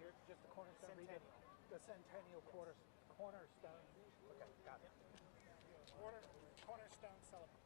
here? Just the cornerstone? The centennial cornerstone. Okay, got it. Cornerstone celebration.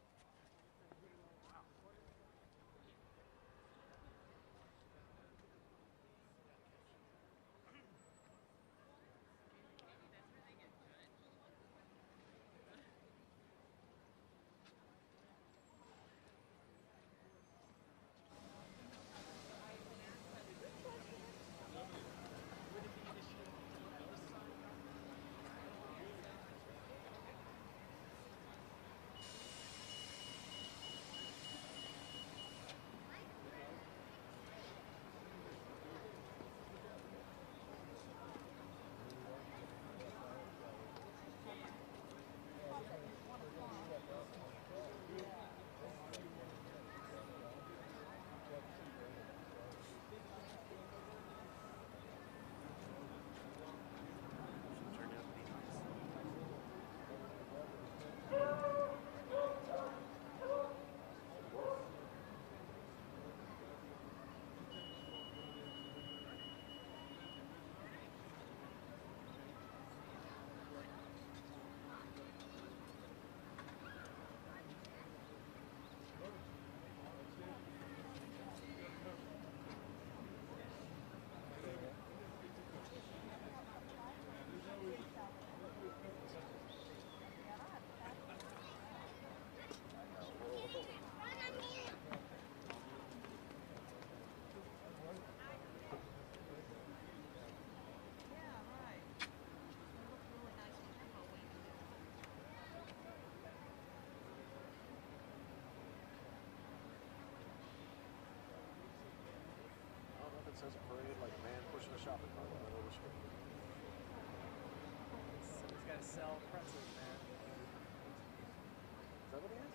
Says a parade like a man pushing a shopping cart in the middle of the street. Somebody's got to sell pretzels, man. Is that what he is?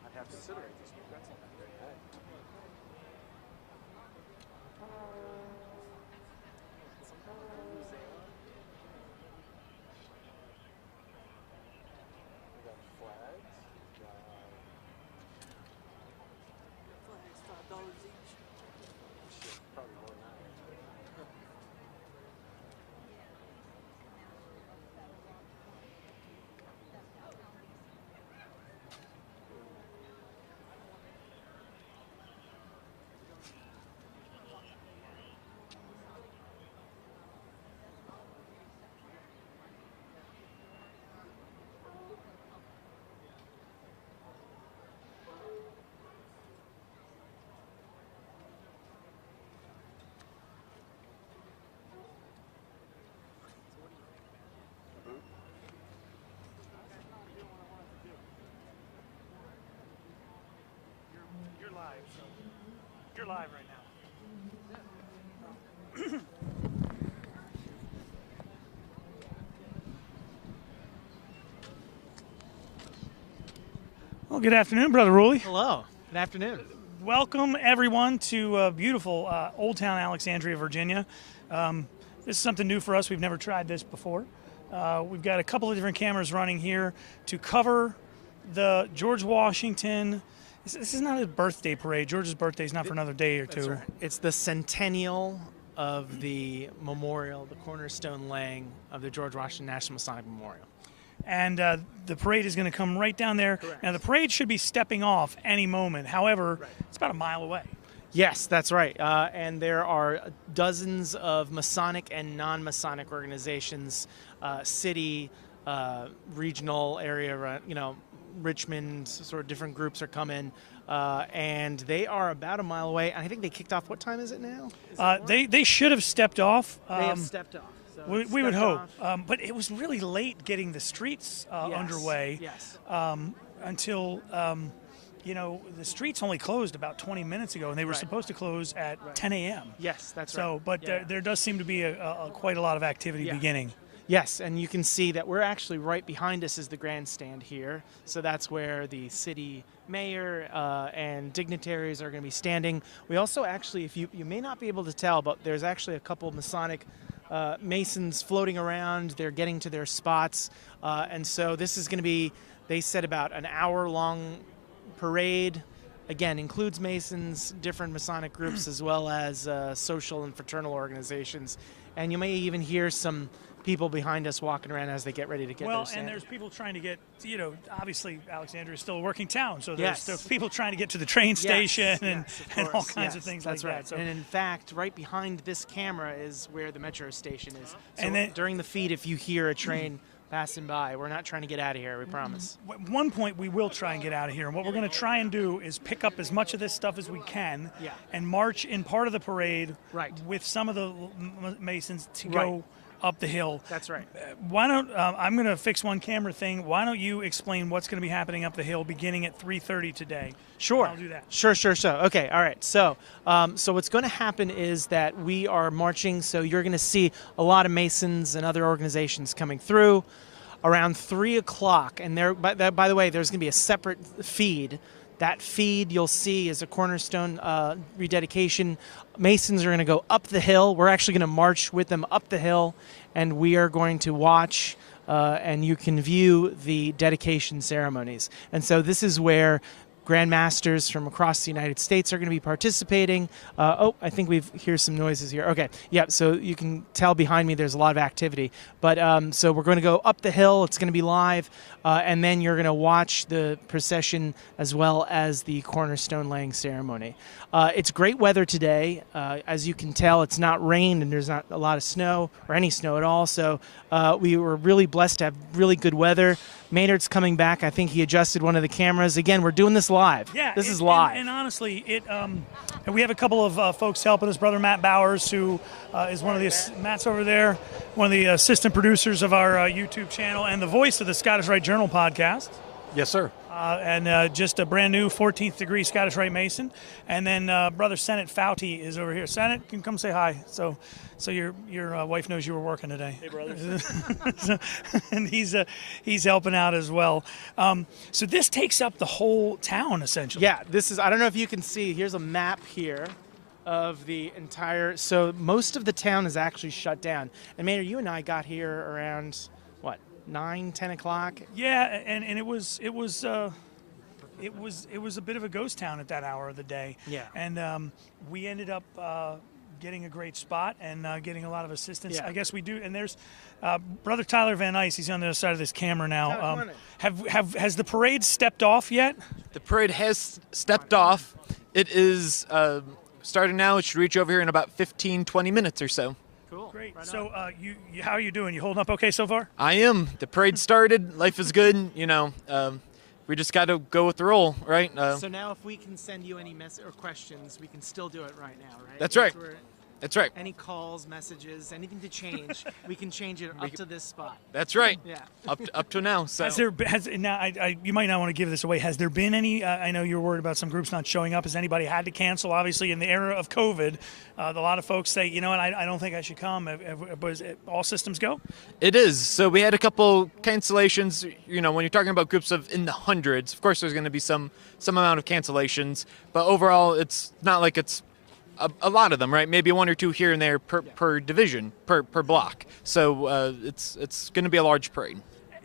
I'd have to consider it just a pretzel. Hey. Some kind of museum. We got flags. We got $5 each. shit, probably more than that. You're live, so you're live right now. Well, good afternoon, Brother Ruley. Hello. Good afternoon. Welcome, everyone, to beautiful Old Town Alexandria, Virginia. This is something new for us. We've never tried this before. We've got a couple of different cameras running here to cover the George Washington. This is not his birthday parade. George's birthday is not for another day or two. That's right. It's the centennial of the memorial, the cornerstone laying of the George Washington National Masonic Memorial. And the parade is going to come right down there. Correct. Now, the parade should be stepping off any moment. However, it's about a mile away. Yes, that's right. And there are dozens of Masonic and non-Masonic organizations, city, regional area, Richmond, sort of different groups are coming, and they are about a mile away. And I think they kicked off. What time is it now? They should have stepped off. They have stepped off. So We would hope. But it was really late getting the streets underway. Yes. Until, the streets only closed about 20 minutes ago, and they were supposed to close at 10 a.m. Yes, that's So, right. but there does seem to be quite a lot of activity beginning. Yes, and you can see that we're actually right behind us is the grandstand here. So that's where the city mayor and dignitaries are going to be standing. We also actually, if you may not be able to tell, but there's actually a couple of Masonic Masons floating around. They're getting to their spots. And so this is going to be, they said, about an hour-long parade. again, includes Masons, different Masonic groups, as well as social and fraternal organizations. And you may even hear some people behind us walking around as they get ready to get well, their sand. and there's people trying to get, obviously Alexandria is still a working town, so there's people trying to get to the train station and all kinds of things like that. So. And in fact, right behind this camera is where the metro station is. So and then, during the feed, if you hear a train passing by, we're not trying to get out of here, we promise. At one point, we will try and get out of here, and what we're going to try and do is pick up as much of this stuff as we can and march in part of the parade with some of the Masons to go up the hill. That's right. Why don't I'm going to fix one camera thing. Why don't you explain what's going to be happening up the hill beginning at 3:30 today? Sure. I'll do that. Sure. Okay. All right. So, so what's going to happen is that we are marching. So you're going to see a lot of Masons and other organizations coming through around 3 o'clock. And there, by the way, there's going to be a separate feed. That feed you'll see is a cornerstone rededication. Masons are going to go up the hill. We're actually going to march with them up the hill, and we are going to watch and you can view the dedication ceremonies. And so this is where Grand Masters from across the United States are going to be participating. I think we hear some noises here. Okay, yeah, so you can tell behind me there's a lot of activity. But so we're going to go up the hill. It's going to be live, and then you're going to watch the procession as well as the cornerstone laying ceremony. It's great weather today. As you can tell, it's not rain and there's not a lot of snow or any snow at all. So we were really blessed to have really good weather. Maynard's coming back. I think he adjusted one of the cameras. Again, we're doing this live. Yeah, this is live. And honestly, and we have a couple of folks helping us. Brother Matt Bowers, who is one of the Matt's over there, one of the assistant producers of our YouTube channel and the voice of the Scottish Rite Journal podcast. Yes, sir. And just a brand new 14th degree Scottish Rite Mason. And then Brother Senate Fouty is over here. Senate, can come say hi. So your wife knows you were working today. Hey, brother. And he's helping out as well. So this takes up the whole town, essentially. Yeah, this is, I don't know if you can see, here's a map here of the entire, so most of the town is actually shut down. And Maynard, you and I got here around, what, 9, 10 o'clock? Yeah, and it was a bit of a ghost town at that hour of the day. Yeah. And we ended up getting a great spot and getting a lot of assistance. Yeah. I guess we do. And there's Brother Tyler Van Ice. He's on the other side of this camera now. Has the parade stepped off yet? The parade has stepped off. It is starting now. It should reach over here in about 15, 20 minutes or so. Cool. Great. Right so you how are you doing? You holding up okay so far? I am. The parade started. Life is good. We just got to go with the roll, right? So now if we can send you any messages or questions, we can still do it right now, right? That's right. That's right. Any calls, messages, anything to change, we can change it up to this spot. That's right. Yeah. Up to now. So. You might not want to give this away. Has there been any? I know you're worried about some groups not showing up. Has anybody had to cancel? Obviously, in the era of COVID, a lot of folks say, you know what, I don't think I should come. Was it all systems go? It is. So we had a couple cancellations. When you're talking about groups of in the hundreds, of course there's going to be some amount of cancellations. But overall, it's not like it's a lot of them, right? Maybe one or two here and there per division, per block. So it's going to be a large parade.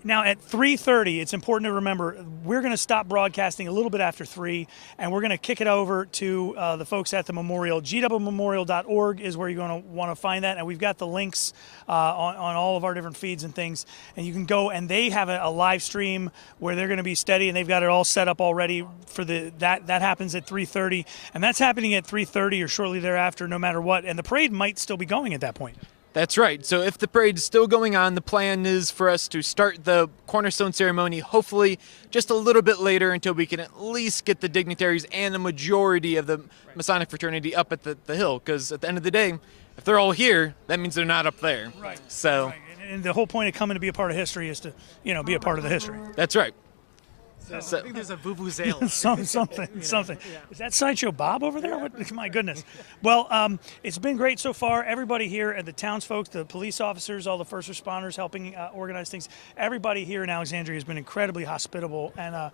Now at 3:30, it's important to remember we're going to stop broadcasting a little bit after 3, and we're going to kick it over to the folks at the memorial. gwmemorial.org is where you're going to want to find that, and we've got the links on all of our different feeds and things, and you can go, and they have a live stream where they're going to be steady, and they've got it all set up already for that happens at 3:30, and that's happening at 3:30 or shortly thereafter, no matter what, and the parade might still be going at that point. That's right. So if the parade is still going on, the plan is for us to start the cornerstone ceremony, hopefully just a little bit later until we can at least get the dignitaries and the majority of the Masonic fraternity up at the hill. Because at the end of the day, if they're all here, that means they're not up there. Right. So. Right. And the whole point of coming to be a part of history is to, be a part of the history. That's right. So, I think there's a vuvuzela. something. Yeah. Is that Sideshow Bob over there? My goodness. Well, it's been great so far. Everybody here at the townsfolk, the police officers, all the first responders helping organize things. Everybody here in Alexandria has been incredibly hospitable, and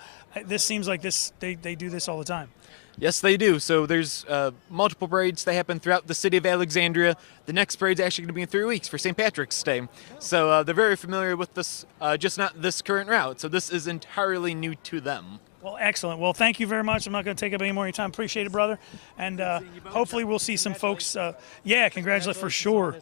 this seems like they do this all the time. Yes, they do. So there's multiple parades that happen throughout the city of Alexandria. The next parade's actually going to be in 3 weeks for St. Patrick's Day. So they're very familiar with this, just not this current route. So this is entirely new to them. Well, excellent. Well, thank you very much. I'm not going to take up any more of your time. Appreciate it, brother. And hopefully we'll see some folks. Yeah, congratulations for sure.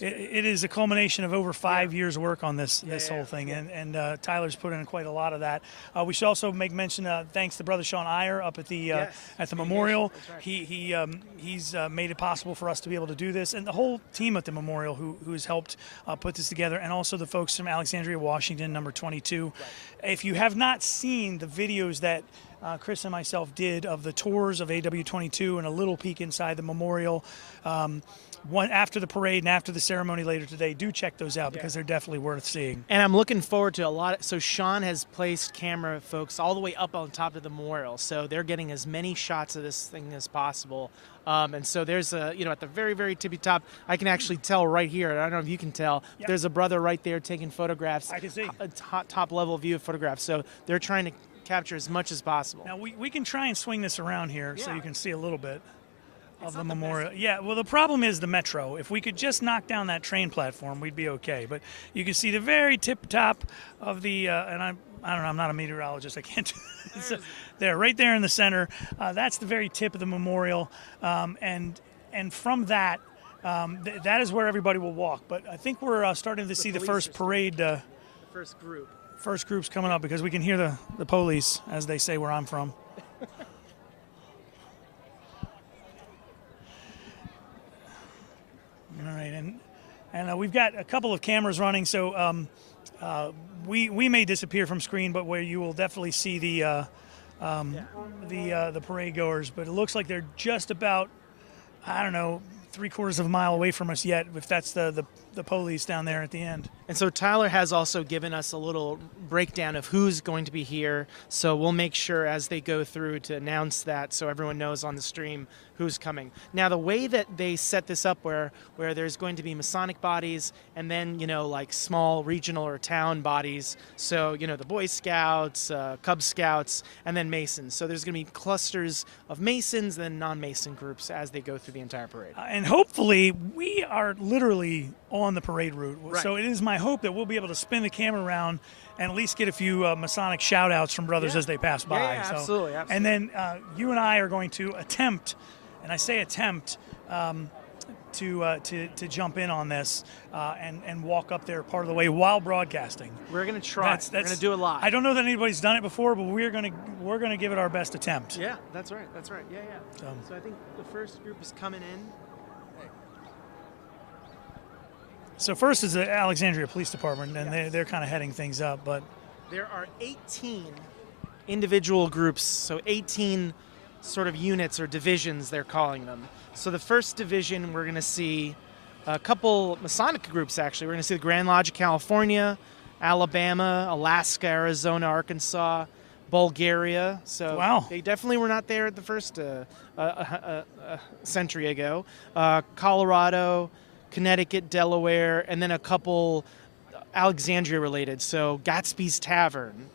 It is a culmination of over 5 years' work on this whole thing, and Tyler's put in quite a lot of that. We should also make mention, thanks to Brother Sean Iyer up at the memorial. Right. He's made it possible for us to be able to do this, and the whole team at the memorial who has helped put this together, and also the folks from Alexandria, Washington, number 22. Right. If you have not seen the videos that Chris and myself did of the tours of AW22 and a little peek inside the memorial, one after the parade and after the ceremony later today, do check those out because they're definitely worth seeing. And I'm looking forward to a lot. So Sean has placed camera folks all the way up on top of the memorial, so they're getting as many shots of this thing as possible. And so there's a, at the very, very tippy top, I can actually tell right here. I don't know if you can tell. Yep. There's a brother right there taking photographs. I can see a top level view of photographs. So they're trying to capture as much as possible. Now we can try and swing this around here so you can see a little bit of the memorial. Yeah, well, the problem is the metro. If we could just knock down that train platform, we'd be okay. But you can see the very tip top of the, and I don't know, I'm not a meteorologist, I can't. So there, right there in the center, that's the very tip of the memorial, and from that, that is where everybody will walk. But I think we're starting to see the first parade. First group. First group's coming up because we can hear the police, as they say where I'm from. All right, and we've got a couple of cameras running, so we may disappear from screen, but where you will definitely see the parade goers. But it looks like they're just about, I don't know, 3/4 of a mile away from us yet, if that's the police down there at the end. And so Tyler has also given us a little breakdown of who's going to be here, so we'll make sure as they go through to announce that so everyone knows on the stream who's coming. Now, the way that they set this up where there's going to be Masonic bodies and then, like small regional or town bodies, so, the Boy Scouts, Cub Scouts, and then Masons. So there's going to be clusters of Masons and non-Mason groups as they go through the entire parade. And hopefully we are literally on the parade route. Right. So it is my hope that we'll be able to spin the camera around and at least get a few Masonic shout-outs from brothers as they pass by. Yeah, so, absolutely. And then you and I are going to attempt, and I say attempt, to jump in on this and walk up there part of the way while broadcasting. We're going to try. We're going to do it live. I don't know that anybody's done it before, but we're going to give it our best attempt. Yeah, that's right. Yeah. So I think the first group is coming in. So first is the Alexandria Police Department, and they're kind of heading things up. But there are 18 individual groups, so 18 sort of units or divisions, they're calling them. So the first division, we're going to see a couple Masonic groups, actually. We're going to see the Grand Lodge of California, Alabama, Alaska, Arizona, Arkansas, Bulgaria. So wow. They definitely were not there at the first century ago. Colorado, Connecticut, Delaware, and then a couple Alexandria related. So Gatsby's Tavern,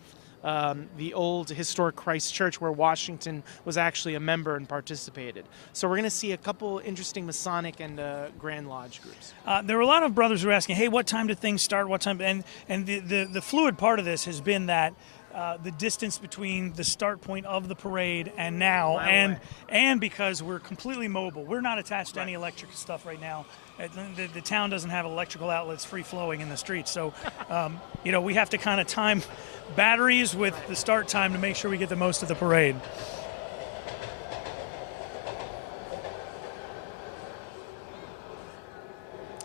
the old historic Christ Church where Washington was actually a member and participated. So we're going to see a couple interesting Masonic and Grand Lodge groups. There were a lot of brothers who were asking, hey, what time did things start? What time? And the fluid part of this has been that the distance between the start point of the parade and now, and because we're completely mobile. We're not attached to any electric stuff right now. The town doesn't have electrical outlets free-flowing in the streets. So, we have to kind of time batteries with the start time to make sure we get the most of the parade.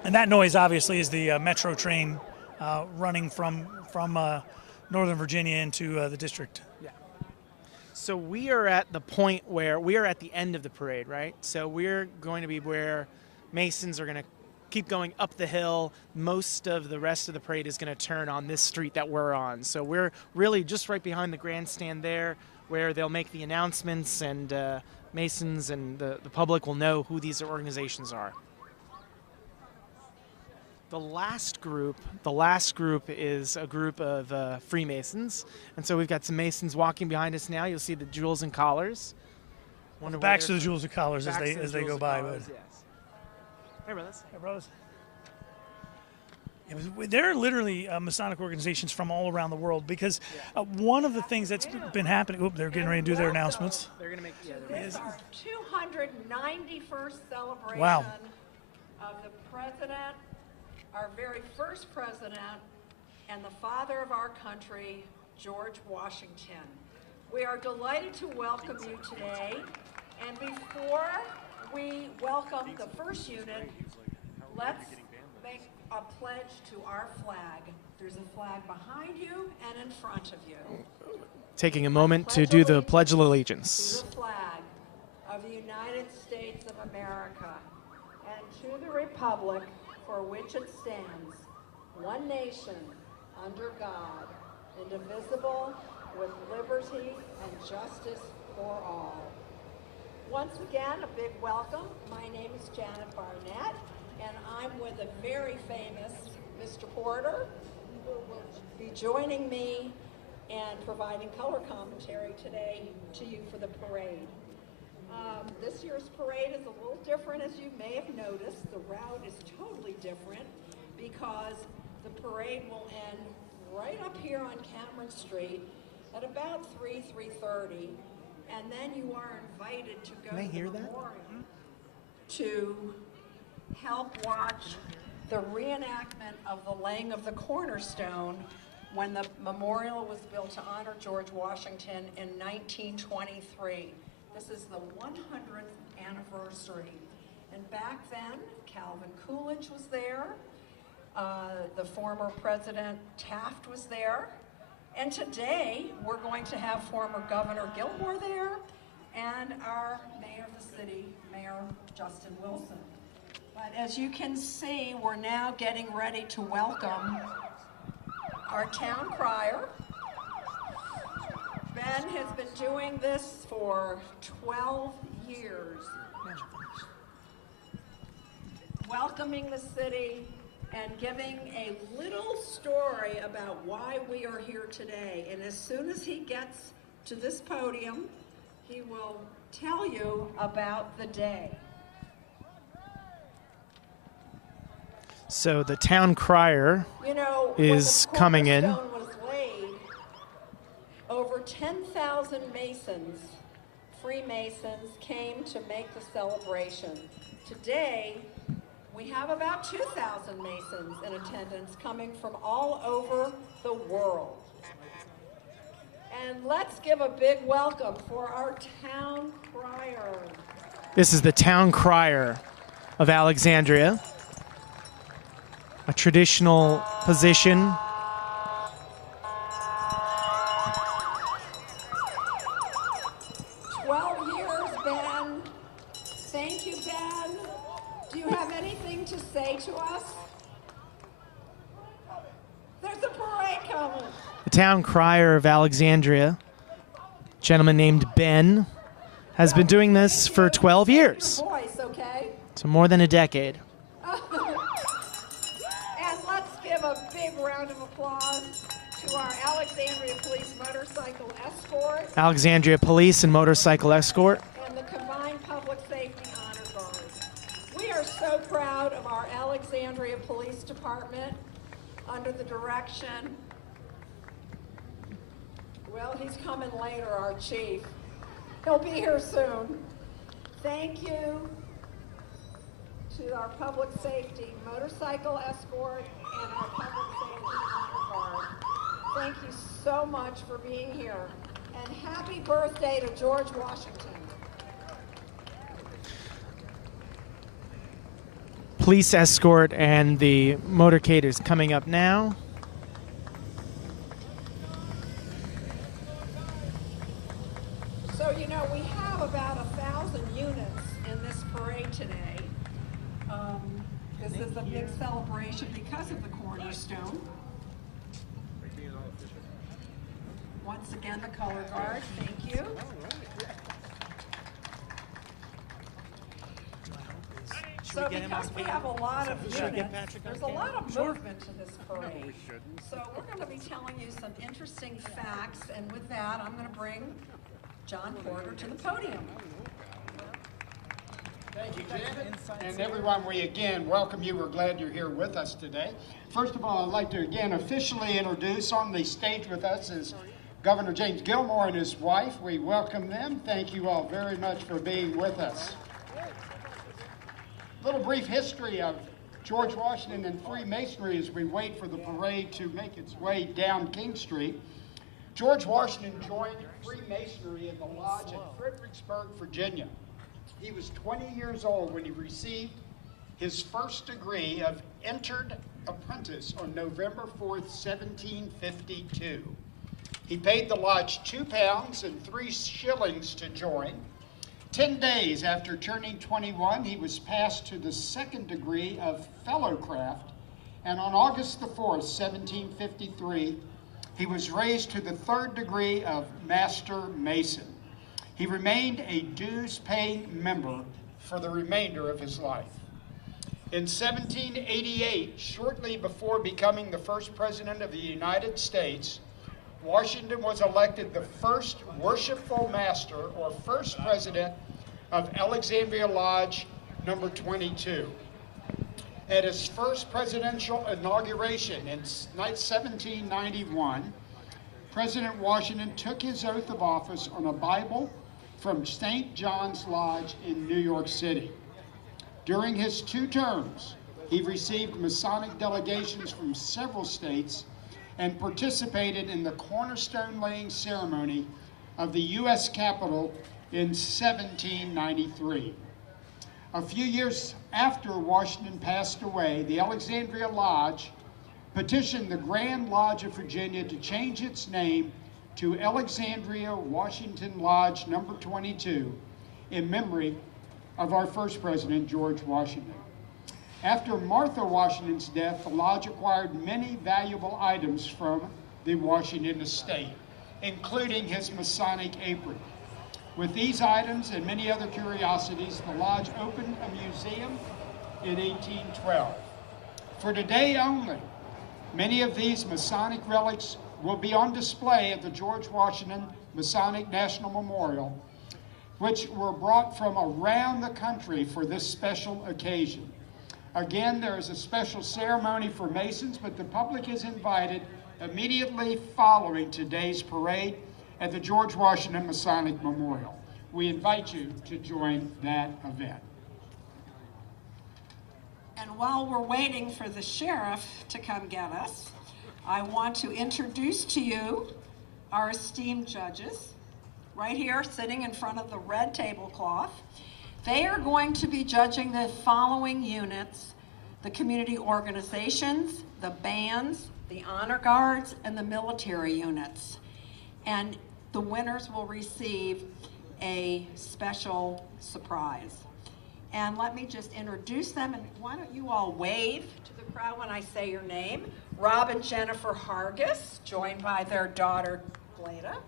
And that noise, obviously, is the metro train running from Northern Virginia into the district. Yeah. So we are at the point where we are at the end of the parade, right? So we're going to be where Masons are going to keep going up the hill. Most of the rest of the parade is going to turn on this street that we're on. So we're really just right behind the grandstand there where they'll make the announcements and Masons and the public will know who these organizations are. The last group is a group of Freemasons. And so we've got some Masons walking behind us now. You'll see the jewels and collars. The backs of the jewels and collars as they go by. Yes. Hey, brothers. Hey, brothers. There are literally Masonic organizations from all around the world because one of the things that's been happening. Oop, they're getting ready to do their announcements. They're going to make. Yeah, This is our 291st celebration Wow. of the president, our very first president, and the father of our country, George Washington. We are delighted to welcome you today. And before we welcome the first unit, let's make a pledge to our flag. There's a flag behind you and in front of you. taking a moment to do the Pledge of Allegiance. To the flag of the United States of America and to the republic for which it stands, one nation, under God, indivisible, with liberty and justice for all. Once again, a big welcome. My name is Janet Barnett, and I'm with the very famous Mr. Porter, who will be joining me and providing color commentary today to you for the parade. This year's parade is a little different, as you may have noticed. The route is totally different because the parade will end right up here on Cameron Street at about 3:30, and then you are invited to go to the memorial to help watch the reenactment of the laying of the cornerstone when the memorial was built to honor George Washington in 1923. This is the 100th anniversary. And back then, Calvin Coolidge was there, the former President Taft was there, and today we're going to have former Governor Gilmore there and our Mayor of the city, Mayor Justin Wilson. But as you can see, we're now getting ready to welcome our town crier. Ben has been doing this for 12 years, welcoming the city and giving a little story about why we are here today. And as soon as he gets to this podium, he will tell you about the day. So the town crier You know, is when the coming in. cornerstone was laid, over 10,000 Masons, Freemasons, came to make the celebration. Today, we have about 2,000 Masons in attendance coming from all over the world. And let's give a big welcome for our town crier. This is the town crier of Alexandria, a traditional position. Thank you, Ben. Do you have anything to say to us? There's a parade coming. The town crier of Alexandria, a gentleman named Ben, has been doing this for 12 years, Your voice, okay? so more than a decade. And let's give a big round of applause to our Alexandria Police Motorcycle Escort Alexandria Police and Motorcycle Escort. and the Combined Public Safety Honor Guard. We are so proud of our Alexandria Police Department under the direction, well, he's coming later, our chief. He'll be here soon. Thank you to our public safety motorcycle escort and our public safety honor guard. Thank you so much for being here. And happy birthday to George Washington. Police escort and the motorcade is coming up now. So, you know, we have about 1,000 units in this parade today. This is a big celebration because of the cornerstone. Once again, the color guard, thank you. So because we have a lot of units, there's a lot of movement to this parade. So we're going to be telling you some interesting facts, and with that, I'm going to bring John Porter to the podium. Thank you, Janet. And everyone, we again welcome you. We're glad you're here with us today. First of all, I'd like to again officially introduce on the stage with us is Governor James Gilmore and his wife. We welcome them. Thank you all very much for being with us. A little brief history of George Washington and Freemasonry as we wait for the parade to make its way down King Street. George Washington joined Freemasonry in the lodge at Fredericksburg, Virginia. He was 20 years old when he received his first degree of entered apprentice on November 4th, 1752. He paid the lodge £2 and 3 shillings to join. 10 days after turning 21, he was passed to the second degree of fellowcraft, and on August the 4th, 1753, he was raised to the third degree of Master Mason. He remained a dues-paying member for the remainder of his life. In 1788, shortly before becoming the first president of the United States, Washington was elected the first worshipful master or first president of Alexandria Lodge number 22. At his first presidential inauguration in 1791, President Washington took his oath of office on a Bible from St. John's Lodge in New York City. During his 2 terms, he received Masonic delegations from several states and participated in the cornerstone laying ceremony of the U.S. Capitol in 1793. A few years after Washington passed away, the Alexandria Lodge petitioned the Grand Lodge of Virginia to change its name to Alexandria Washington Lodge number 22 in memory of our first president, George Washington. After Martha Washington's death, the lodge acquired many valuable items from the Washington estate, including his Masonic apron. With these items and many other curiosities, the lodge opened a museum in 1812. For today only, many of these Masonic relics will be on display at the George Washington Masonic National Memorial, which were brought from around the country for this special occasion. Again, there is a special ceremony for Masons, but the public is invited immediately following today's parade at the George Washington Masonic Memorial. We invite you to join that event. And while we're waiting for the sheriff to come get us, I want to introduce to you our esteemed judges, right here sitting in front of the red tablecloth. They are going to be judging the following units: the community organizations, the bands, the honor guards, and the military units. And the winners will receive a special surprise. And let me just introduce them, and why don't you all wave to the crowd when I say your name. Rob and Jennifer Hargis, joined by their daughter, Glada.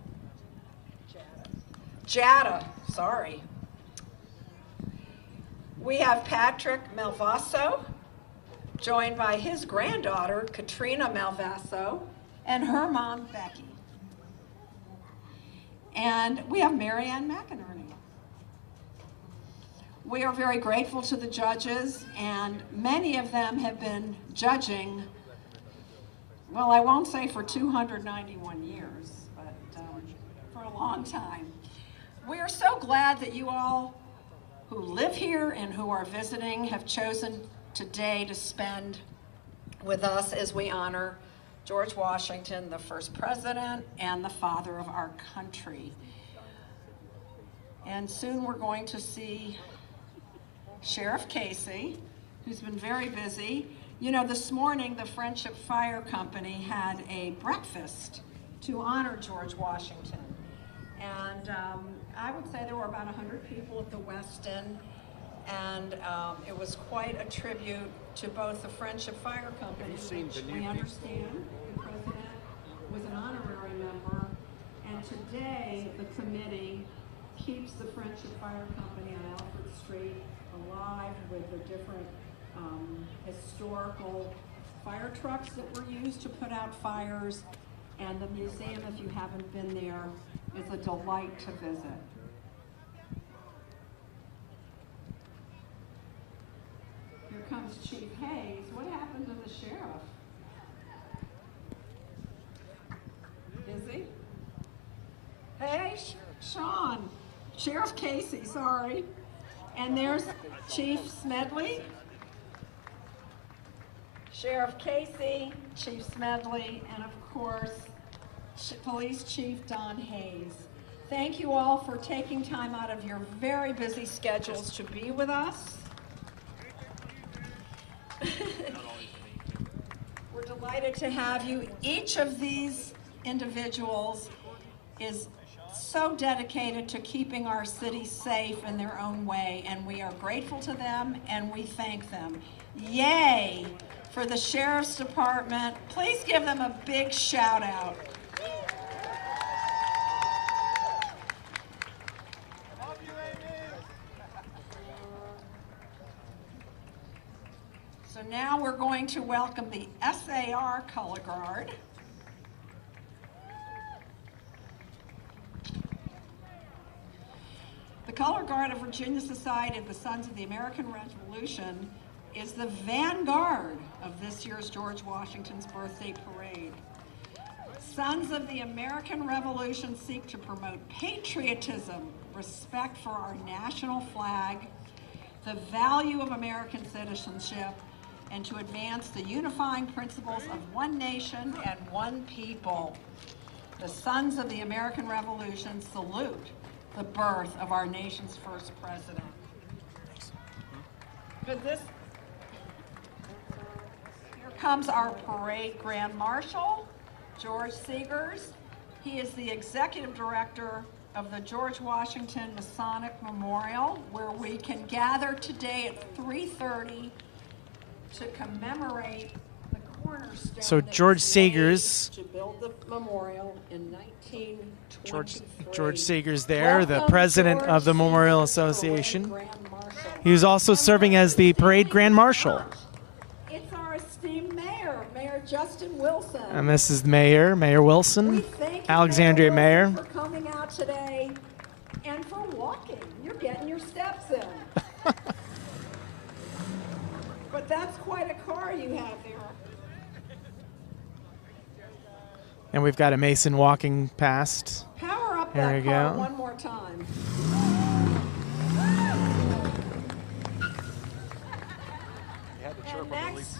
Jada, sorry. We have Patrick Malvaso, joined by his granddaughter, Katrina Malvaso, and her mom, Becky. And we have Marianne McInerney. We are very grateful to the judges, and many of them have been judging, well, I won't say for 291 years, but for a long time. We are so glad that you all who live here and who are visiting have chosen today to spend with us as we honor George Washington, the first president and the father of our country. And soon we're going to see Sheriff Casey, who's been very busy. You know, this morning the Friendship Fire Company had a breakfast to honor George Washington. And I would say there were about 100 people at the Westin, and it was quite a tribute to both the Friendship Fire Company, which we understand the president was an honorary member, and today the committee keeps the Friendship Fire Company on Alfred Street alive with the different historical fire trucks that were used to put out fires, and the museum, if you haven't been there, is a delight to visit. Police Chief Hayes. What happened to the sheriff? Is he? Hey, Sean. Sheriff Casey, sorry. And there's Chief Smedley. Sheriff Casey, Chief Smedley, and of course, Police Chief Don Hayes. Thank you all for taking time out of your very busy schedules to be with us. We're delighted to have you. Each of these individuals is so dedicated to keeping our city safe in their own way, and we are grateful to them and we thank them. Yay for the Sheriff's Department. Please give them a big shout out. So now we're going to welcome the SAR Color Guard. The Color Guard of Virginia Society of the Sons of the American Revolution is the vanguard of this year's George Washington's birthday parade. Sons of the American Revolution seek to promote patriotism, respect for our national flag, the value of American citizenship, and to advance the unifying principles of one nation and one people. The Sons of the American Revolution salute the birth of our nation's first president. Here comes our parade Grand Marshal, George Seegers. He is the executive director of the George Washington Masonic Memorial, where we can gather today at 3:30 to commemorate the cornerstone. So that George was laid Seegers. to build the memorial in 1923. George Seegers there, the Welcome, president George of the Memorial Seegers, Association. Parade Grand Marshal. He was also serving as the parade grand marshal. It's our esteemed mayor, Mayor Justin Wilson. And this is Mayor We Wilson, thank you, Alexandria Mayor Mayor. Wilson, for coming out today and for walking. You're getting your steps in. But that's quite a car you have there. And we've got a Mason walking past. Power up There that we car go. one more time. And next,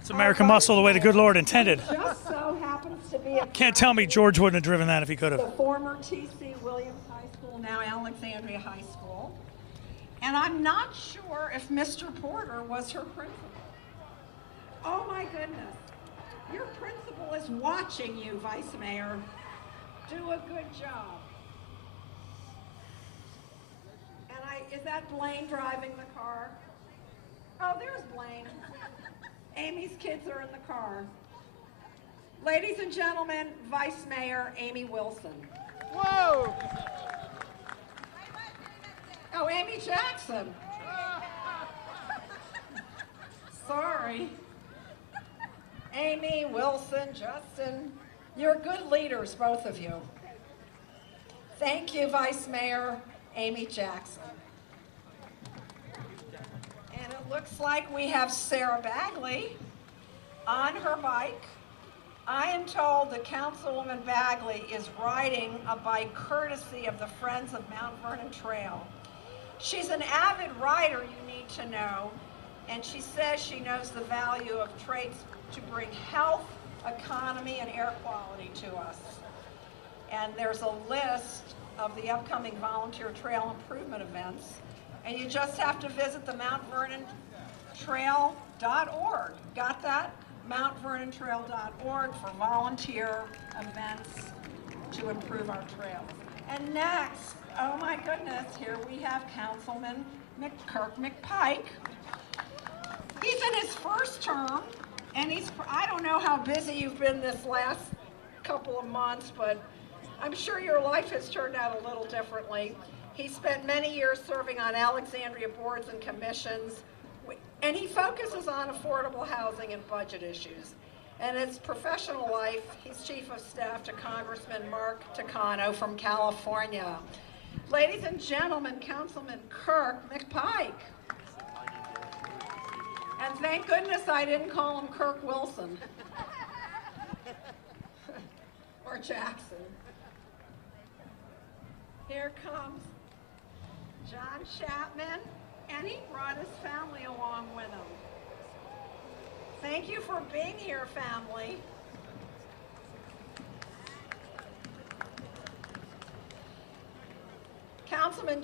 It's American muscle the way the good Lord intended. just so happens to be a Can't tell me George wouldn't have driven that if he could the have. former T.C. Williams High School, now Alexandria High School. And I'm not sure if Mr. Porter was her principal. Oh my goodness. Your principal is watching you, Vice Mayor. Do a good job. And is that Blaine driving the car? Oh, there's Blaine. Amy's kids are in the car. Ladies and gentlemen, Vice Mayor Amy Wilson. Whoa! Oh, Amy Jackson. Sorry. Amy, Wilson, Justin, you're good leaders, both of you. Thank you, Vice Mayor Amy Jackson. And it looks like we have Sarah Bagley on her bike. I am told that Councilwoman Bagley is riding a bike courtesy of the Friends of Mount Vernon Trail. She's an avid rider, you need to know, and she says she knows the value of traits to bring health, economy, and air quality to us. And there's a list of the upcoming volunteer trail improvement events, and you just have to visit the MountVernonTrail.org. Got that? MountVernonTrail.org for volunteer events to improve our trails. And next, oh my goodness, here we have Councilman Kirk McPike. He's in his first term, and I don't know how busy you've been this last couple of months, but I'm sure your life has turned out a little differently. He spent many years serving on Alexandria boards and commissions, and he focuses on affordable housing and budget issues. And in his professional life, he's Chief of Staff to Congressman Mark Takano from California. Ladies and gentlemen, Councilman Kirk McPike. And thank goodness I didn't call him Kirk Wilson. Or Jackson. Here comes John Chapman, and he brought his family along with him. Thank you for being here, family. Councilman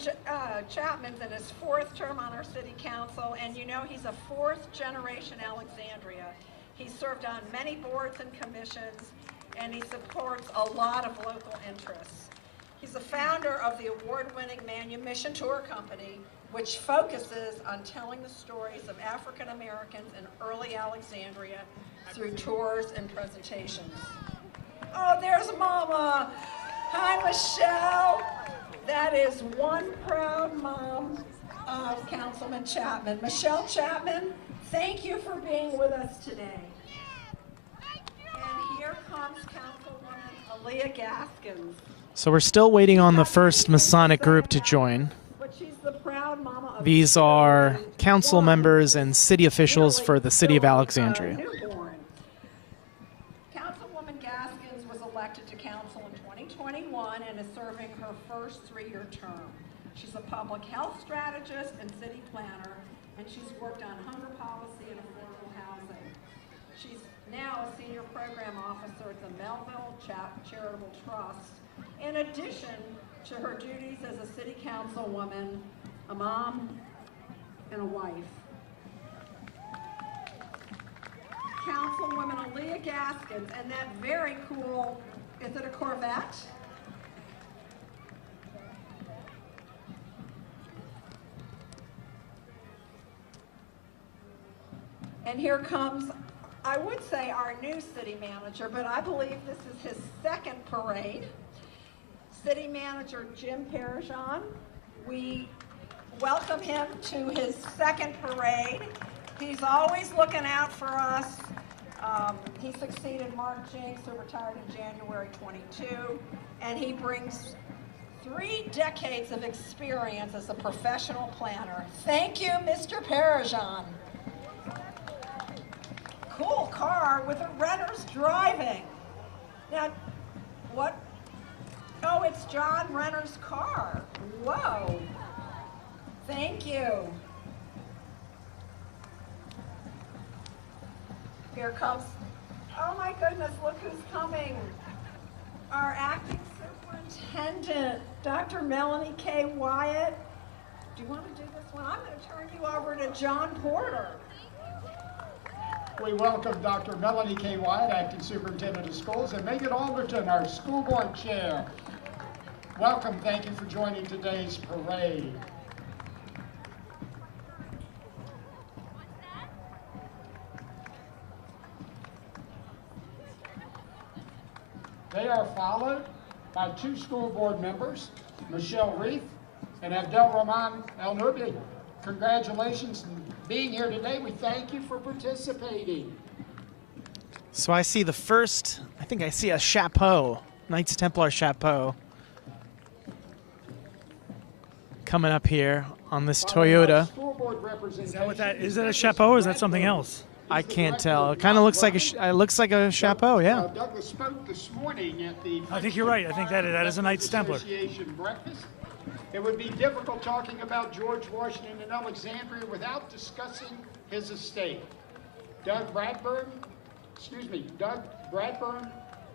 Chapman's in his 4th term on our city council, and you know he's a 4th generation Alexandria. He served on many boards and commissions, and he supports a lot of local interests. He's the founder of the award-winning Manumission Tour Company, which focuses on telling the stories of African Americans in early Alexandria through tours and presentations. Oh, there's Mama. Hi, Michelle. That is one proud mom of Councilman Chapman. Michelle Chapman, thank you for being with us today. And here comes Councilwoman Aaliyah Gaskins. So we're still waiting on the first Masonic group to join. But she's the proud mama of These are council members and city officials for the city of Alexandria. Newborn. Councilwoman Gaskins was elected to council in 2021 and is serving her first 3-year term. She's a public health strategist and city planner, and she's worked on hunger policy and affordable housing. She's now a senior program officer at the Melville Charitable Trust, in addition to her duties as a city councilwoman, a mom, and a wife. Councilwoman Aaliyah Gaskins, and that very cool, is it a Corvette? And here comes, I would say our new city manager, but I believe this is his 2nd parade. City Manager Jim Parajon. We welcome him to his 2nd parade. He's always looking out for us. He succeeded Mark Jinks, who retired in January 22, and he brings 3 decades of experience as a professional planner. Thank you, Mr. Parajon. Cool car with a Renner's driving. Now, what? Oh, it's John Renner's car. Whoa. Thank you. Here comes, oh my goodness, look who's coming. Our acting superintendent, Dr. Melanie K. Wyatt. Do you want to do this one? I'm going to turn you over to John Porter. We welcome Dr. Melanie K. Wyatt, Acting Superintendent of Schools, and Megan Alderton, our School Board Chair. Welcome, thank you for joining today's parade. They are followed by 2 school board members, Michelle Reith and Abdel Rahman El Nubi. Congratulations on being here today. We thank you for participating. So I see the first, I think I see a chapeau, Knights Templar chapeau, coming up here on this Toyota. Is that what that is? That a chapeau or is that something else? I can't tell. It kind of looks like a chapeau, yeah. Douglas spoke this morning at the I think you're right. I think that is a Knights Templar. Association breakfast. It would be difficult talking about George Washington and Alexandria without discussing his estate. Doug Bradburn,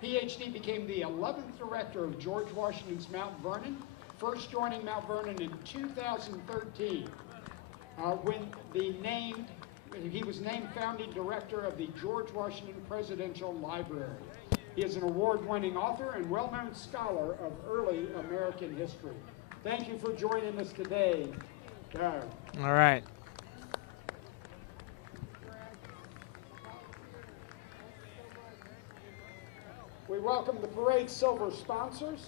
PhD, became the 11th director of George Washington's Mount Vernon, first joining Mount Vernon in 2013 when he was named founding director of the George Washington Presidential Library. He is an award-winning author and well-known scholar of early American history. Thank you for joining us today, Doug. All right. We welcome the parade silver sponsors.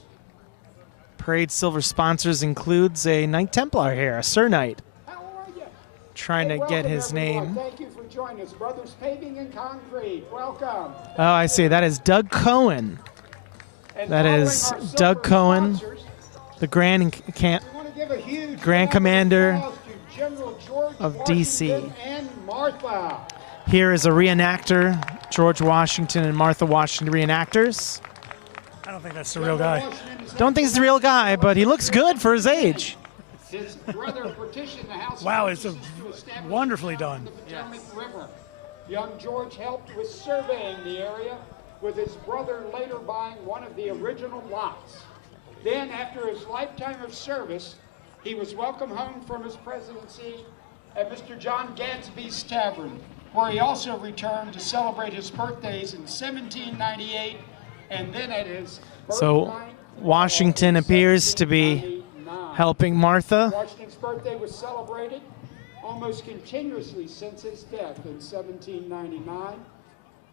Parade silver sponsors includes a Knight Templar here, a Sir Knight. How are you? Trying to get his name. Thank you for joining us. Brothers Paving and Concrete, welcome. Oh, I see. That is Doug Cohen. And That is following our Doug silver Cohen, sponsors, the Grand we want to give a huge Grand round of Commander applause to General George of Washington DC. and Martha. Here is a reenactor, George Washington and Martha Washington reenactors. I don't think that's the real guy. Don't think it's the real guy, but he looks good for his age. His brother petitioned the House Wow, of it's Representatives to establish wonderfully a town done. on the Potomac River. Young George helped with surveying the area, with his brother later buying one of the original lots. Then, after his lifetime of service, he was welcomed home from his presidency at Mr. John Gadsby's Tavern, where he also returned to celebrate his birthdays in 1798 and then at his So birthnight Washington in appears to be 1799. helping Martha. Washington's birthday was celebrated almost continuously since his death in 1799,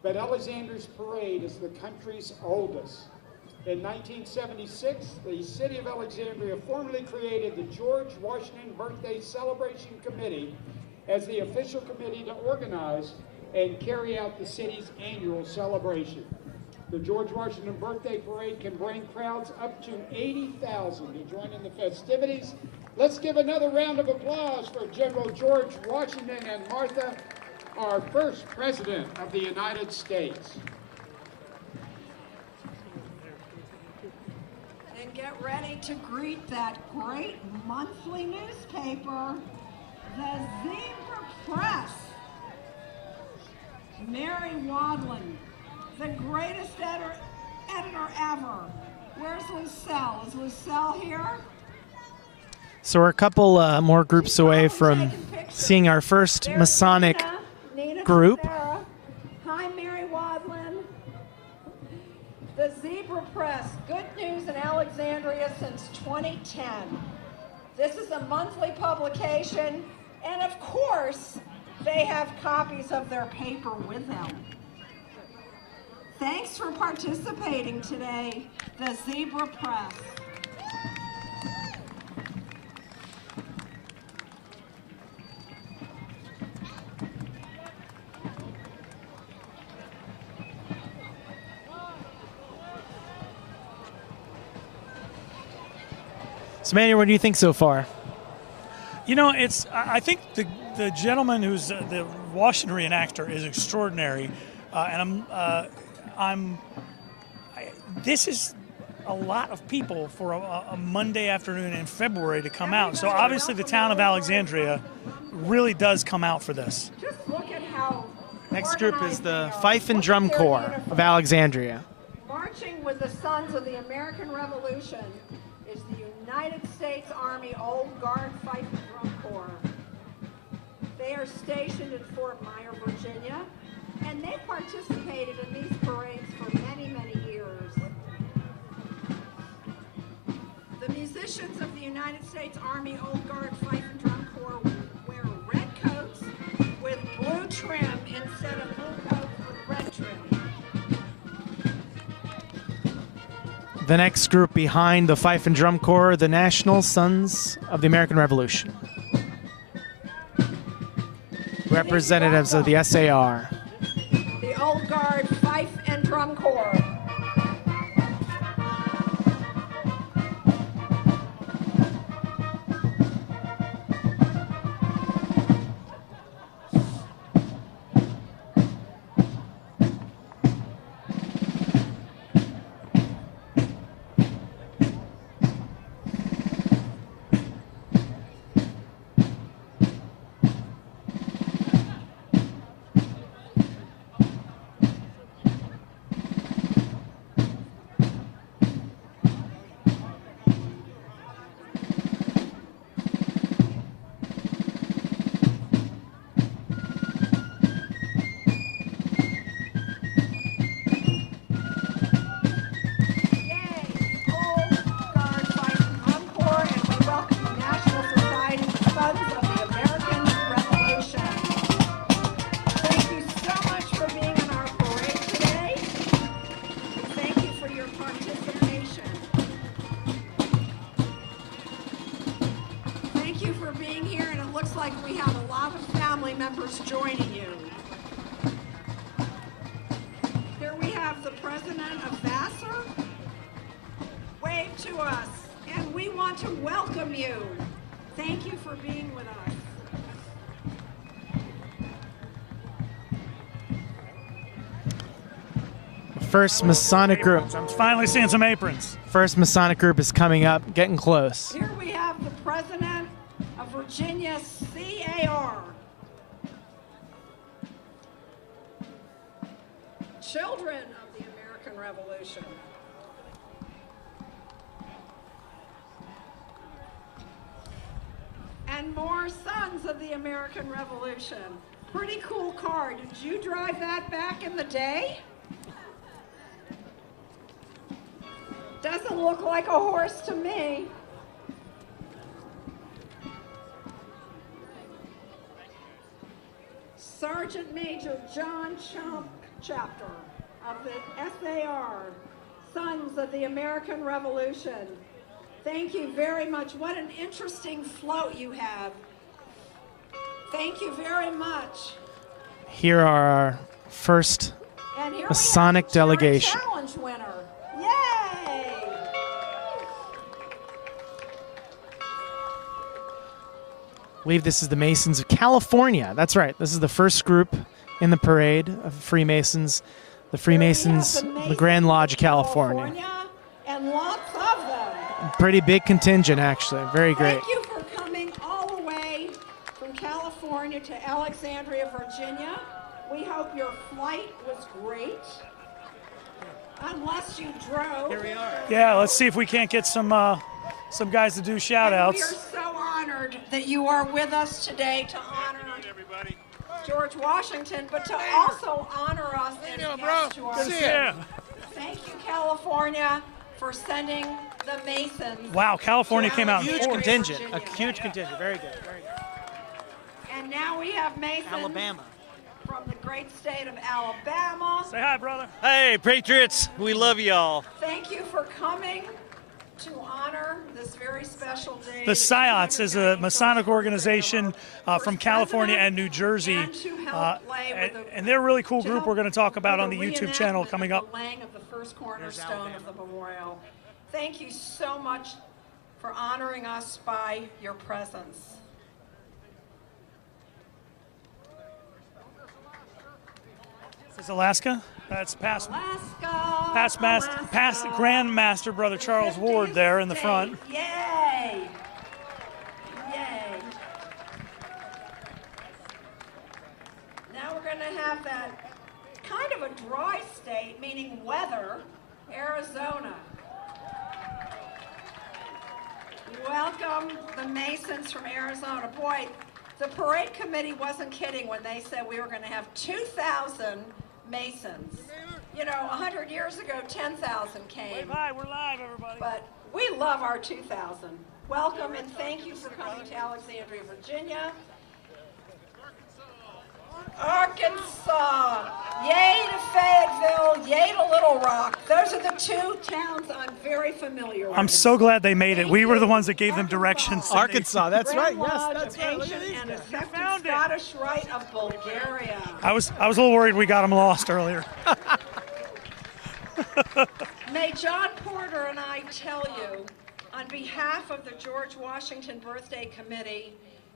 but Alexandria's parade is the country's oldest. In 1976, the city of Alexandria formally created the George Washington Birthday Celebration Committee as the official committee to organize and carry out the city's annual celebration. The George Washington Birthday Parade can bring crowds up to 80,000 to join in the festivities. Let's give another round of applause for General George Washington and Martha, our first President of the United States. And get ready to greet that great monthly newspaper, the Zebra Press. Mary Wadlin, the greatest editor ever. Where's Lucille? Is Lucille here? So we're a couple more groups away from seeing our first There's Masonic Nina group. Tavera. Hi, Mary Wadlin. The Zebra Press, good news in Alexandria since 2010. This is a monthly publication, and of course, they have copies of their paper with them. Thanks for participating today, the Zebra Press. So, Manuel, what do you think so far? You know, I think the gentleman who's the Washington reenactor is extraordinary, and this is a lot of people for a Monday afternoon in February to come out. So obviously the town of Alexandria really does come out for this. Just look at how Next group is organized the they are. Fife and Look at Drum their Corps of uniforms. Alexandria. Marching with the Sons of the American Revolution is the United States Army Old Guard Fife and Drum Corps. They are stationed in Fort Myer, Virginia, and they participated in these parades for many, many years. The musicians of the United States Army Old Guard Fife and Drum Corps wear red coats with blue trim instead of blue coats with red trim. The next group behind the Fife and Drum Corps, the National Sons of the American Revolution. Representatives of the SAR. The Old Guard Fife and Drum Corps. Joining you. Here we have the president of Vassar. Wave to us, and we want to welcome you. Thank you for being with us. First Masonic group. I'm finally seeing some aprons. First Masonic group is coming up, getting close. Here we have the president of Virginia CAR. Children of the American Revolution. And more sons of the American Revolution. Pretty cool car. Did you drive that back in the day? Doesn't look like a horse to me. Sergeant Major John Chump Chapter of the SAR, Sons of the American Revolution. Thank you very much. What an interesting float you have. Thank you very much. Here are our first And here Masonic we have the Charity delegation. Challenge winner. Yay! I believe this is the Masons of California. That's right. This is the first group in the parade of Freemasons. The Freemasons, the Grand Lodge of California. And lots of them. Pretty big contingent, actually. Very great. Thank you for coming all the way from California to Alexandria, Virginia. We hope your flight was great. Unless you drove. Here we are. Yeah, let's see if we can't get some guys to do shout We are outs. so honored that you are with us today to honor George Washington, but to also honor us as guests to our city. Yeah. Thank you, California, for sending the Masons. Wow, California came out in Huge fourth. contingent. A Virginia. huge contingent. Very good. Very good. And now we have Masons Alabama. from the great state of Alabama. Say hi, brother. Hey, Patriots, we love y'all. Thank you for coming to honor this very special day. The Sciots is a Masonic organization from California and New Jersey, and they're a really cool group we're going to talk about on the YouTube channel coming up. The laying of the first cornerstone of the memorial. Thank you so much for honoring us by your presence. Is this Alaska? That's past Alaska. past Grand Master Brother Charles Ward there in the front. Yay! Yay! Now we're going to have that kind of a dry state, meaning weather, Arizona. Welcome the Masons from Arizona. Boy, the parade committee wasn't kidding when they said we were going to have 2,000 Masons. You know, 100 years ago, 10,000 came. Wave hi, we're live, everybody. But we love our 2,000. Welcome and thank you for coming to Alexandria, Virginia. Arkansas. Yay to Fayetteville, yay to Little Rock. Those are the two towns I'm very familiar with. I'm so glad they made it. We were the ones that gave them directions. Arkansas. That's right. Grand Yes, Lodge that's of right. Look at Ancient these and guys. Effective found it. Scottish Rite of Bulgaria. I was a little worried we got them lost earlier. May John Porter and I tell you, on behalf of the George Washington Birthday Committee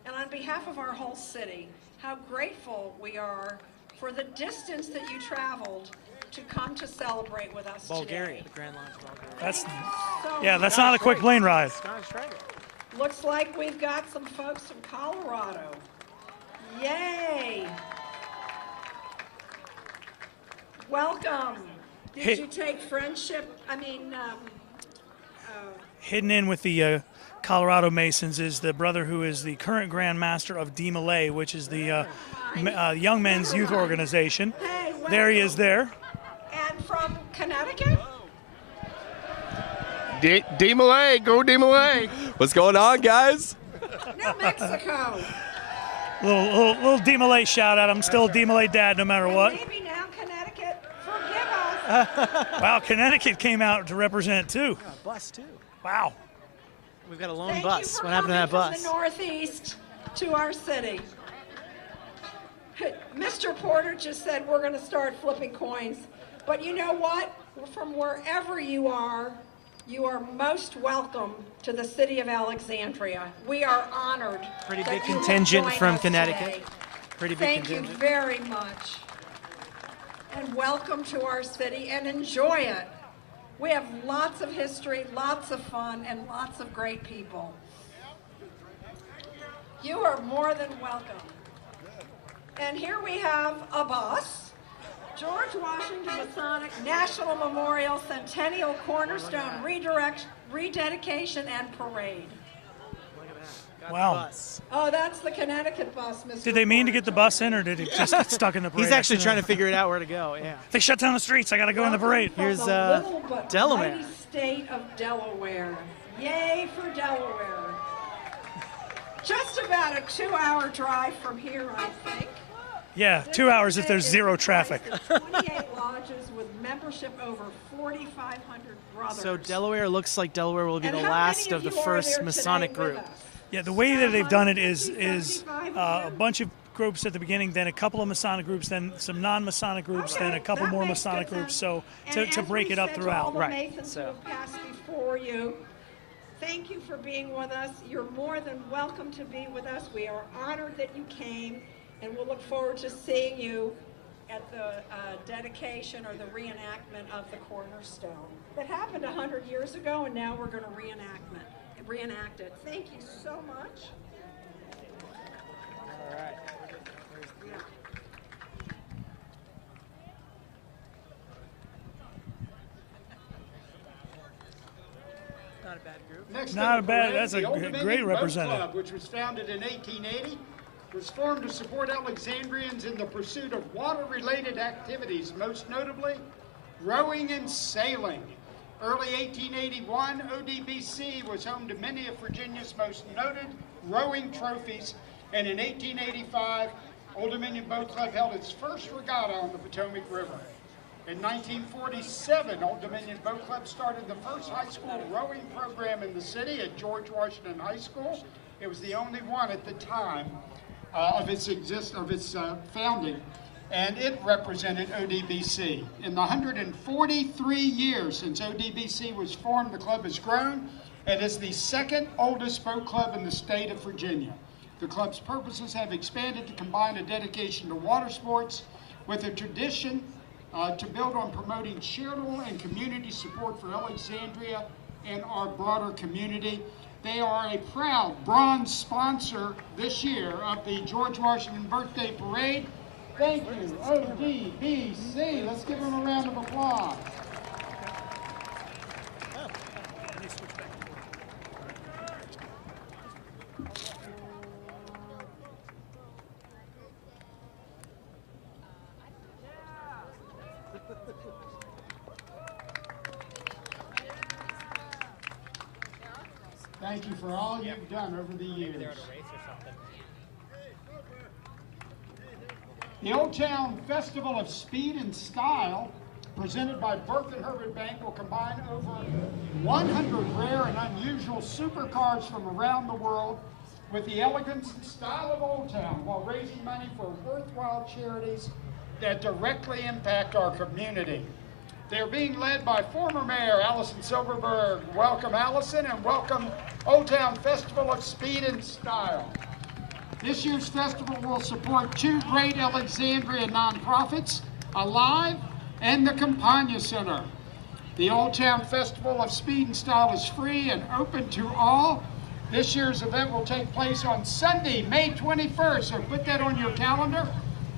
and on behalf of our whole city, how grateful we are for the distance that you traveled to come to celebrate with us Bulgaria. today. The Grand Lodge of Bulgaria. That's So yeah, that's not a quick plane ride. Scottish Rite. looks like we've got some folks from Colorado. Yay! Welcome. Did Hey. you take friendship? Hidden in with the Colorado Masons is the brother who is the current Grand Master of DeMolay, which is the young men's youth organization. Hey, There he is there. And from Connecticut? DeMolay, go DeMolay. What's going on, guys? New Mexico. Little DeMolay shout out. I'm still a DeMolay dad no matter what. Maybe now Connecticut, forgive us. Wow, Connecticut came out to represent too. A bus too. Wow. We've got a lone Thank bus. you for What happened to that coming bus? from the Northeast to our city. Mr. Porter just said we're going to start flipping coins. But you know what? From wherever you are most welcome to the city of Alexandria. We are honored. Pretty that big you have contingent joined from us Connecticut. today. Pretty big Thank contingent. you very much. and welcome to our city and enjoy it. We have lots of history, lots of fun, and lots of great people. You are more than welcome. And here we have a bus, George Washington Masonic National Memorial Centennial Cornerstone Rededication and Parade. Wow. Oh, that's the Connecticut bus, Mr. Did they mean to Ford. get the bus in, or did it just get stuck in the parade? He's actually trying to figure it out where to go. Yeah. They shut down the streets. I got to go in the parade. From Here's, the little but Delaware. mighty state of Delaware. Yay for Delaware. Just about a 2-hour drive from here, I think. Yeah, 2 hours if there's zero traffic. 28 lodges with membership over 4,500 brothers. So Delaware looks like Delaware will be And the how last many of the you are first there Masonic today with group. us? Yeah, the way that they've done it is a bunch of groups at the beginning, then a couple of Masonic groups, then some non-Masonic groups, then a couple that more makes Masonic good groups. sense. So And to as break we it up said to throughout. all the Right, Masons so- who have passed before you, thank you for being with us. You're more than welcome to be with us. We are honored that you came, and we'll look forward to seeing you at the dedication or the reenactment of the cornerstone. That happened 100 years ago, and now we're going to reenact it. Thank you so much. All right. Not a bad group. Next Not in the a bad- parade, that's a the Old great Dominion Boat representative. Club, which was founded in 1880, was formed to support Alexandrians in the pursuit of water-related activities, most notably rowing and sailing. Early 1881, ODBC was home to many of Virginia's most noted rowing trophies, and in 1885, Old Dominion Boat Club held its first regatta on the Potomac River. In 1947, Old Dominion Boat Club started the first high school rowing program in the city at George Washington High School. It was the only one at the time of its founding, and it represented ODBC. In the 143 years since ODBC was formed, the club has grown and is the second oldest boat club in the state of Virginia. The club's purposes have expanded to combine a dedication to water sports with a tradition to build on promoting charitable and community support for Alexandria and our broader community. They are a proud bronze sponsor this year of the George Washington Birthday Parade. Thank you, ODBC. Let's give them a round of applause. Thank you for all you've done over the years. The Old Town Festival of Speed and Style, presented by Burke and Herbert Bank, will combine over 100 rare and unusual supercars from around the world with the elegance and style of Old Town, while raising money for worthwhile charities that directly impact our community. They're being led by former Mayor Allison Silverberg. Welcome, Allison, and welcome Old Town Festival of Speed and Style. This year's festival will support two great Alexandria nonprofits, Alive and the Campagna Center. The Old Town Festival of Speed and Style is free and open to all. This year's event will take place on Sunday, May 21st, so put that on your calendar,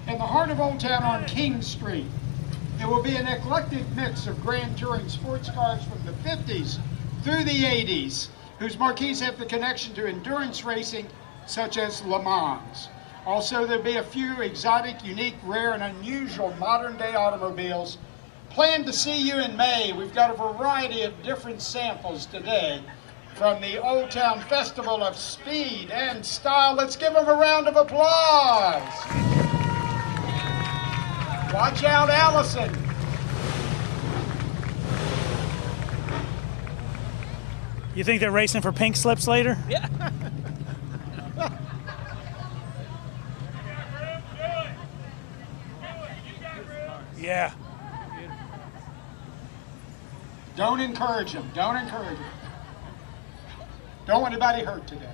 in the heart of Old Town on King Street. It will be an eclectic mix of grand touring sports cars from the 50s through the 80s, whose marquees have the connection to endurance racing, such as Le Mans. Also, there'll be a few exotic, unique, rare, and unusual modern-day automobiles. Plan to see you in May. We've got a variety of different samples today from the Old Town Festival of Speed and Style. Let's give them a round of applause. Watch out, Allison. You think they're racing for pink slips later? Yeah. Yeah. Don't encourage them. Don't encourage them. Don't want anybody hurt today.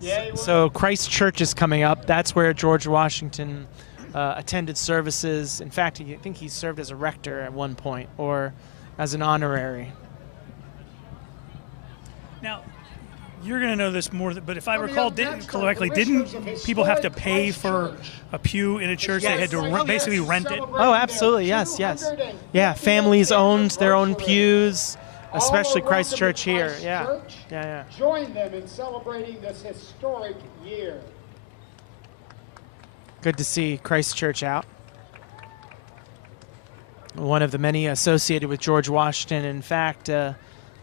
Yeah, So Christ Church is coming up. That's where George Washington attended services. In fact, I think he served as a rector at one point, or as an honorary. Now, you're going to know this more, but if I Well, recall the correctly, parishioners didn't of people have to historic pay Christ for Church. a pew in a church? They had to basically rent it. Oh, absolutely, yes. Yeah, families owned their own pews, especially Christ Church here. Yeah. Join them in celebrating this historic year. Good to see Christ Church out. One of the many associated with George Washington. In fact,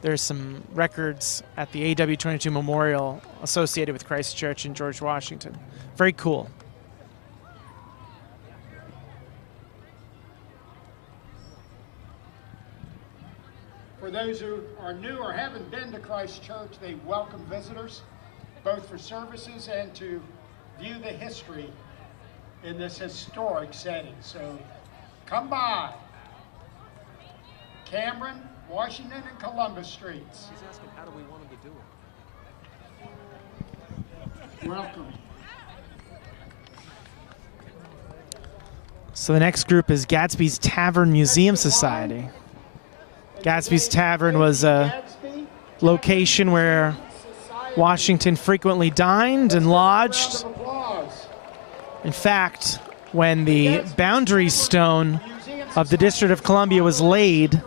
there's some records at the AW22 Memorial associated with Christ Church and George Washington. Very cool. For those who are new or haven't been to Christ Church, they welcome visitors, both for services and to view the history in this historic setting. So come by. Cameron, Washington, and Columbus Streets. He's asking, how do we want him to do it? Welcome. So the next group is Gadsby's Tavern Museum Society. Gadsby's Tavern was a location where Washington frequently dined and lodged. In fact, when the boundary stone of the District of Columbia was laid,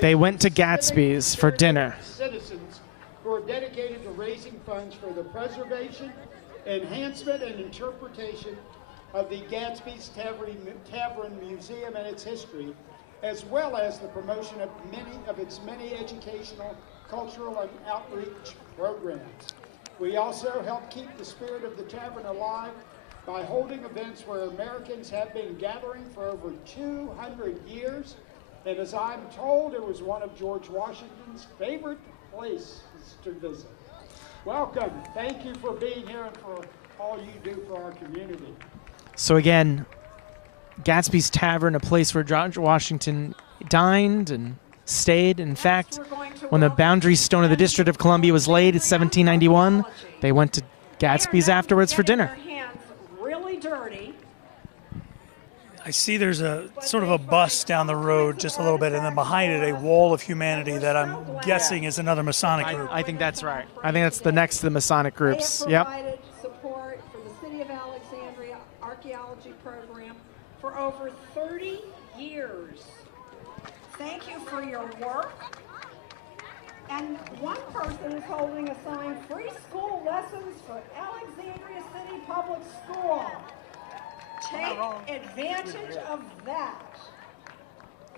they went to Gadsby's for dinner. Citizens who are dedicated to raising funds for the preservation, enhancement, and interpretation of the Gadsby's Tavern Museum and its history, as well as the promotion of many educational, cultural, and outreach programs. We also help keep the spirit of the tavern alive by holding events where Americans have been gathering for over 200 years. And as I'm told, it was one of George Washington's favorite places to visit. Welcome. Thank you for being here and for all you do for our community. So again, Gadsby's Tavern, a place where George Washington dined and stayed. In fact, when the boundary stone of the District of Columbia was laid in 1791, they went to Gadsby's afterwards for dinner. Really dirty. I see there's a sort of a bus down the road just a little bit, and then behind it a wall of humanity that I'm guessing is another Masonic group. I think that's right. I think that's the next to the Masonic groups. They have Yep. provided support for the City of Alexandria Archaeology Program for over 30 years. Thank you for your work. And one person is holding a sign, free school lessons for Alexandria City Public School. Take advantage of that.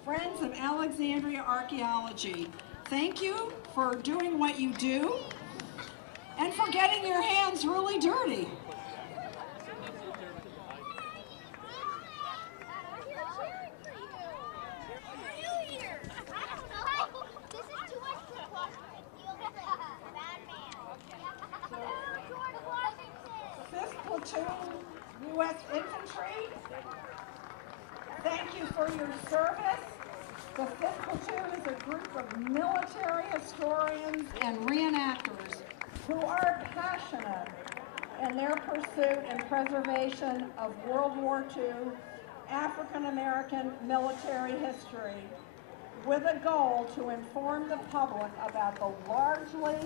Friends of Alexandria Archaeology, thank you for doing what you do and for getting your hands really dirty. U.S. Infantry, thank you for your service. The 5th Platoon is a group of military historians and reenactors who are passionate in their pursuit and preservation of World War II African American military history, with a goal to inform the public about the largely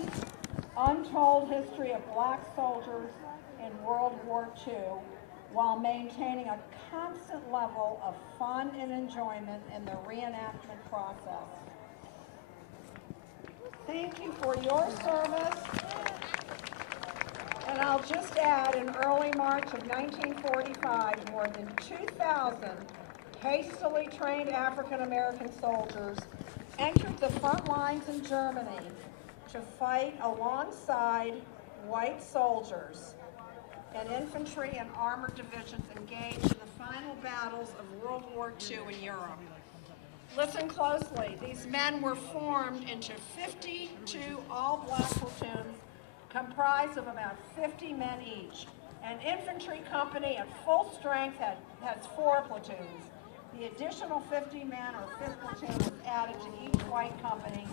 untold history of black soldiers in World War II, while maintaining a constant level of fun and enjoyment in the reenactment process. Thank you for your service. And I'll just add, in early March of 1945, more than 2,000 hastily trained African American soldiers entered the front lines in Germany to fight alongside white soldiers and infantry and armored divisions engaged in the final battles of World War II in Europe. Listen closely. These men were formed into 52 all-black platoons comprised of about 50 men each. An infantry company at full strength has 4 platoons. The additional 50 men or 5th platoon was added to each white company,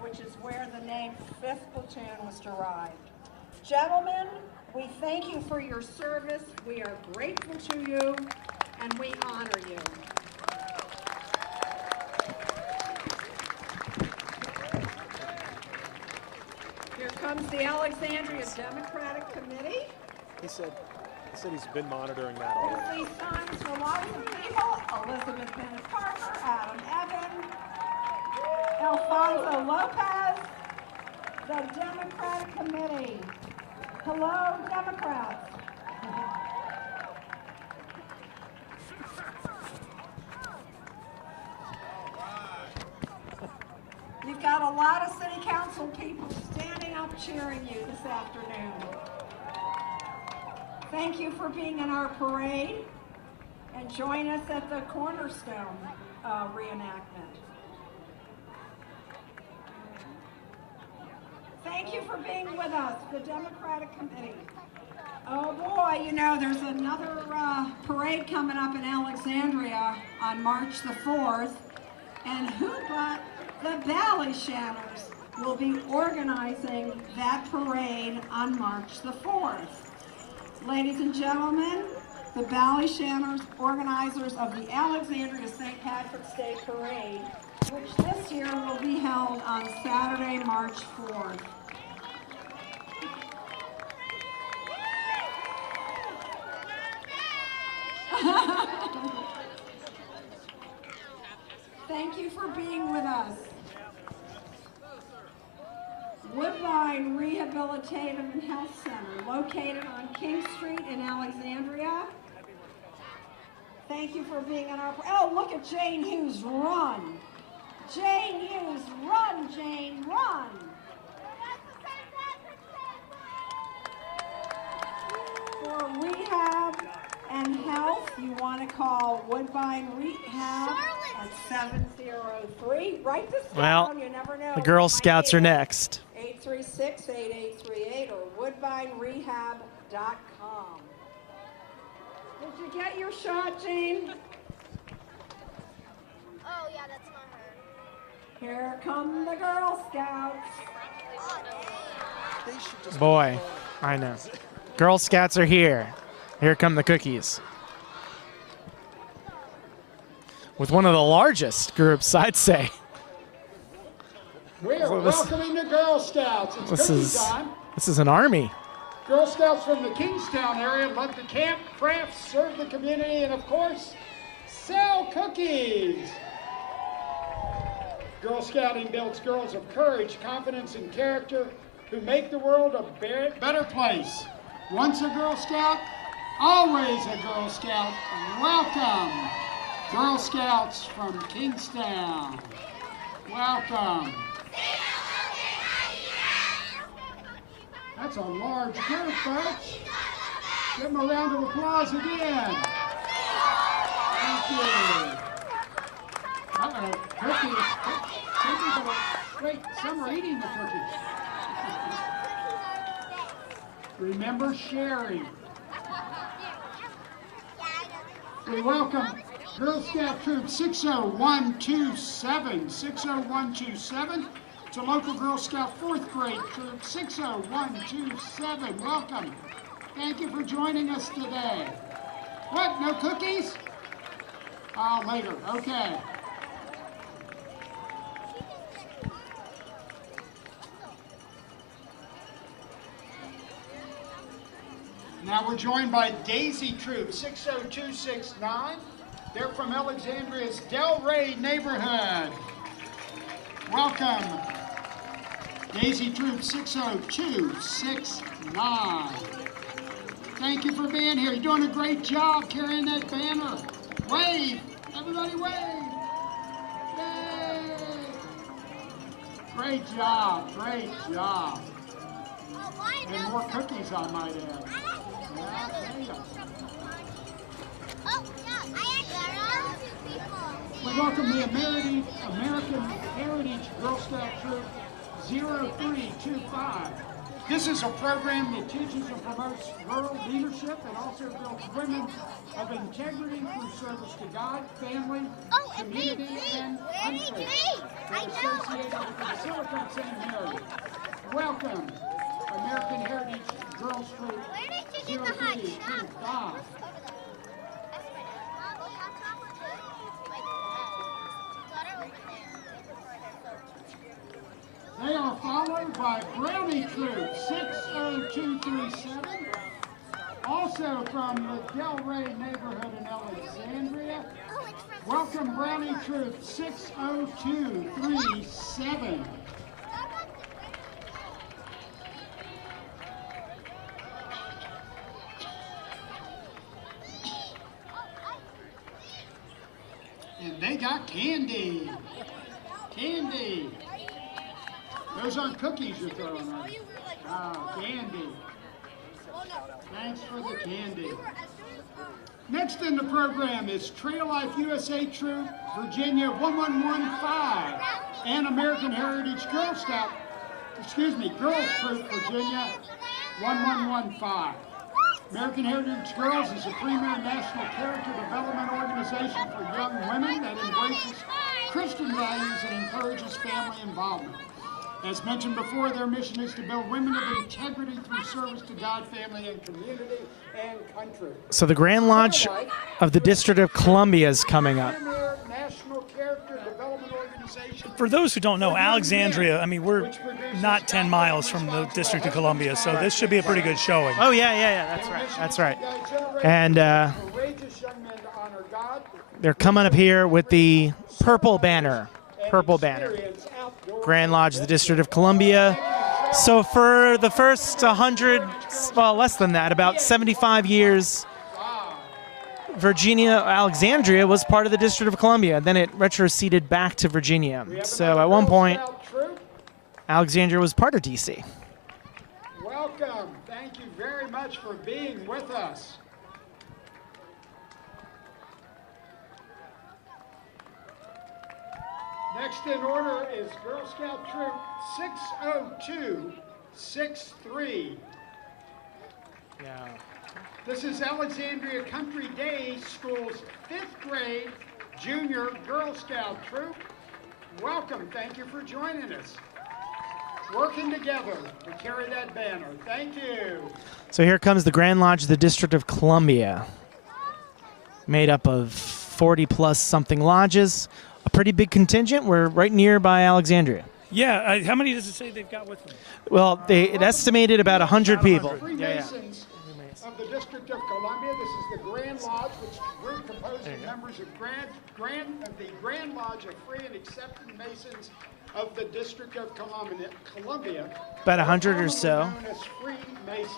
which is where the name 5th platoon was derived. Gentlemen, We thank you for your service. We are grateful to you, and we honor you. Here comes the Alexandria Democratic Committee. He said he's been monitoring that already. These signs for lots of people: Elizabeth Bennett Parker, Adam Evan, Alfonso Lopez, the Democratic Committee. Hello, Democrats. You've got a lot of city council people standing up cheering you this afternoon. Thank you for being in our parade and join us at the Cornerstone reenactment. Thank you for being with us, the Democratic Committee. Oh boy, you know, there's another parade coming up in Alexandria on March the 4th, and who but the Ballyshaners will be organizing that parade on March the 4th. Ladies and gentlemen, the Ballyshaners, organizers of the Alexandria St. Patrick's Day Parade, which this year will be held on Saturday, March 4th. Thank you for being with us. Woodbine Rehabilitative and Health Center, located on King Street in Alexandria. Thank you for being on our... Oh, look at Jane Hughes run. Jane Hughes, run, Jane, run. For rehab and health, you want to call Woodbine Rehab at 703. Write this down, Well, you never know. the Girl Scouts are next. 836-8838 or woodbinerehab.com. Did you get your shot, Jane? Oh, yeah, that's not her. Here come the Girl Scouts. Boy, I know. Girl Scouts are here. Here come the cookies. With one of the largest groups, I'd say. We're welcoming the Girl Scouts. It's cookie time. This is an army. Girl Scouts from the Kingstown area love to camp, craft, serve the community, and of course, sell cookies. Girl Scouting builds girls of courage, confidence, and character who make the world a better place. Once a Girl Scout, always a Girl Scout. Welcome, Girl Scouts from Kingstown. Welcome. That's a large group, folks. Give them a round of applause again. Thank you. Uh-oh, cookies. Some people are, wait, some are eating the cookies. Remember sharing. We welcome Girl Scout Troop 60127. 60127. It's a local Girl Scout 4th grade troop, 60127. Welcome. Thank you for joining us today. What, no cookies? Later, okay. Now we're joined by Daisy Troop 60269. They're from Alexandria's Del Rey neighborhood. Welcome, Daisy Troop 60269. Thank you for being here. You're doing a great job carrying that banner. Wave, everybody wave. Yay. Great job, great job. And more cookies, I might add. Yeah, there you go. We welcome the American Heritage Girl Scout Troop 0325. This is a program that teaches and promotes rural leadership and also builds women of integrity through service to God, family, community, and country. They're associated with the Silicon St. Mary. Welcome, American Heritage Girl L Street, Where did you get the hot 03225. They are followed by Brownie Troop 60237, also from the Delray neighborhood in Alexandria. Welcome Brownie Troop 60237. And they got candy. Candy. Those aren't cookies you're throwing on. Candy. Thanks for the candy. Next in the program is Trail Life USA Troop, Virginia 1115, and American Heritage Girls Troop, Virginia 1115. American Heritage Girls is a premier national character development organization for young women that embraces Christian values and encourages family involvement. As mentioned before, their mission is to build women of integrity through service to God, family, and community and country. So the Grand Lodge of the District of Columbia is coming up. Premier national character development organization. For those who don't know, Alexandria, I mean, we're not 10 miles from the District of Columbia, so this should be a pretty good showing. Oh, yeah, that's right. And Courageous young men to honor God. they're coming up here with the purple banner. Grand Lodge of the District of Columbia. So for the first 100, well, less than that, about 75 years, Alexandria was part of the District of Columbia. Then it retroceded back to Virginia. So at one point, Alexandria was part of D.C. Welcome. Thank you very much for being with us. Next in order is Girl Scout Troop 60263. This is Alexandria Country Day School's 5th grade junior Girl Scout Troop. Welcome. Thank you for joining us. Working together to carry that banner. Thank you. So here comes the Grand Lodge of the District of Columbia, made up of 40-plus something lodges. A pretty big contingent. We're right nearby Alexandria. Yeah, how many does it say they've got with them? Well, it estimated about 100 people. Freemasons of the District of Columbia. This is the Grand Lodge, which we're composed of members of the Grand Lodge of Free and Accepted Masons of the District of Columbia. About 100 or so. Known as Freemasons.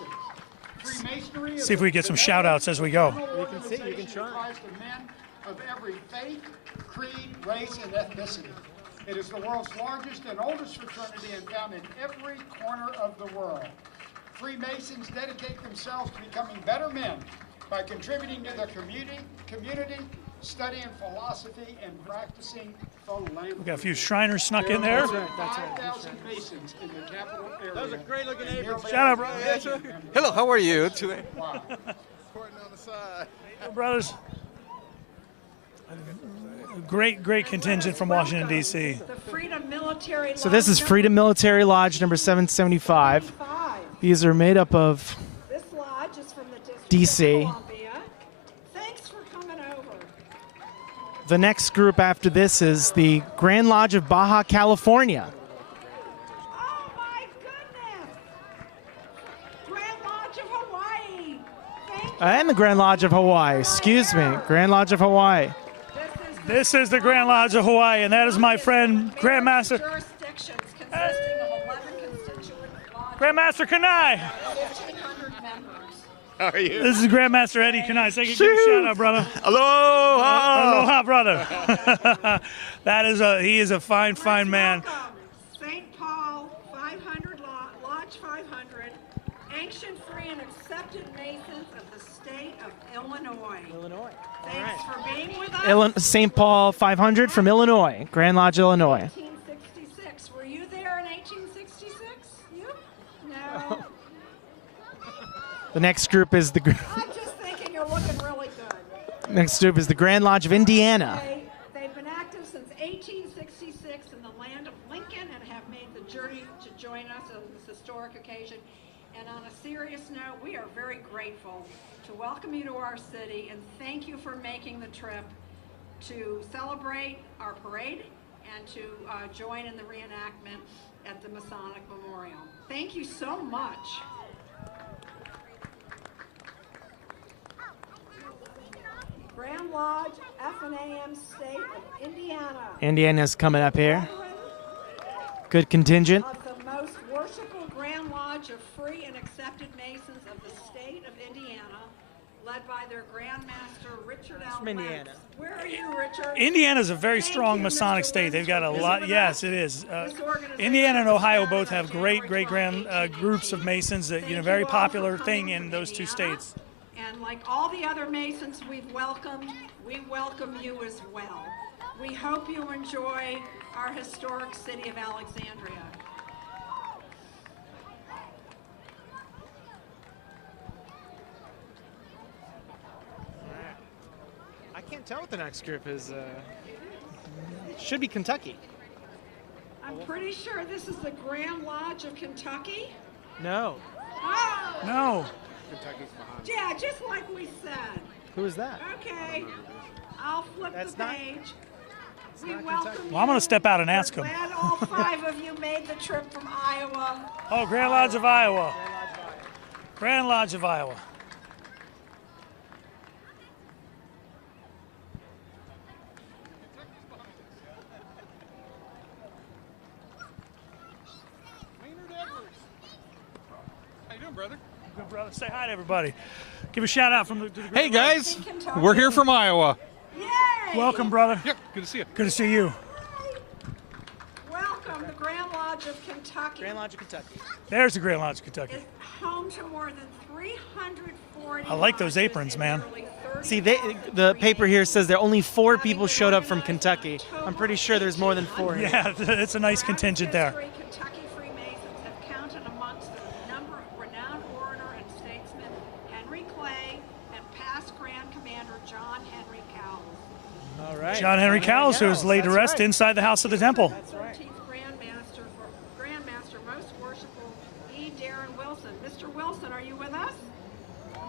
Freemasonry is See if we get some shout outs as we go. You can see, you can try. Comprised of men of every faith, creed, race, and ethnicity. It is the world's largest and oldest fraternity and found in every corner of the world. Freemasons dedicate themselves to becoming better men by contributing to the community, studying philosophy, and practicing philanthropy. We got a few Shriners snuck in there. That's right. 5,000 Masons in the capital area. That was a great looking neighbor. Shout out, bro. Hello, how are you today? Wow. Brothers. Great contingent from Washington, D.C. The Freedom Military So this is Freedom Military Lodge number 775. These are made up of This lodge is from the District D.C. of Columbia. Thanks for coming over. The next group after this is the Grand Lodge of Baja California. Oh my goodness! Grand Lodge of Hawaii. Thank you. And the Grand Lodge of Hawaii. Excuse me. Grand Lodge of Hawaii. This is the Grand Lodge of Hawaii, and that is my friend, Grandmaster. Jurisdictions consisting of 11 constituent lodges, Grandmaster Kanai. 1,500 members. How are you? This is Grandmaster Eddie Kanai. Say, give a shout out, brother. Aloha! Aloha, brother. He is a fine man. St. Paul 500 Lodge 500, ancient, free, and accepted Masons of the state of Illinois. Thanks for being with us. St. Paul 500 from Illinois. Grand Lodge, Illinois. 1866. Were you there in 1866? You? No. The next group is I'm just thinking you're looking really good. Next group is the Grand Lodge of Indiana. They've been active since 1866 in the land of Lincoln and have made the journey to join us on this historic occasion. And on a serious note, we are very grateful to welcome you to our city and thank you for making the trip to celebrate our parade and to join in the reenactment at the Masonic Memorial. Thank you so much. Grand Lodge F&AM State of Indiana. Indiana's coming up here. Good contingent. Of the most worshipful Grand Lodge of free and accepted Masons of the state of Indiana, led by their Grand Master Richard L. From Indiana. Lennox. Where are you, Richard? Indiana's a very Thank strong you, Masonic Mr. state. They've got a Winston. lot. Visit with Yes, us. it is. This organization Indiana and was Ohio founded both on have January great 12, groups of Masons. That Thank very you all popular for thing coming in from those two Indiana. states. And like all the other Masons we've welcomed, we welcome you as well. We hope you enjoy our historic city of Alexandria. I can't tell what the next group is. Should be Kentucky. I'm pretty sure this is the Grand Lodge of Kentucky. No. Oh! No. Yeah, just like we said. Who is that? Okay, I'll flip That's the not- page. We not welcome Kentucky. Well, I'm going to you. step out and ask We're them. glad all 5 of you made the trip from Iowa. Oh, Grand Lodge of Iowa. Grand Lodge of Iowa. How you doing, brother? Good brother. Say hi to everybody. Give a shout out from the to the Hey, Grand Lodge. guys. Kentucky. We're here from Iowa. Yay! Welcome, brother. Yep, good to see you. Good to see you. Welcome, the Grand Lodge of Kentucky. Grand Lodge of Kentucky. There's the Grand Lodge of Kentucky. Is home to more than 340. I like those lodges aprons, in man. nearly 30 See, the paper here says there only 4 people showed up from Kentucky. I'm pretty sure there's more than 4 here. Yeah, it's a nice contingent there. History, Kentucky Freemasons have counted amongst the number of renowned orator and statesman Henry Clay and past Grand Commander John Henry Cowles. All right. John Henry Cowles, who was laid to That's rest right. inside the house of the temple. That's right. 13th Grandmaster, most worshipful E. Darren Wilson. Mr. Wilson, are you with us?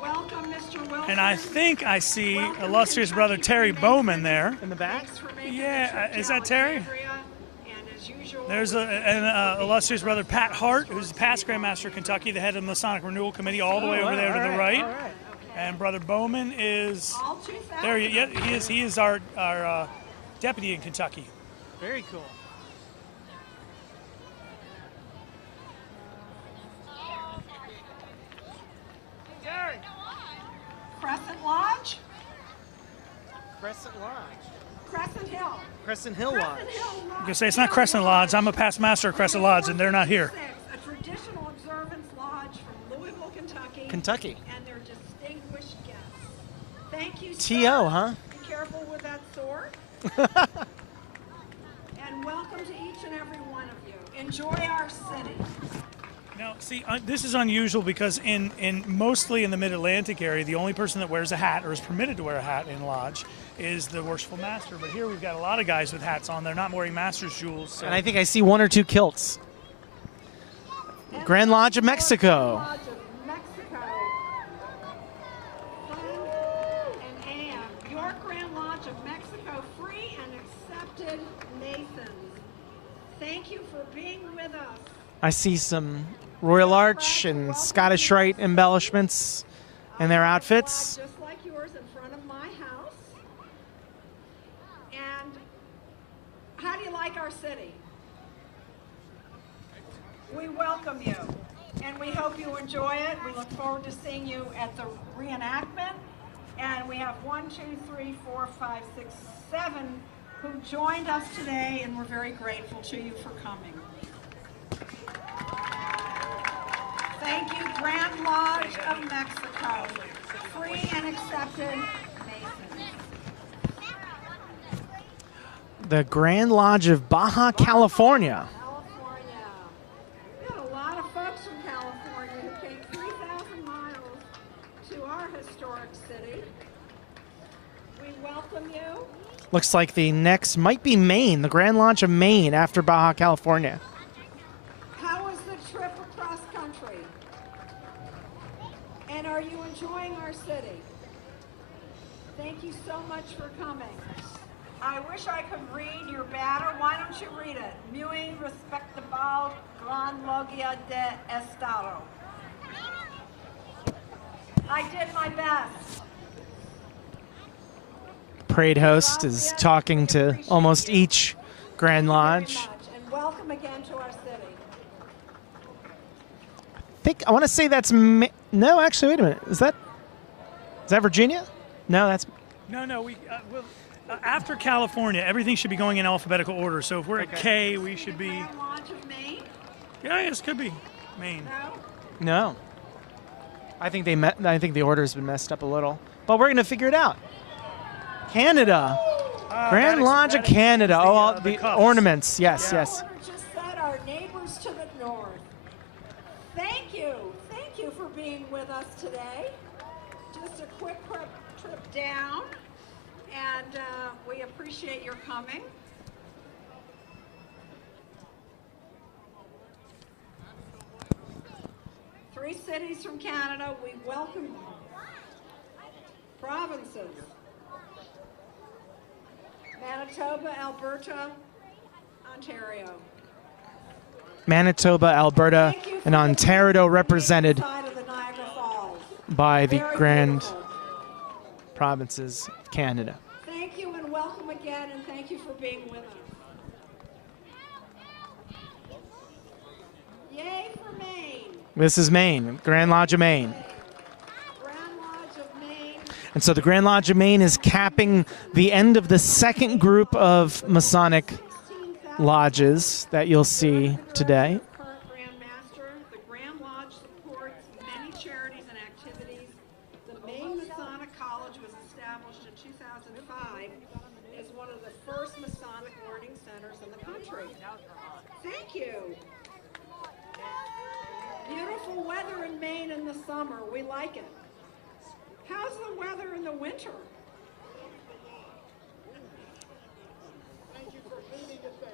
Welcome, Mr. Wilson. And I think I see Welcome, illustrious Kentucky brother Terry Freemasons. Bowman there. In the back? Thanks for making Yeah, the trip to is that Terry? Alexandria. And as usual, There's an illustrious brother Pat Hart, who's the past Grandmaster of Kentucky, the head of the Masonic Renewal Committee, all the way over there to the right. All right. And brother Bowman is all 2,000. there. Yeah, he is our deputy in Kentucky. Very cool. Crescent Lodge, Crescent Lodge. Crescent Hill. Crescent Hill Lodge. Crescent Hill Lodge. I'm gonna say it's not Crescent Lodge. I'm a past master of Crescent Lodge, and they're not here. A traditional observance lodge from Louisville, Kentucky. Kentucky. And their distinguished guests. Thank you, sir. T.O., huh? Be careful with that sword. And welcome to each and every one of you. Enjoy our city. Now, see, this is unusual because in mostly in the Mid-Atlantic area, the only person that wears a hat or is permitted to wear a hat in lodge is the worshipful master. But here we've got a lot of guys with hats on. They're not wearing master's jewels. So. And I think I see 1 or 2 kilts. Grand Lodge of Mexico. Lodge of Mexico. And AM. York Grand Lodge of Mexico, free and accepted Masons. Thank you for being with us. I see some Royal Arch and Scottish Rite embellishments in their outfits. Just like yours in front of my house. And how do you like our city? We welcome you, and we hope you enjoy it. We look forward to seeing you at the reenactment. And we have 1, 2, 3, 4, 5, 6, 7 who joined us today, and we're very grateful to you for coming. Thank you, Grand Lodge of Mexico, free and accepted Masons. The Grand Lodge of Baja California. California. We got a lot of folks from California who came 3,000 miles to our historic city. We welcome you. Looks like the next might be Maine, the Grand Lodge of Maine after Baja California. How was the trip across country? And are you enjoying our city? Thank you so much for coming. I wish I could read your banner. Why don't you read it? Muy respectable Gran Logia de Estado. I did my best. Parade host is talking to almost each Grand Lodge. Very much, and welcome again to our city. I want to say that's no. Actually, wait a minute. Is that Virginia? No, that's No, after California, everything should be going in alphabetical order. So if we're at K, we should be. Grand Lodge of Maine? Yeah, yes, could be Maine. No? no. I think I think the order's been messed up a little, but we're gonna figure it out. Canada, Grand Lodge of Canada. The cups. ornaments. Yes, Our yes. order just said our neighbors to the north. Thank you for being with us today. Just a quick trip down, and we appreciate your coming. Three cities from Canada, we welcome you. Provinces: Manitoba, Alberta, Ontario. Manitoba, Alberta, Thank you for and Ontario represented side of the Niagara Falls. by the Very Grand beautiful. Provinces of Canada. Thank you and welcome again, and thank you for being with us. Yay for Maine. This is Maine, Grand Lodge of Maine. Grand Lodge of Maine. And so the Grand Lodge of Maine is capping the end of the second group of Masonic 16,000 lodges that you'll see today. Current Grand Master. The Grand Lodge supports many charities and activities. The Maine Masonic College was established in 2005 as one of the first Masonic learning centers in the country. Thank you. Beautiful weather in Maine in the summer. We like it. How's the weather in the winter? Thank you for leading it there.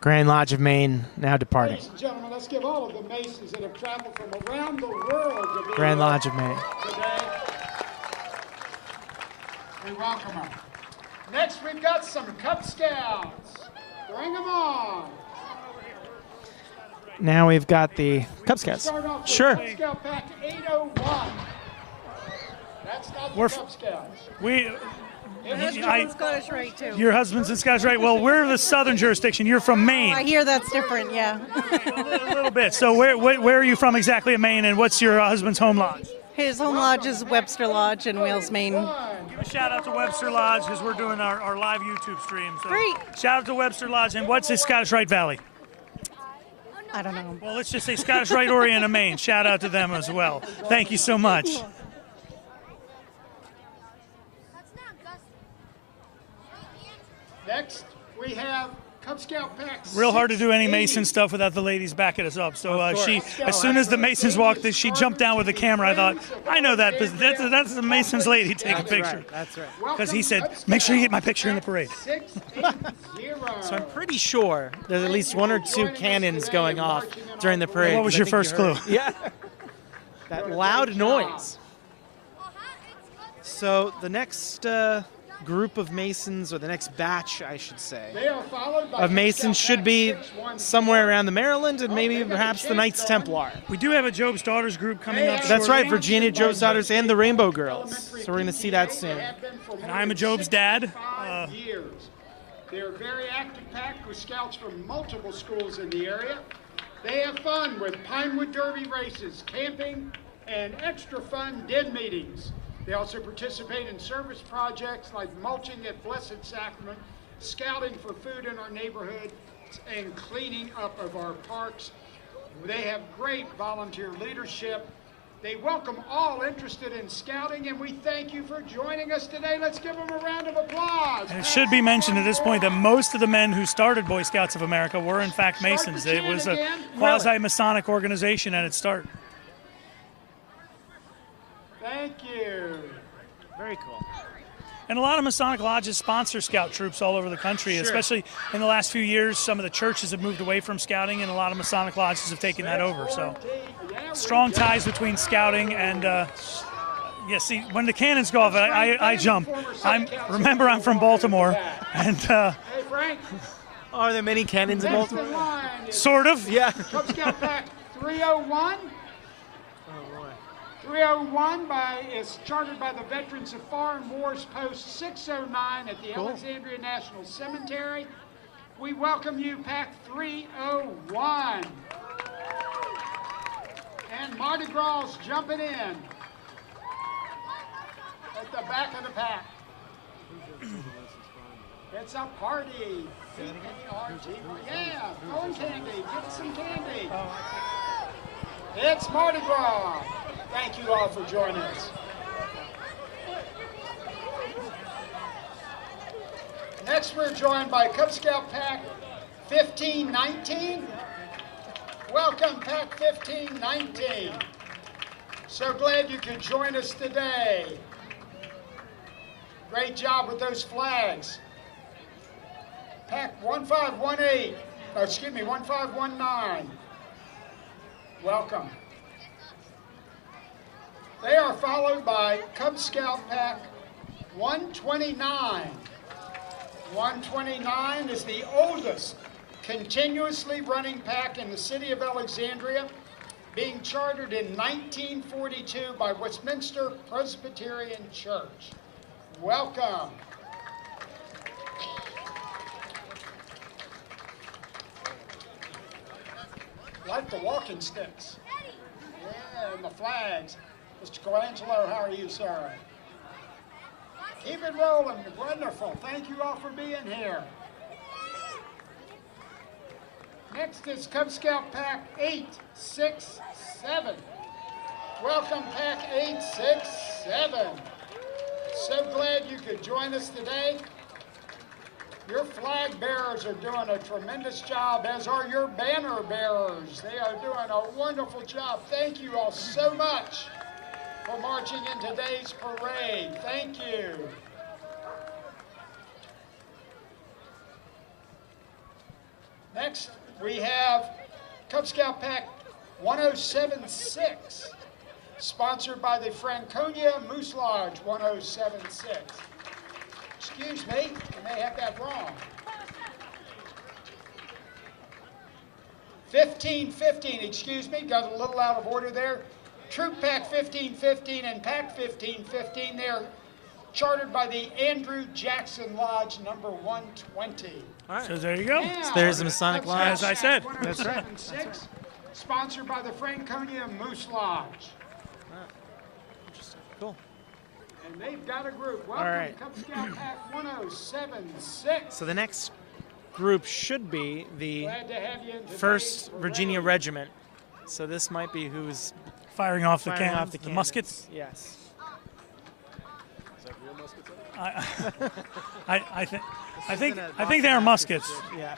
Grand Lodge of Maine now departing. Ladies and gentlemen, let's give all of the Masons that have traveled from around the world to be Grand here Lodge of Maine. today. We welcome them. Next, we've got some Cub Scouts. Bring them on. Now we've got the Cub Scouts. Start off with Sure. Cub Scout Pack 801. That's not the We're Cub Scouts. Scottish Rite too. Your husband's in Scottish Rite. Well, we're the southern jurisdiction. You're from I Maine. hear that's different, yeah. A little bit. So where are you from exactly in Maine, and what's your husband's home lodge? His home lodge is Webster Lodge in Wales, Maine. Give a shout out to Webster Lodge because we're doing our live YouTube stream. So Great. Shout out to Webster Lodge. And what's his Scottish Rite Valley? I don't know. Well, let's just say Scottish Rite Orienta, Maine. Shout out to them as well. Thank you so much. Next, we have Cub Scout Pack. Real hard to do any 680. Mason stuff without the ladies backing us up. So she, course. as soon as the Masons walked in, she jumped down with the camera. I thought, I know that. That's the Mason's lady. Take a picture. That's right. Because he said, make sure you get my picture in the parade. 680. So I'm pretty sure there's at least one or two cannons going off during the parade. What was 'cause I your think first you heard- clue? Yeah. That loud noise. So the next group of Masons, or the next batch, I should say, They are followed by of Masons Cub Scout should Pack be 614. somewhere around the Maryland and maybe perhaps the Knights Templar. We do have a Job's Daughters group coming up That's right, shortly. Virginia, Joe's Daughters, and the Rainbow Girls. So we're going to see that soon. And I'm a Job's dad. 5 years. They're a very active pack with scouts from multiple schools in the area. They have fun with Pinewood Derby races, camping, and extra fun den meetings. They also participate in service projects like mulching at Blessed Sacrament, scouting for food in our neighborhood, and cleaning up of our parks. They have great volunteer leadership. They welcome all interested in scouting, and we thank you for joining us today. Let's give them a round of applause. And it should be mentioned at this point that most of the men who started Boy Scouts of America were in fact Masons. It was a quasi-Masonic organization at its start. Thank you. Very cool. And a lot of Masonic lodges sponsor scout troops all over the country, especially in the last few years. Some of the churches have moved away from scouting, and a lot of Masonic lodges have taken that over. So Yeah, strong ties between scouting and. Yeah, see, when the cannons go off, I jump. Remember, I'm from Baltimore, and Hey, Frank. Are there many cannons in Next Baltimore? in line is sort of. Yeah. Cub Scout Pack 301. 301 is chartered by the Veterans of Foreign Wars Post 609 at the Alexandria National Cemetery. We welcome you, Pack 301. And Mardi Gras jumping in at the back of the pack. It's a party. Yeah, corn candy. Get some candy. It's Mardi Gras. Thank you all for joining us. Next, we're joined by Cub Scout Pack 1519. Welcome, Pack 1519. So glad you could join us today. Great job with those flags. Pack 1519. Welcome. They are followed by Cub Scout Pack 129. 129 is the oldest continuously running pack in the city of Alexandria, being chartered in 1942 by Westminster Presbyterian Church. Welcome. Like the walking sticks. Yeah, and the flags. Mr. Colangelo, how are you, sir? Keep it rolling. Wonderful. Thank you all for being here. Next is Cub Scout Pack 867. Welcome, Pack 867. So glad you could join us today. Your flag bearers are doing a tremendous job, as are your banner bearers. They are doing a wonderful job. Thank you all so much for marching in today's parade. Thank you. Next, we have Cub Scout Pack 1076, sponsored by the Franconia Moose Lodge 1076. Excuse me, I may have that wrong. 1515, excuse me, got a little out of order there. Troop Pack 1515 and Pack 1515, they're chartered by the Andrew Jackson Lodge number 120. All right. So there you go. Now, So there's the Masonic Lodge. As I said. That's right. 1076, sponsored by the Franconia Moose Lodge. Interesting. Cool. And they've got a group. Welcome right. to Cub Scout Pack 1076. So the next group should be the Glad to have you in today's 1st Virginia parade. Regiment. So this might be who's Firing off the firing off the the muskets. Yes. I think they are muskets. Yeah.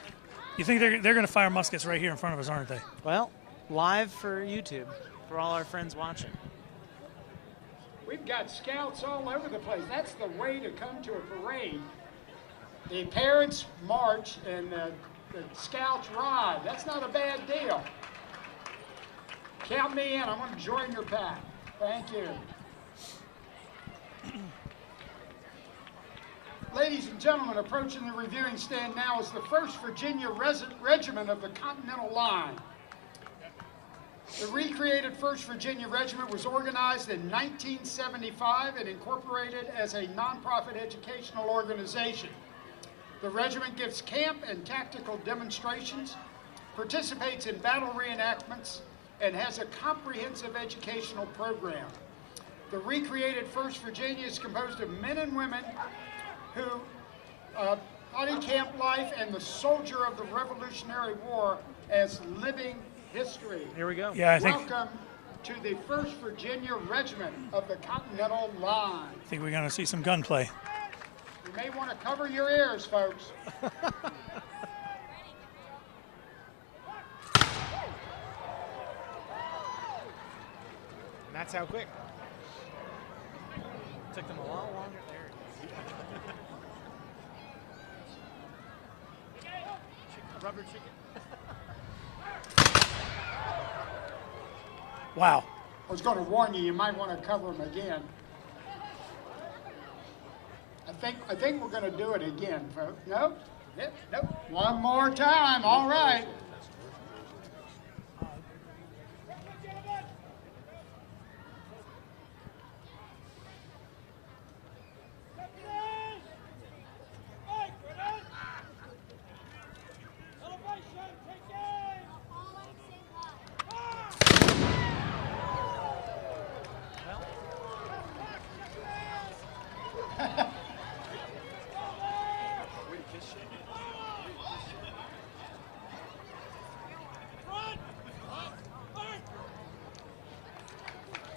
You think they're going to fire muskets right here in front of us, aren't they? Well, live for YouTube for all our friends watching. We've got scouts all over the place. That's the way to come to a parade. The parents march and the scouts ride. That's not a bad deal. Count me in. I'm going to join your pack. Thank you. Ladies and gentlemen, approaching the reviewing stand now is the 1st Virginia Regiment of the Continental Line. The recreated 1st Virginia Regiment was organized in 1975 and incorporated as a nonprofit educational organization. The regiment gives camp and tactical demonstrations, participates in battle reenactments, and has a comprehensive educational program. The recreated 1st Virginia is composed of men and women who body camp life and the soldier of the Revolutionary War as living history. Here we go. Yeah, I think Welcome to the 1st Virginia Regiment of the Continental Line. I think we're going to see some gunplay. You may want to cover your ears, folks. And that's how quick. Took them a lot longer. There it is. Rubber chicken. Wow. I was going to warn you, you might want to cover them again. I think we're going to do it again, folks. Nope. Nope. One more time. All right.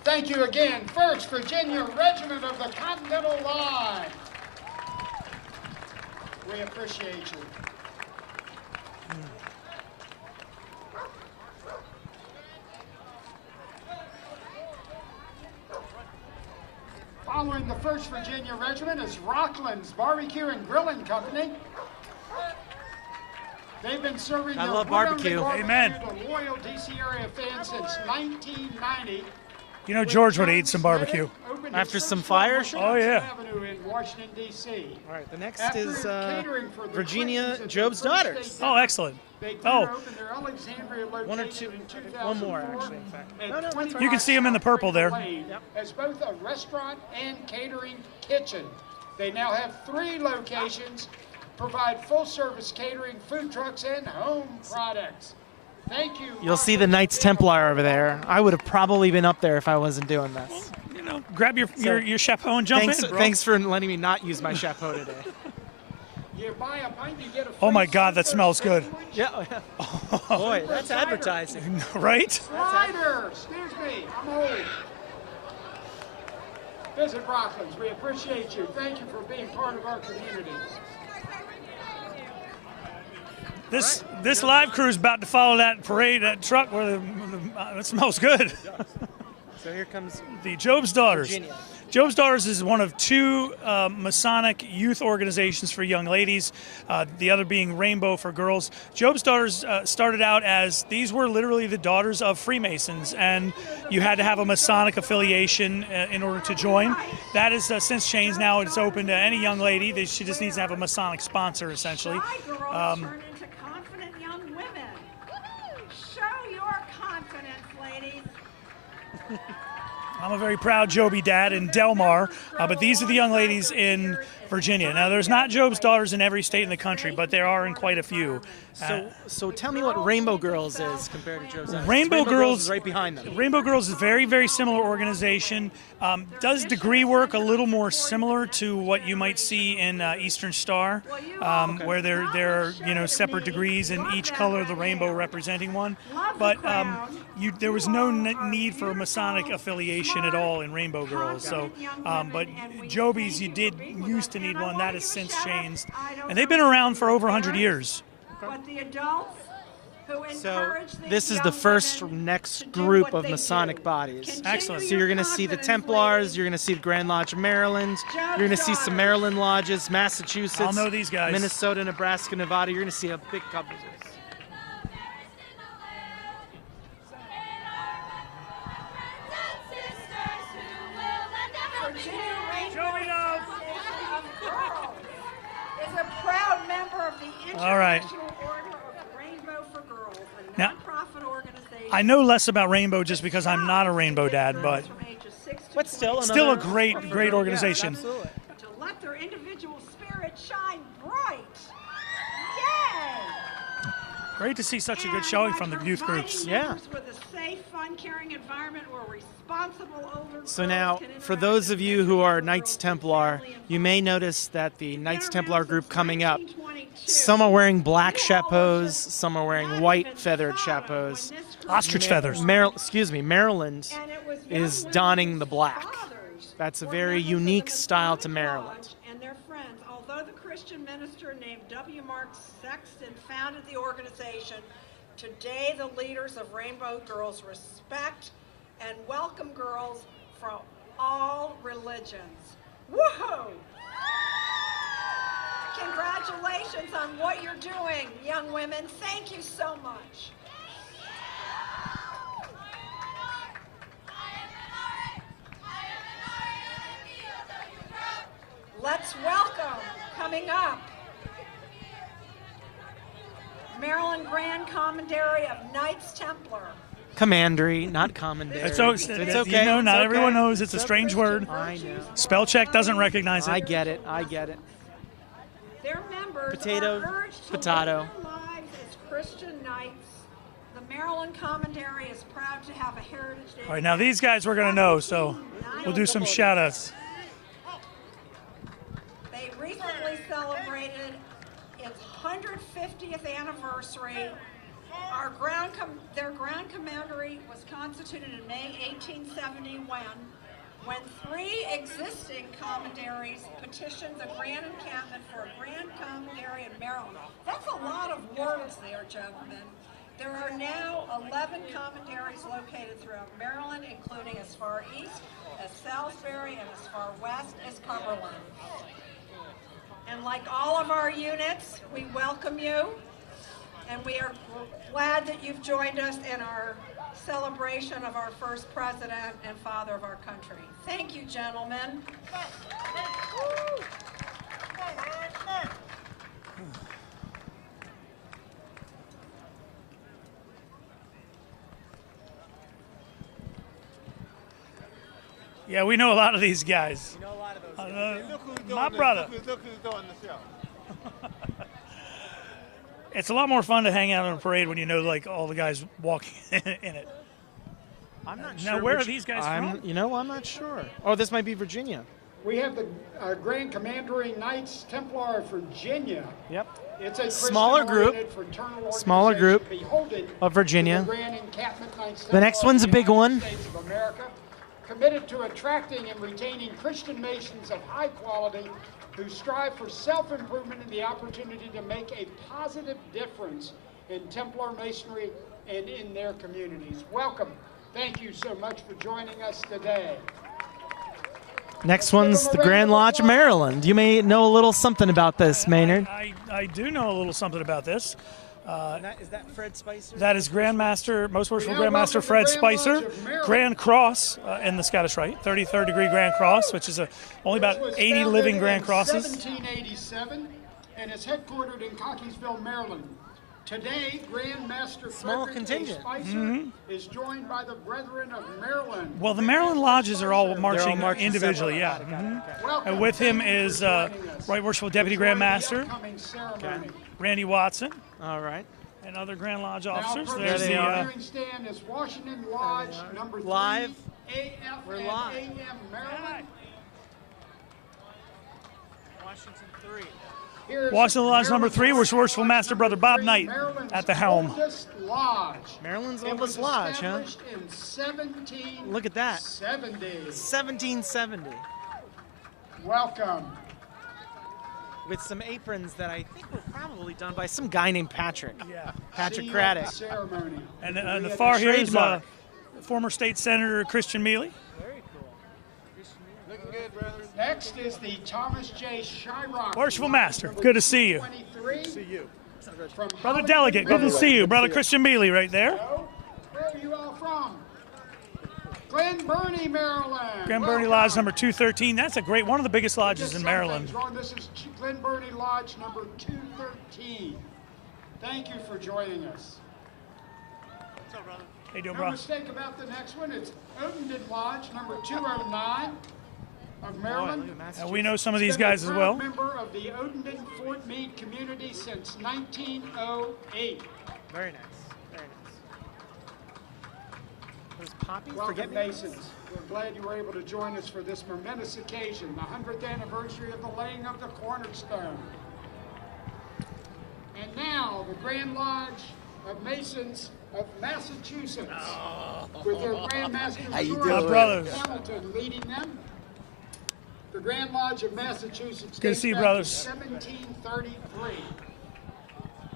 Thank you again, 1st Virginia Regiment of the Continental Line. We appreciate you. Following the 1st Virginia Regiment is Rockland's Barbecue and Grilling Company. They've been serving I their love wood-only barbecue. Amen. to loyal DC area fans since 1990. You know George would eat some barbecue. After some fire? Oh, yeah. Avenue in Washington, D.C. All right, the next After is catering for the Virginia Clintons at Job's their first Daughters. state Oh, excellent. They Oh. opened their Alexandria location One or two, in 2004 one more actually, in fact. at No, that's 25 right. You can see 'em in the purple there. Lane Yep. as both a restaurant and catering kitchen. They now have 3 locations, provide full-service catering, food trucks, and home products. Thank you. You'll see the Knights Templar over there. I would have probably been up there if I wasn't doing this. You know, grab your chapeau and jump Thanks, in, bro. thanks for letting me not use my chapeau today. You buy a pint, you get a Oh my free God, that Caesar smells good. sandwich. Yeah. Boy, that's advertising. Right? Slider, excuse me, I'm old. Visit Rocklands, we appreciate you. Thank you for being part of our community. This live crew is about to follow that parade, that truck where it smells good. So here comes The Job's Daughters. Virginia. Job's Daughters is one of 2 Masonic youth organizations for young ladies, the other being Rainbow for girls. Job's Daughters started out as, these were literally the daughters of Freemasons, and you had to have a Masonic affiliation in order to join. That has since changed. Now it's open to any young lady. She just needs to have a Masonic sponsor, essentially. Shy girls turn into confident young women. Show your confidence, ladies. I'm a very proud Joby dad in Delmar, but these are the young ladies in Virginia. Now, there's not Job's Daughters in every state in the country, but there are in quite a few. So tell me what Rainbow Girls is compared to Job's Daughters. Rainbow Girls is right behind them. Rainbow Girls is a very, very similar organization. Does degree work a little more similar to what you might see in Eastern Star, where there are separate degrees in each color of the rainbow representing one. But there was no need for a Masonic affiliation at all in Rainbow Girls. So, but Joby's, you used to need one. That has since changed, and they've been around for over 100 years. But the adults who So encourage these this is young the first women next to do group what of they Masonic do. bodies. Continue Excellent. So you're going to see the confidence, Templars, ladies. you're going to see the Grand Lodge of Maryland, you're going to see some Maryland lodges, Massachusetts, I'll know these guys. Minnesota, Nebraska, Nevada. You're going to see a big couple. Virginia Rainbow of Girls is a proud member of the All right. International Order of Rainbow for Girls, a Now, nonprofit organization. I know less about Rainbow just because I'm not a Rainbow dad, but from ages 6 to But still, still a another- great organization. Absolutely. to let their individual spirit shine bright. Yay! Great to see such a good And showing by from the youth groups. providing Yeah. members with a safe, fun, caring environment where responsible older So girls now, can for interact those with of you who are younger Knights girls in Templar, family and you may notice that the Knights Been Templar around group since coming up, 1922. some are wearing black You all chapeaus, just some are wearing not white even feathered thought of chapeaus. when this group Ostrich was feathers. born. Maryland And it was young is women donning whose the black. fathers That's a were very members of the unique style Masonic to Maryland. Lodge and their friends. Although the Christian minister named W. Mark Sexton founded the organization, today the leaders of Rainbow Girls respect and welcome girls from all religions. Woohoo! Congratulations on what you're doing, young women. Thank you so much. Grand Commandery of Knights Templar. Commandery, not commandery. It's okay. You know, not everyone knows it's a strange word. I know. Spell check doesn't recognize it. I get it. I get it. Their members Potato, are urged to potato. live their lives as Christian knights. The Maryland Commandery is proud to have a Heritage Day. All right, now these guys we're going to know, so we'll do some shout-outs. They recently celebrated its 150th anniversary. Their Grand Commandery was constituted in May 1871 when 3 existing commanderies petitioned the Grand Encampment for a Grand Commandery in Maryland. That's a lot of words there, gentlemen. There are now 11 commanderies located throughout Maryland, including as far east as Salisbury and as far west as Cumberland. And like all of our units, we welcome you, and we are glad that you've joined us in our celebration of our first president and father of our country. Thank you, gentlemen. Yeah, we know a lot of these guys. You know a lot of those guys. My brother. Look who's doing the show. It's a lot more fun to hang out on a parade when you know like all the guys walking in it. I'm not Now, sure. where are which- these guys from? You know, I'm not sure. Oh, this might be Virginia. We have the Grand Commandery Knights Templar of Virginia. Yep. It's a Smaller group. Christian-oriented fraternal Smaller group organization beholden of Virginia. to the Grand Encampment Knights The next Templar one's a of the big one. United States of America, committed to attracting and retaining Christian Masons of high quality who strive for self-improvement and the opportunity to make a positive difference in Templar Masonry and in their communities. Welcome. Thank you so much for joining us today. Next one's the Grand Lodge of Maryland. You may know a little something about this, Maynard. I do know a little something about this. Is that Fred Spicer? That is Grandmaster, Most Worshipful We now Grandmaster welcome Fred the Grand Spicer, Lodge of Maryland. Grand Cross in the Scottish Rite, 33rd degree Grand Cross, which is only about Which was 80 founded living in Grand Crosses. 1787 and is headquartered in Cockeysville, Maryland. Today, Grandmaster Small Frederick contingent. A. Spicer is joined by the Brethren of Maryland. Well, the Maryland lodges are all marching, marching individually, separate. yeah. Got it, got it, Welcome. And with him Thank you is for joining us. Right Worshipful Deputy Enjoy the Grandmaster upcoming ceremony. Randy Watson All right. and other Grand Lodge Now, officers. approaching There's the the hearing stand is Washington Lodge number 3, Live. AF We're and live. AM Maryland. Washington 3. Here's Washington Lodge number 3, Maryland's Worshipful Master Brother Bob 3, Knight Maryland's at the helm. oldest lodge. Maryland's It oldest was lodge, huh? established in 1770. Look at that. 1770. Welcome. With some aprons that I think were probably done by some guy named Patrick. Yeah. Patrick See you at Craddock. the ceremony. And We the had far here is trademark. former State Senator Christian Mealy. Very cool. Looking good, brothers. Next is the Thomas J. Shyrock. Worshipful Lodge Master, number good to see you. 23. See you. From Brother Hollywood, Delegate, good to Maryland. see you. Brother Christian Mealy right there. Hello. Where are you all from? Glen Burnie, Maryland. Grand Burnie Welcome. Lodge number 213. That's a great, one of the biggest lodges Just in some Maryland. things wrong. This is Glen Burnie Lodge number 213. Thank you for joining us. How you doing, No bro? mistake about the next one. It's Oatenden Lodge number 209 of Maryland. We know some of these Been a guys as proud well. member of the Oatenden Fort Meade community since 1908. Very nice. Very nice. Those poppies, Welcome, forget me. Masons. We're glad you were able to join us for this momentous occasion, the 100th anniversary of the laying of the cornerstone. And now, the Grand Lodge of Masons of Massachusetts, with their Grand Master George My brothers. Hamilton leading them. The Grand Lodge of Massachusetts. Good to dates see you, back brothers. 1733.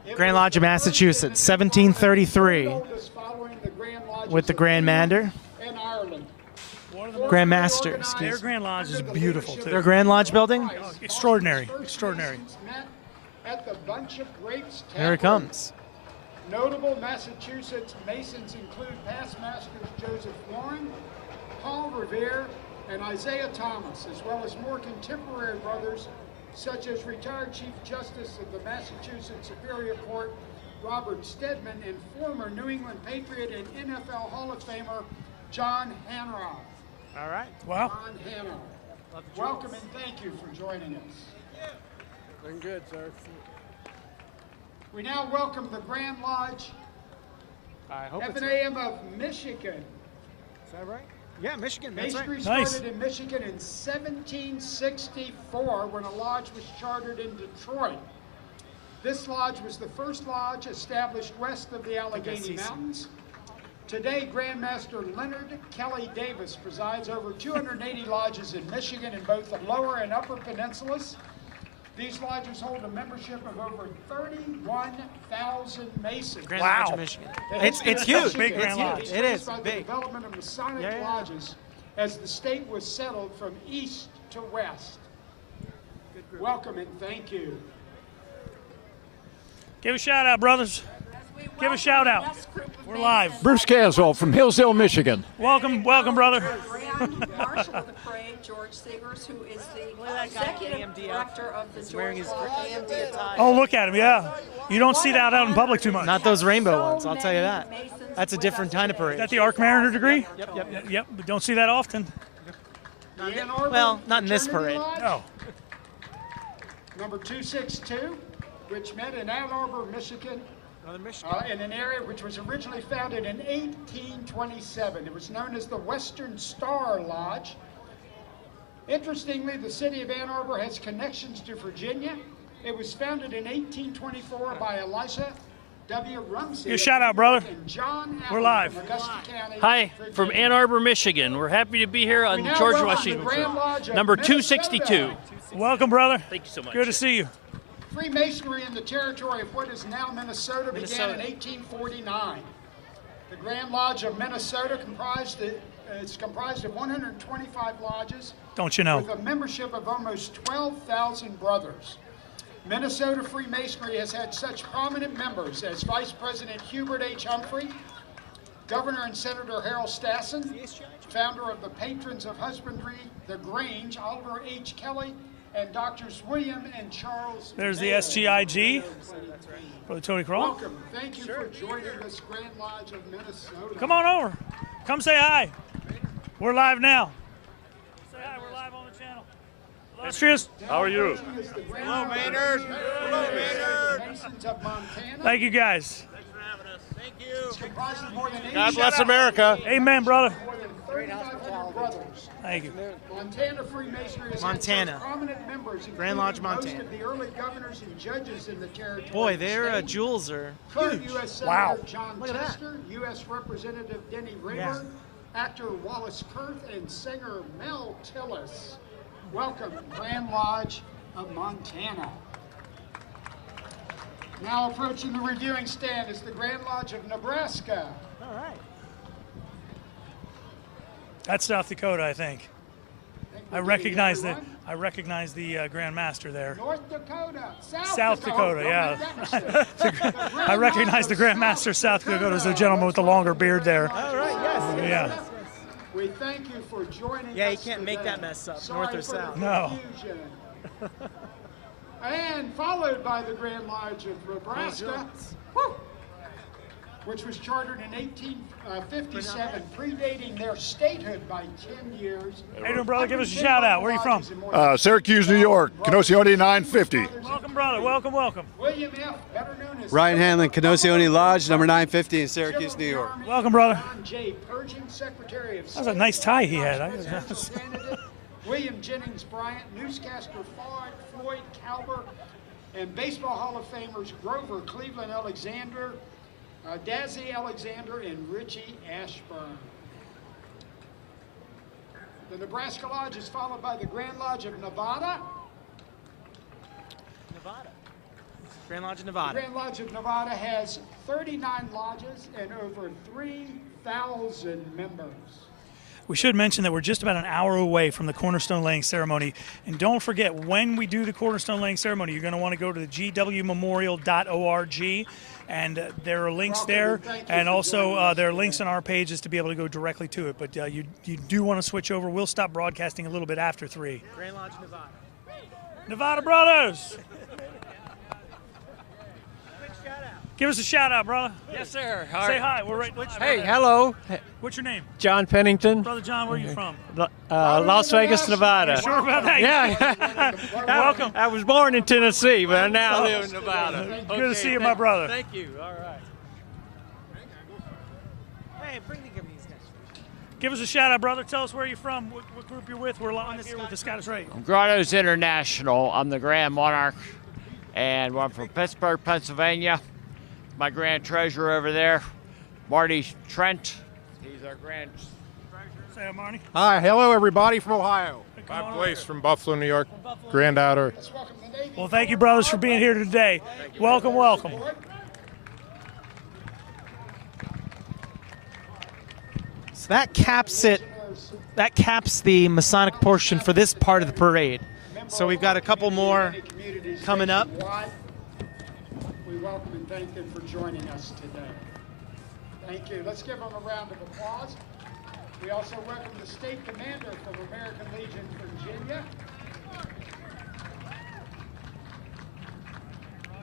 It Grand was Lodge of the first Massachusetts, and 1733, oldest following the Grand Lodges with the of Grand England Mander. and Ireland. Grand Master, Their excuse me. Grand Lodge is beautiful, Their too. Grand Lodge building? Extraordinary, First extraordinary. Masons met at the Bunch of Grapes Here it Tavern. comes. Notable Massachusetts Masons include past masters Joseph Warren, Paul Revere, and Isaiah Thomas, as well as more contemporary brothers such as retired Chief Justice of the Massachusetts Superior Court, Robert Stedman, and former New England Patriot and NFL Hall of Famer John Hanrock. All right. Wow. John Hanrock. Welcome and thank you for joining us. Been good, sir. We now welcome the Grand Lodge I hope it's F&AM of Michigan. Is that right? Yeah, Michigan. That's right. Masonry Nice. started in Michigan in 1764 when a lodge was chartered in Detroit. This lodge was the first lodge established west of the Allegheny Mountains. Today, Grandmaster Leonard Kelly Davis presides over 280 lodges in Michigan in both the lower and upper peninsulas. These lodges hold a membership of over 31,000 Masons. Grand Wow. Lodge of Michigan. The It's history of huge. Michigan Big Grand It's Lodge. huge. is It is by the big. development of Masonic Yeah, yeah. lodges as the state was settled from east to west. Welcome and thank you. Give a shout out, brothers. Give a shout out. We're live. Bruce Caswell from Hillsdale, Michigan. Welcome, welcome, brother. Grand Marshal of the Parade, George Siegers, who is the Executive Director of the Wearing George his Washington. AMD attire. Oh, look at him. Yeah. You don't see that out in public too much. Not those rainbow ones, I'll tell you that. That's a different kind of parade. Is that the Arc Mariner degree? Yep. Yep, but don't see that often. The Ann Arbor Well, not in this Fraternity parade. Lodge, No. Number 262, which met in Ann Arbor, Michigan, Another Michigan. in an area which was originally founded in 1827. It was known as the Western Star Lodge. Interestingly, the city of Ann Arbor has connections to Virginia. It was founded in 1824 by Elisha W. Rumsey. Give a shout out, brother. And John We're Allen live. from Augusta County, Hi, from Virginia. Ann Arbor, Michigan. We're happy to be here on We now George welcome the Washington, Grand Lodge of number Minnesota. 262. Welcome, brother. Thank you so much. Good to see you. Freemasonry in the territory of what is now Minnesota began Minnesota. in 1849. The Grand Lodge of Minnesota is comprised of 125 lodges Don't you know? with a membership of almost 12,000 brothers. Minnesota Freemasonry has had such prominent members as Vice President Hubert H. Humphrey, Governor and Senator Harold Stassen, founder of the Patrons of Husbandry, the Grange, Oliver H. Kelly, and Doctors William and Charles. There's the Mayer. SGIG. Brother Tony Crawl. Welcome. Thank you for joining this Grand Lodge of Minnesota. Come on over. Come say hi. We're live now. Say hi. We're live on the channel. Illustrious. How are you? Hello, Maynard. Hello, Maynard. Masons of Montana. Thank you, guys. It's comprised of more than 80 God bless America. Amen, brother. more than 3,500 brothers. Thank you. Montana Freemasonry has Montana. had such prominent members, Grand Lodge, including most Montana. of the early governors and judges in the territory. Boy, of the their state. jewels are Current huge. U.S. Senator Wow. John Look at that. Tester, U.S. Representative Denny Rayburn, Yeah. actor Wallace Kurth, and singer Mel Tillis. Welcome, Grand Lodge of Montana. Now approaching the reviewing stand is the Grand Lodge of Nebraska. All right. That's South Dakota, I think. I recognize the Grand Master there. North Dakota, South Dakota, Don't yeah. make that mistake. I recognize the Grand Master of South Dakota as the gentleman with the longer beard there. All right, yes. Yeah. We thank you for joining Yeah, you us can't make today. that mess up, Sorry north or for the south. No. confusion. And followed by the Grand Lodge of Nebraska, which was chartered in 1857, predating their statehood by 10 years. How you doing, brother? Give us a shout out. Where are you from? Syracuse, New York. Kenosione 950. Welcome, brother. Welcome, welcome. William F., better known as Ryan Hanlon, Kenosione Lodge, number 950 in Syracuse, New York. Welcome, brother. John J. Pershing, Secretary of That was a nice tie he had. Presidential candidate, William Jennings Bryant, newscaster Floyd Calber, and Baseball Hall of Famers Grover Cleveland Alexander, Dazzy Alexander, and Richie Ashburn. The Nebraska Lodge is followed by the Grand Lodge of Nevada. Nevada. Grand Lodge of The Nevada. Grand Lodge of Nevada has 39 lodges and over 3,000 members. We should mention that we're just about an hour away from the cornerstone laying ceremony. And don't forget, when we do the cornerstone laying ceremony, you're going to want to go to the gwmemorial.org. And there are links there. And also there are links on our pages to be able to go directly to it. But you do want to switch over. We'll stop broadcasting a little bit after 3. Grand Lodge, Nevada. Nevada Brothers! Quick shout out. Give us a shout out, brother. Yes, sir. Say hi. We're right. Hey, hello. What's your name? John Pennington. Brother John, where are you from? Las Vegas, Nevada. You sure about that? Yeah. Welcome. I was born in Tennessee, but I now live in Nevada. Good to see you, my brother. Thank you. All right. Hey, bring the these guys. Give us a shout out, brother. Tell us where you're from, what group you're with. We're live here with the Scottish Rite. Grottoes International. I'm the Grand Monarch, and I'm from Pittsburgh, Pennsylvania. My Grand Treasurer over there, Marty Trent. He's our Grand Say hi, Marty. Hi, hello everybody from Ohio. Bob Blaze from Buffalo, New York. Grand Outer. Well, thank you, brothers, for being here today. Welcome, welcome. So that caps it. That caps the Masonic portion for this part of the parade. So we've got a couple more coming up. We welcome and thank them for joining us today. Thank you. Let's give them a round of applause. We also welcome the State Commander from American Legion, Virginia.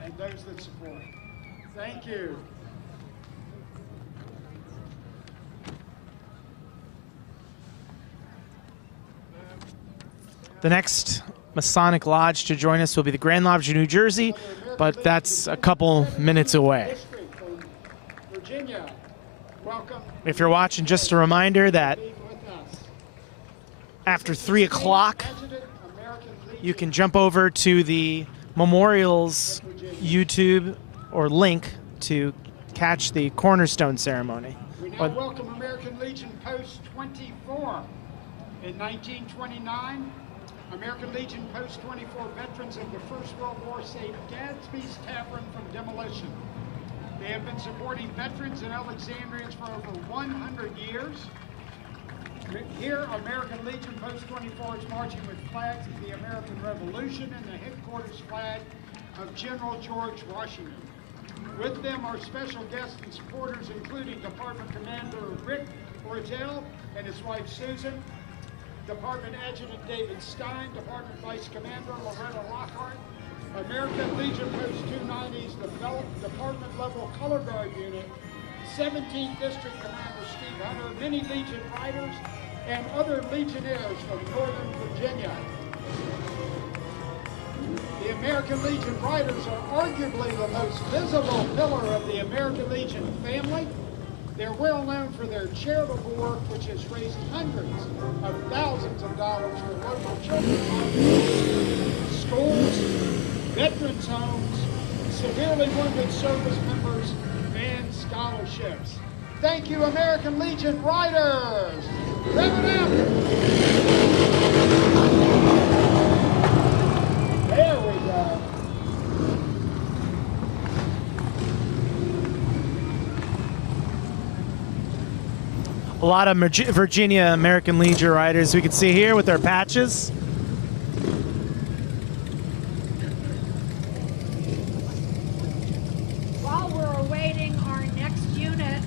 And those that support. Thank you. The next Masonic Lodge to join us will be the Grand Lodge of New Jersey, but that's a couple minutes away. Virginia, welcome. If you're watching, just a reminder that after 3 o'clock, you can jump over to the Memorials YouTube or link to catch the cornerstone ceremony. We now welcome American Legion Post 24. In 1929, American Legion Post 24 veterans of the First World War saved Gadsby's Tavern from demolition. They have been supporting veterans and Alexandrians for over 100 years. Here, American Legion Post 24 is marching with flags of the American Revolution and the headquarters flag of General George Washington. With them are special guests and supporters, including Department Commander Rick Ortel and his wife Susan, Department Adjutant David Stein, Department Vice Commander Loretta Lockhart, American Legion Post 290's Department Level Color Guard Unit, 17th District Commander Steve Hunter, many Legion Riders, and other Legionnaires from Northern Virginia. The American Legion Riders are arguably the most visible pillar of the American Legion family. They're well known for their charitable work, which has raised hundreds of thousands of dollars for local children's homes, schools, veterans' homes, severely wounded service members, and scholarships. Thank you, American Legion Riders! Rev it up! There we go. A lot of Virginia American Legion riders we can see here with their patches. While we're awaiting our next unit,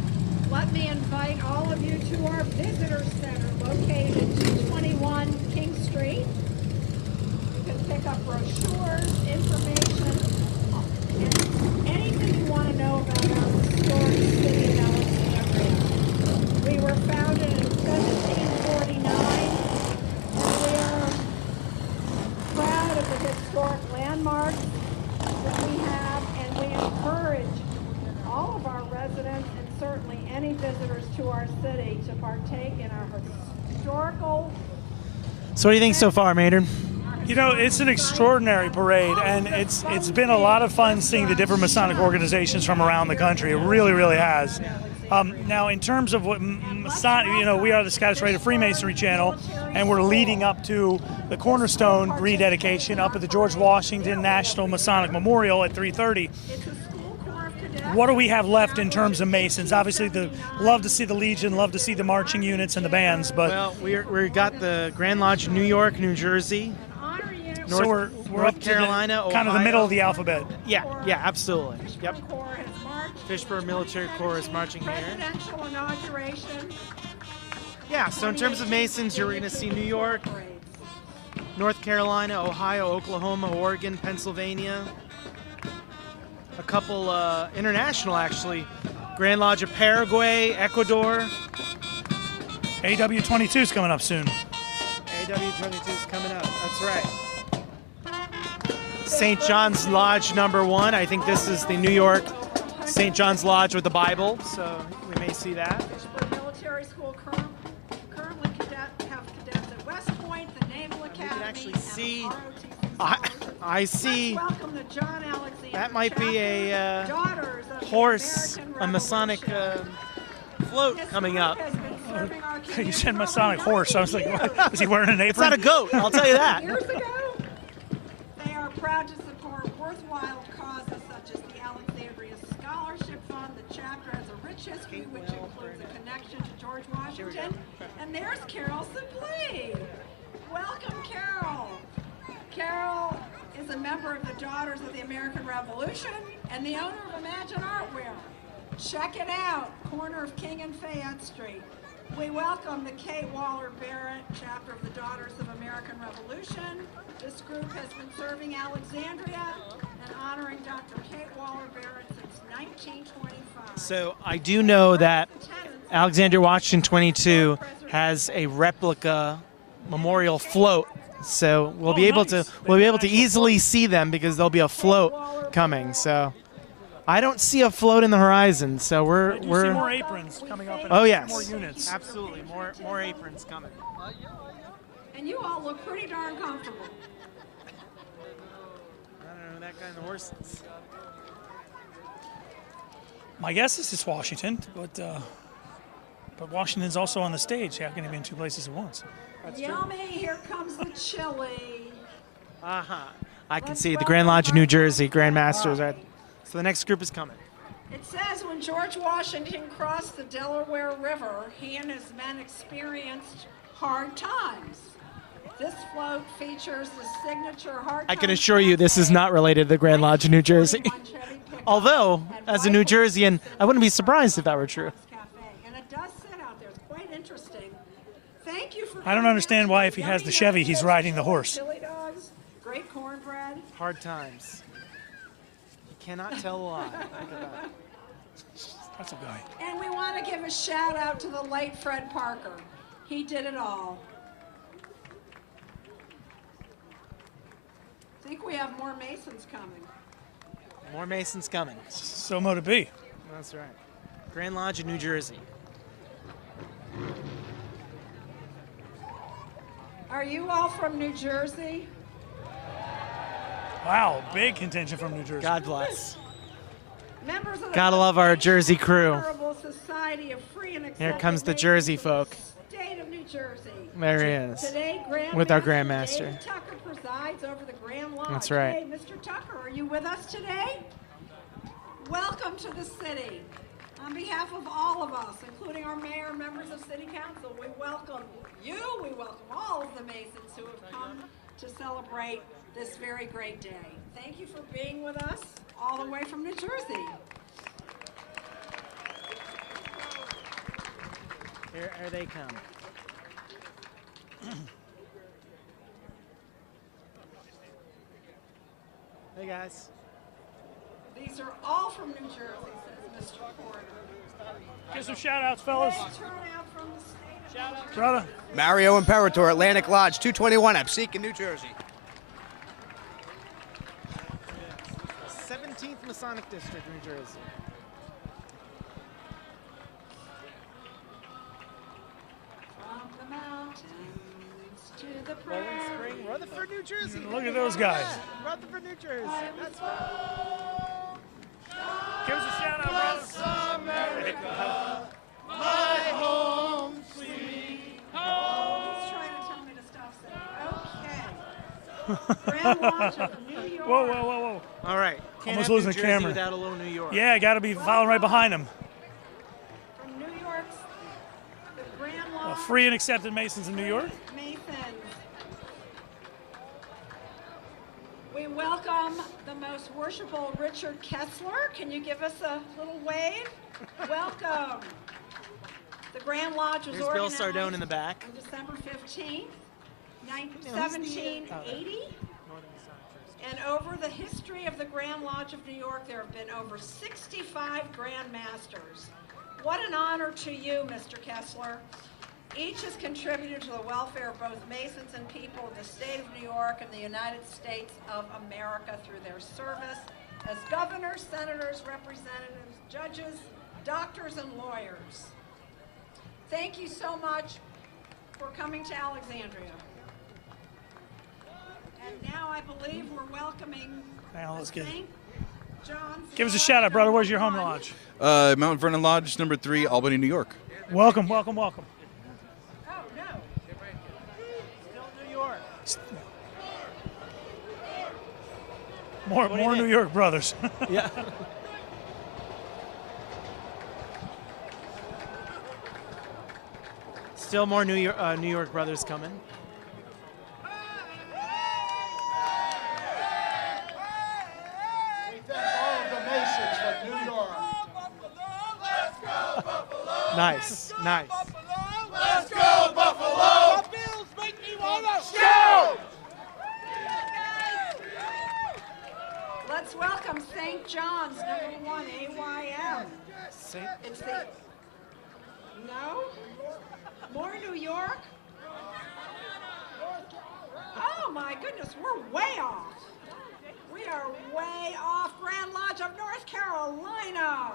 let me invite all of you to our visitor center located at 221 King Street. You can pick up brochures, information, and anything you want to know about our historic city of Alexandria. We were founded in 1749, and we are proud of the historic landmarks that we have, and we encourage all of our residents and certainly any visitors to our city to partake in our historical. So what do you think so far, Maynard? You know, it's an extraordinary parade, and it's been a lot of fun seeing the different Masonic organizations from around the country. It really, really has. Now, in terms of what Masonic, you know, we are the Scottish Rite of Freemasonry channel, and we're leading up to the Cornerstone rededication up at the George Washington National Masonic Memorial at 3:30. What do we have left in terms of Masons? Obviously, love to see the Legion, love to see the marching units and the bands, but well, we got the Grand Lodge, New York, New Jersey, so we're North up Carolina, to kind of the middle of the alphabet. Yeah, absolutely. Yep. Fishburne Military Corps is marching here. Presidential inauguration. Yeah, so in terms of Masons, you're going to see New York, North Carolina, Ohio, Oklahoma, Oregon, Pennsylvania. a couple international, actually. Grand Lodge of Paraguay, Ecuador. AW22 is coming up soon. AW22 is coming up. That's right. St. John's Lodge #1. I think this is the New York St. John's Lodge with the Bible, so we may see that. The military school currently have cadets at West Point, the Naval Academy, You can actually and see. ROTC. I see. Let's welcome the John Alexander That might be a Daughters of the horse, American a Masonic float coming up. You said Masonic horse. I was like, what? Is he wearing an apron? It's not a goat, I'll tell you that. Years ago, they are proud to support worthwhile causes such as the Alexandria Scholarship Fund. The chapter has a rich history, which includes a connection to George Washington. And there's Carol Sibley. Welcome, Carol. Carol is a member of the Daughters of the American Revolution and the owner of Imagine Artwear. Check it out, corner of King and Fayette Street. We welcome the Kate Waller Barrett, chapter of the Daughters of American Revolution. This group has been serving Alexandria and honoring Dr. Kate Waller Barrett since 1925. So I do know that Alexandria Washington 22 has a replica memorial float. So we'll be able to easily see them because there'll be a float coming. So I don't see a float in the horizon. So we're see more aprons coming up. Oh yes, more units. Absolutely, more aprons coming. And you all look pretty darn comfortable. I don't know that kind of horses. My guess is it's Washington, but Washington's also on the stage. How can he be in two places at once? Yummy, here comes the chili. I can see the Grand Lodge of New Jersey, Grand Masters. Right. So the next group is coming. It says when George Washington crossed the Delaware River, he and his men experienced hard times. This float features the signature hard I can assure you this is not related to the Grand Lodge of New Jersey. Although, as a New Jerseyan, I wouldn't be surprised if that were true. And it does sit out there. It's quite interesting. Thank you for I don't understand why, if he has the Chevy, he's riding the horse. chili dogs, great cornbread. Hard times. You cannot tell a lie. Look at that. That's a guy. And we want to give a shout out to the late Fred Parker. He did it all. I think we have more Masons coming. More Masons coming. So mote it be. That's right. Grand Lodge of New Jersey. Are you all from New Jersey? Wow, big contention from New Jersey. God bless. Members of the Gotta love our Jersey crew. Honorable Society of Free and Here Accepted comes the Masons Jersey of the folk. State of New Jersey. There he is. Today, With our Grandmaster Grandmaster. David Tucker presides over the Grand Lodge. That's right. Hey, Mr. Tucker, are you with us today? Welcome to the city. On behalf of all of us, including our mayor and members of City Council, we welcome you, we welcome all of the Masons who have come to celebrate this very great day. Thank you for being with us all the way from New Jersey. Here they come. Hey guys. These are all from New Jersey, says Mr. Porter. Give some shout outs, fellas. Great turnout from the state of New Jersey. Brother. Mario Imperator, Atlantic Lodge, 221, Absecon, New Jersey. 17th Masonic District, New Jersey. From the mountains to the Rolling prairie. Spring, Rutherford, New Jersey. Look at those guys. Rutherford, New Jersey. That's Give us a shout out, brother. America, my home, sweet home. He's trying to tell me to stop singing. Okay. Grand Lodge of New York. Whoa, whoa, whoa, whoa. All right. Can't Almost have losing New the Jersey camera. without a little New York. Yeah, got to be following right behind him. From New York's the Grand Lodge. Free and accepted Masons in New York. Masons. We welcome the most worshipful Richard Kessler. Can you give us a little wave? Welcome. The Grand Lodge was There's Bill organized Sardone in the back. on December 15th, 1780. And over the history of the Grand Lodge of New York, there have been over 65 Grand Masters. What an honor to you, Mr. Kessler. Each has contributed to the welfare of both Masons and people of the state of New York and the United States of America through their service as governors, senators, representatives, judges, doctors, and lawyers. Thank you so much for coming to Alexandria. And now I believe we're welcoming Now let's get St. John's. Give us a shout out, brother. Where's your home lodge? Mount Vernon Lodge, number 3, Albany, New York. Welcome, welcome, welcome. Oh, no. Still New York. More New York brothers. Yeah. Still more New York brothers coming. We thank all of the Masons from New York. Nice, nice. Let's go, Buffalo! Bills make me wanna shout! Let's welcome St. John's, number 1, AYM. It's the... No? More New York? Oh my goodness, we're way off. We are way off. Grand Lodge of North Carolina.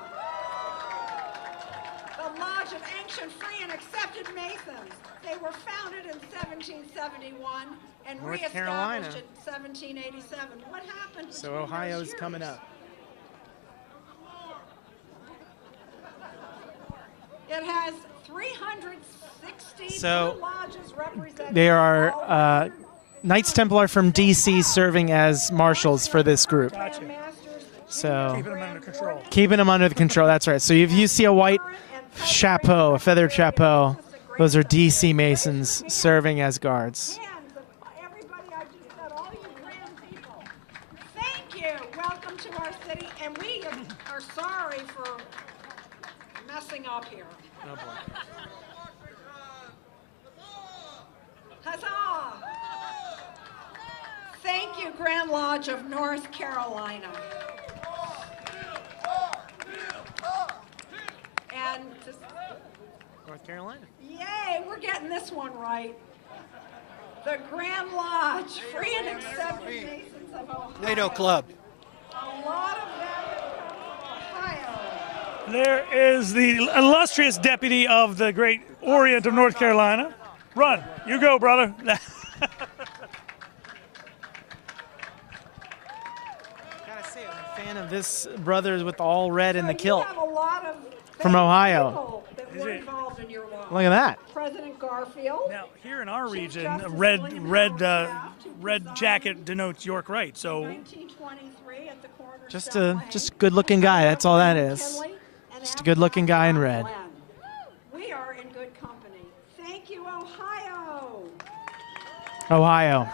The Lodge of Ancient, Free, and Accepted Masons. They were founded in 1771 and North Carolina. reestablished in 1787. What happened? So between Ohio's those years? coming up. It has 360 So lodges representing. there are Knights Templar from DC serving as marshals for this group. Gotcha. So Keeping them under control. keeping them under the control. That's right. So if you see a white chapeau, a feathered chapeau, those are DC Masons serving as guards. Everybody, I just said all you grand people. Thank you. Welcome to our city, and we are sorry for messing up here. Oh boy. Huzzah! Thank you, Grand Lodge of North Carolina. And just, North Carolina. yay, we're getting this one right. The Grand Lodge, Free and Accepted Masons of Ohio. NATO Club. A lot of them from Ohio. There is the illustrious deputy of the great Orient of North Carolina. Run. You go, brother. Gotta say, I'm a fan of this brother with all red in the kilt. You have a lot of From Ohio. people that were involved in your lodge. Look at that. President Garfield. Now, here in our region, Justice red William Howard Taft, who red presided jacket denotes York right. So 1923 at the corner of Just South a Lane, good-looking guy. That's all that is. McKinley, and Just a good-looking guy in red. Glen. We are in good company. Thank you, Ohio. Ohio.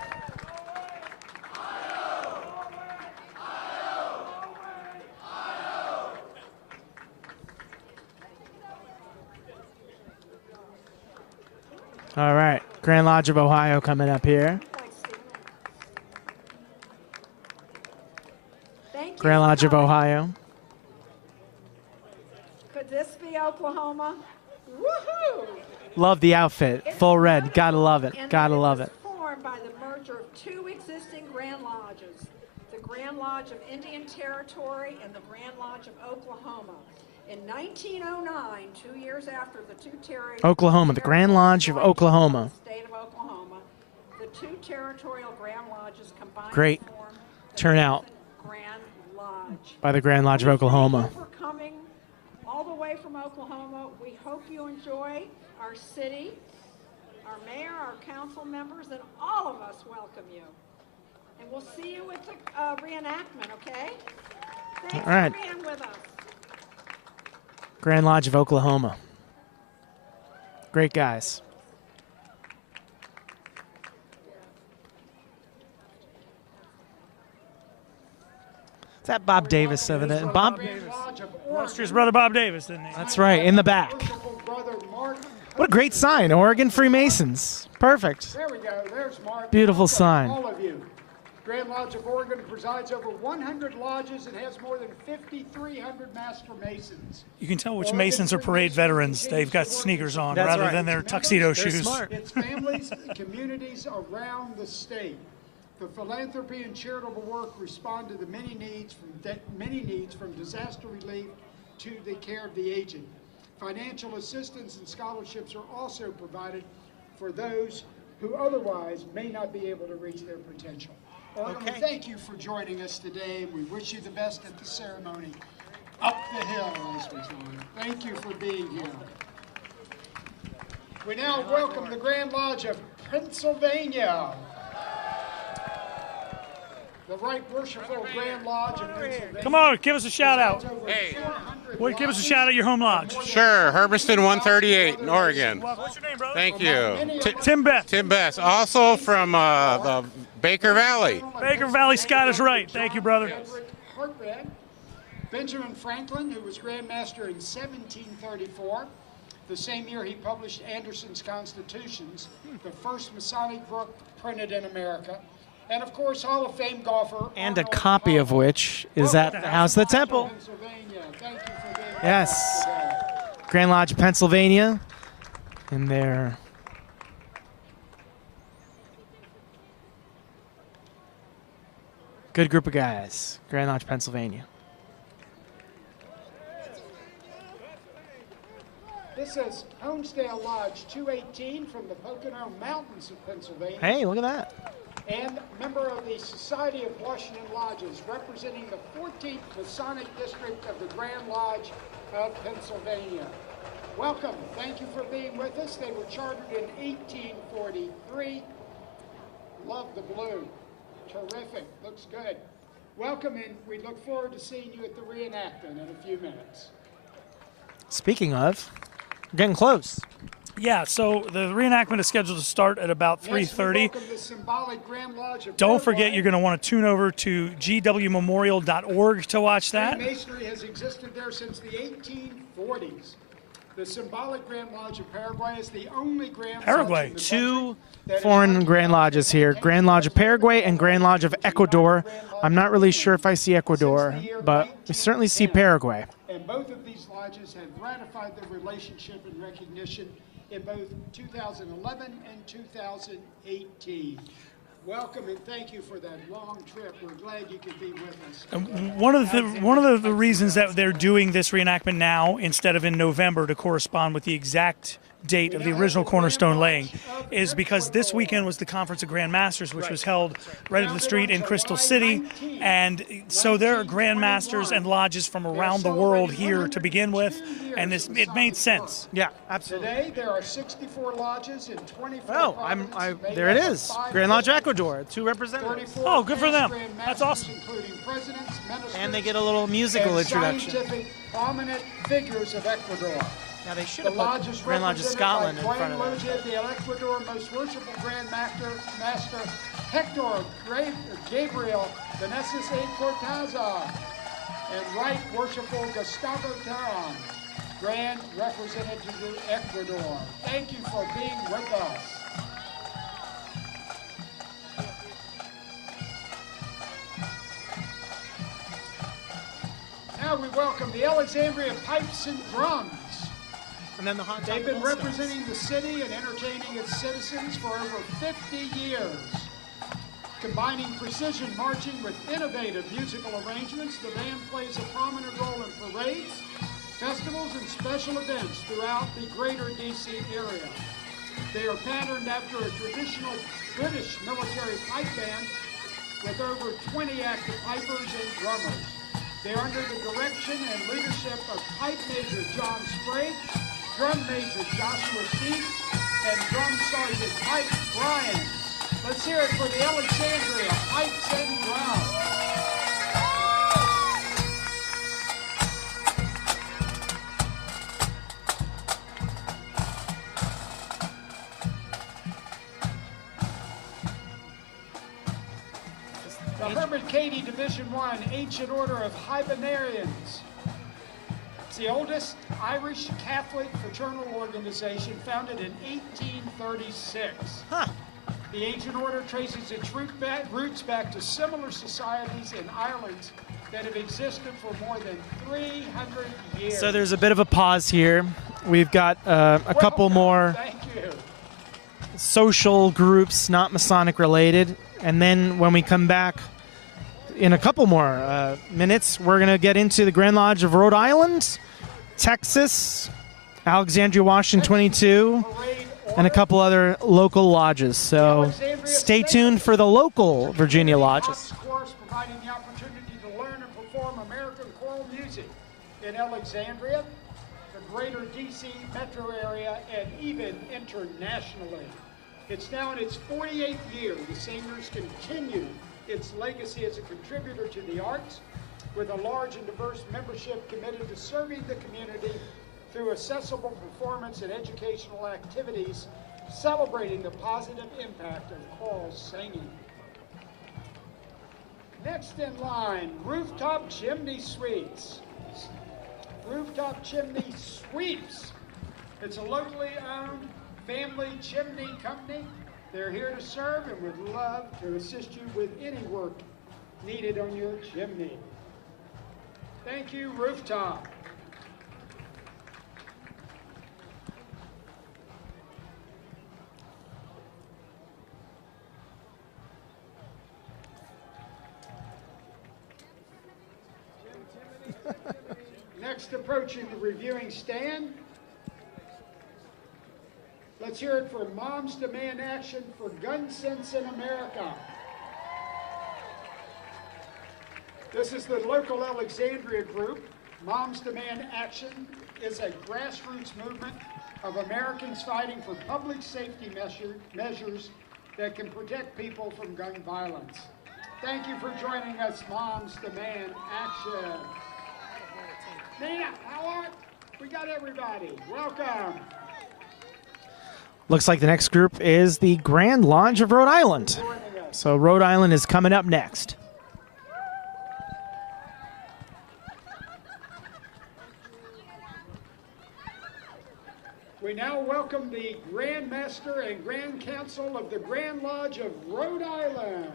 All right, Grand Lodge of Ohio coming up here. Thank you Grand for Lodge of coming. Ohio. Could this be Oklahoma? Woohoo! Love the outfit, full red. Gotta love it. And Gotta it love was it. formed by the merger of two existing Grand Lodges, the Grand Lodge of Indian Territory and the Grand Lodge of Oklahoma. In 1909, 2 years after the two territories, Oklahoma, the Grand Lodge of Oklahoma. state of Oklahoma, the two territorial Grand Lodges combined Great to form the turnout Grand Lodge. by the Grand Lodge of Oklahoma. Thank you for coming all the way from Oklahoma. We hope you enjoy our city. Our mayor, our council members, and all of us welcome you. And we'll see you at the reenactment, okay? Thanks All right. for being with us. Grand Lodge of Oklahoma. Great guys. Is that Bob Davis over there? Bob? illustrious brother Bob Davis, didn't he? That's right, in the back. What a great sign, Oregon Freemasons. Perfect. There we go. There's Mark. Beautiful sign. All of you. Grand Lodge of Oregon presides over 100 lodges and has more than 5,300 Master Masons. You can tell which Masons are parade veterans. They've got sneakers on rather than their tuxedo shoes. Smart. Its families and communities around the state. The philanthropy and charitable work respond to the many needs from disaster relief to the care of the aged. Financial assistance and scholarships are also provided for those who otherwise may not be able to reach their potential. Okay. Thank you for joining us today. We wish you the best at the ceremony. Up the hill, as we call it. Thank you for being here. We now welcome the Grand Lodge of Pennsylvania. The Right Worshipful Grand Lodge of Pennsylvania. Come on, give us a shout out. Hey. Well, give us a shout out your home lodge. Sure, Hermiston 138 in Oregon. What's your name, brother? Thank you. Tim Best. Tim Best, also from the Baker Valley. Baker Valley Scottish Rite. Thank you, brother. Benjamin Franklin, who was Grand Master in 1734. The same year he published Anderson's Constitutions, the first Masonic book printed in America. And of course, Hall of Fame golfer. And a copy of which is at the House of the Temple. Thank you for being Yes. Grand Lodge of Pennsylvania. And their good group of guys. Grand Lodge, Pennsylvania. This is Homestead Lodge 218 from the Pocono Mountains of Pennsylvania. Hey, look at that. And member of the Society of Washington Lodges, representing the 14th Masonic District of the Grand Lodge of Pennsylvania. Welcome. Thank you for being with us. They were chartered in 1843. Love the blue. Terrific. Looks good. Welcome, and we look forward to seeing you at the reenactment in a few minutes. Speaking of, we're getting close. Yeah, so the reenactment is scheduled to start at about 3:30. Don't forget, you're going to want to tune over to gwmemorial.org to watch that. Freemasonry has existed there since the 1840s. The symbolic Grand Lodge of Paraguay is the only Grand Paraguay. Lodge Two foreign Grand Lodges here. Grand Lodge of Paraguay and Grand Lodge of Ecuador. I'm not really sure if I see Ecuador, but we certainly see Paraguay. And both of these lodges have ratified their relationship and recognition in both 2011 and 2018. Welcome and thank you for that long trip. We're glad you could be with us. One of the reasons that they're doing this reenactment now instead of in November to correspond with the exact date of the original cornerstone laying is because this weekend was the Conference of Grand Masters, which was held right up the street in Crystal City, and so there are Grand Masters and lodges from around the world here to begin with, and it made sense. Yeah, absolutely. Today there are 64 lodges in 24 Oh, provinces. there it is. Grand Lodge Ecuador, two representatives. Oh, good for them. That's awesome. Including presidents, ministers, And they get a little musical and introduction. scientific prominent figures of Ecuador. Now they should The have lodge put is Grand Lodge of Scotland in front of Lodge it. the Ecuador most worshipful Grand Master Hector Gabriel Benesis A. Cortázar and Right Worshipful Gustavo Taran, Grand Representative of Ecuador. Thank you for being with us. Now we welcome the Alexandria Pipes and Drums. And then the hot They've been representing the city and entertaining its citizens for over 50 years. Combining precision marching with innovative musical arrangements, the band plays a prominent role in parades, festivals, and special events throughout the greater D.C. area. They are patterned after a traditional British military pipe band with over 20 active pipers and drummers. They're under the direction and leadership of Pipe Major John Sprague, Drum Major Joshua Cease, and Drum Sergeant Mike Bryan. Let's hear it for the Alexandria Pipes and Drums. The Herbert Cady Division I Ancient Order of Hibernians. It's the oldest Irish Catholic fraternal organization founded in 1836. Huh. The ancient order traces its roots back to similar societies in islands that have existed for more than 300 years. So there's a bit of a pause here. We've got a couple more Thank you. social groups, not Masonic related. And then when we come back in a couple more minutes, we're going to get into the Grand Lodge of Rhode Island, Texas, Alexandria, Washington 22, and a couple other local lodges. So stay tuned for the local Virginia lodges. Course providing the opportunity to learn and perform American choral music in Alexandria, the greater D.C. metro area, and even internationally. It's now in its 48th year. The Singers continue its legacy as a contributor to the arts, with a large and diverse membership committed to serving the community through accessible performance and educational activities, celebrating the positive impact of choral singing. Next in line, Rooftop Chimney Suites. Rooftop Chimney Sweeps. It's a locally owned family chimney company. They're here to serve and would love to assist you with any work needed on your chimney. Thank you, Rooftop. Next, approaching the reviewing stand. Let's hear it for Moms Demand Action for Gun Sense in America. This is the local Alexandria group. Moms Demand Action is a grassroots movement of Americans fighting for public safety measures that can protect people from gun violence. Thank you for joining us, Moms Demand Action. Nina, how are you? We got everybody. Welcome. Looks like the next group is the Grand Lodge of Rhode Island. So Rhode Island is coming up next. We now welcome the Grand Master and Grand Council of the Grand Lodge of Rhode Island.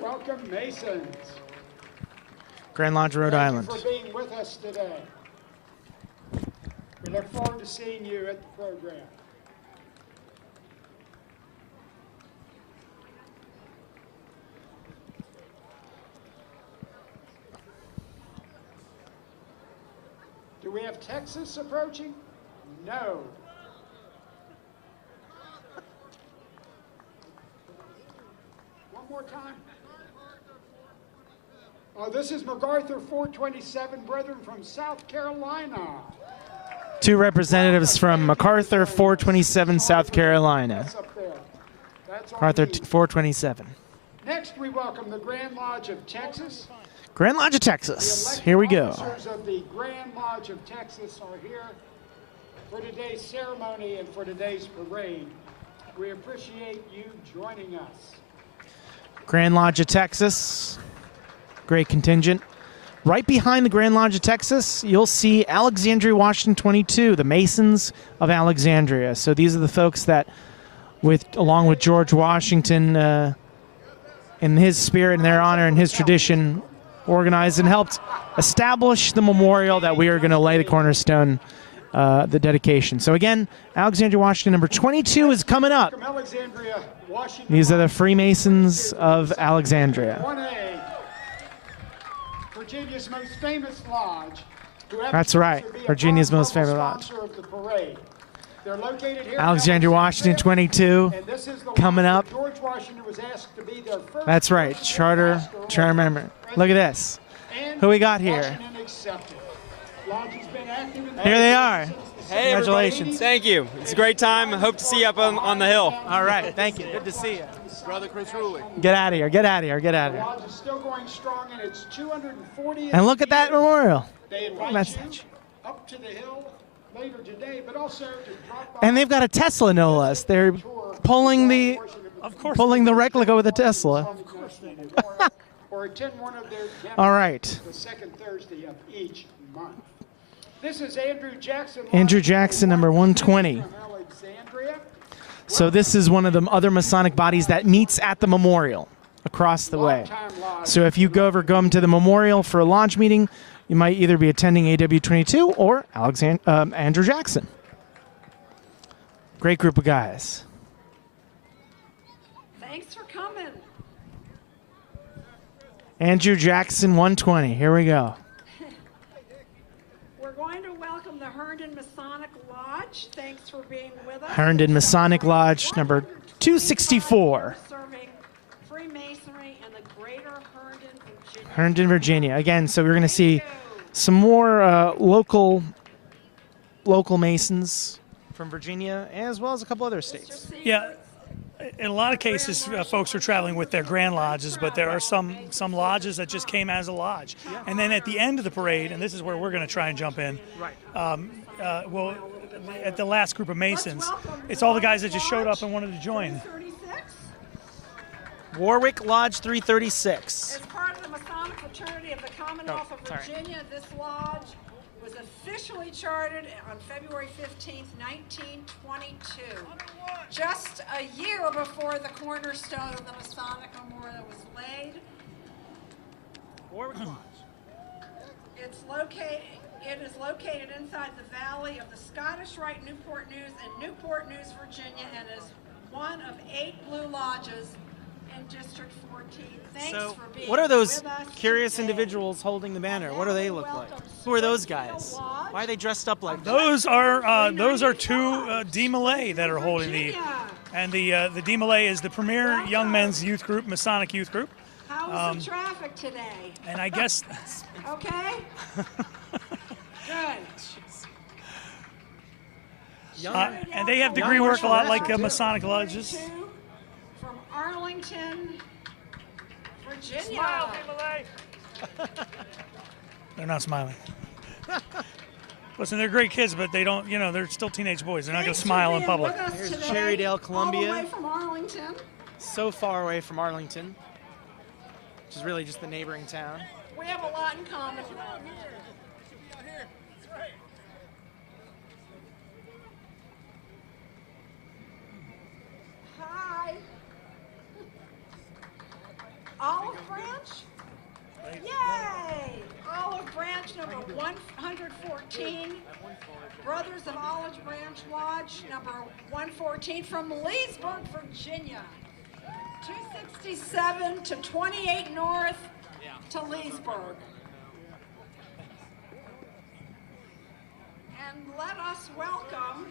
Welcome, Masons. Grand Lodge, Rhode Island. Thank you for being with us today. We look forward to seeing you at the program. Do we have Texas approaching? No. One more time. Oh, this is MacArthur 427 brethren from South Carolina. Two representatives from MacArthur 427, South Carolina. That's up there. That's MacArthur 427. Next, we welcome the Grand Lodge of Texas. Grand Lodge of Texas. Here we go. Officers of the Grand Lodge of Texas are here for today's ceremony and for today's parade. We appreciate you joining us. Grand Lodge of Texas. Great contingent. Right behind the Grand Lodge of Texas, you'll see Alexandria, Washington 22, the Masons of Alexandria. So these are the folks that, along with George Washington, in his spirit and their honor and his tradition, organized and helped establish the memorial that we are going to lay the cornerstone, the dedication. So again, Alexandria, Washington, number 22 is coming up. These are the Freemasons of Alexandria. 1A, Virginia's most famous lodge. That's right, Virginia's most famous lodge. Of the parade. They're located here Alexandria, Washington 22, and this is the coming up. George Washington was asked to be their first. That's right, charter member. Look at this. Who we got here? Here they are. Hey, Congratulations. Thank you. It's a great time. I hope to see you up on the hill. All right. Thank you. Good to see you. Brother Chris Ruley. Get out of here. Get out of here. Get out of The here. lodge is still going strong in its 240th And look at that year. memorial. They invite Message. you up to the hill later today, but also to drop by. And they've got a Tesla, no less. They're pulling the replica with a Tesla. Or attend one of their All right. the second Thursday of each month. This is Andrew Jackson. Andrew Jackson, number 120. From Alexandria. So this is one of the other Masonic bodies that meets at the memorial across the way. So if you go to the memorial for a lodge meeting, you might either be attending AW22 or Andrew Jackson. Great group of guys. Thanks for coming. Andrew Jackson 120. Here we go. We're going to welcome the Herndon Masonic Lodge. Thanks for being with us. Herndon Masonic Lodge number 264. Serving Freemasonry in the greater Herndon, Virginia. Herndon, Virginia. Again, so we're going to see some more local Masons from Virginia, as well as a couple other states. Yeah, in a lot of cases, folks are traveling with their grand lodges, but there are some lodges that just came as a lodge. And then at the end of the parade, and this is where we're going to try and jump in, well, at the last group of Masons, it's all the guys that just showed up and wanted to join. Warwick Lodge 336. As part of the Masonic Fraternity of the Commonwealth of Virginia, this lodge was officially chartered on February 15th, 1922. Just a year before the cornerstone of the Masonic Memorial was laid. Warwick Lodge. It is located inside the valley of the Scottish Rite Newport News in Newport News, Virginia, and is one of 8 blue lodges in District 14. Thanks for being what are those with us curious today. individuals holding the banner? What do they look like? Who are those guys? Why are they dressed up like that? Those are two DeMolay that are holding and the DeMolay is the premier young men's youth group, Masonic youth group. How was the traffic today? And I guess Okay. Good. and they have degree work a lot like Masonic lodges. From Arlington, Virginia. Smile, They're not smiling. Listen, they're great kids, but they don't, they're still teenage boys. They're not going to smile in public. Here's Cherrydale, Columbia. All the way from Arlington. So far away from Arlington, which is really just the neighboring town. We have a lot in common. Hi. Olive Branch? Yay! Olive Branch number 114. Brothers of Olive Branch Lodge number 114 from Leesburg, Virginia. 267 to 28 North to Leesburg. And let us welcome,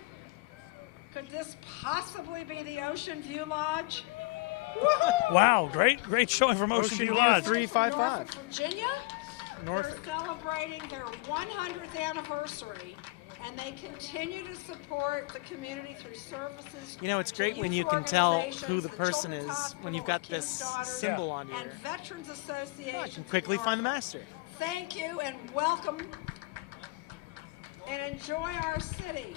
could this possibly be the Ocean View Lodge? Wow, great showing from Ocean View Lodge. 355. North Virginia. They're celebrating their 100th anniversary, and they continue to support the community through services. It's great when you can tell who the person is when you've got this symbol on you. And Veterans Association. You can quickly find the master. Thank you and welcome and enjoy our city.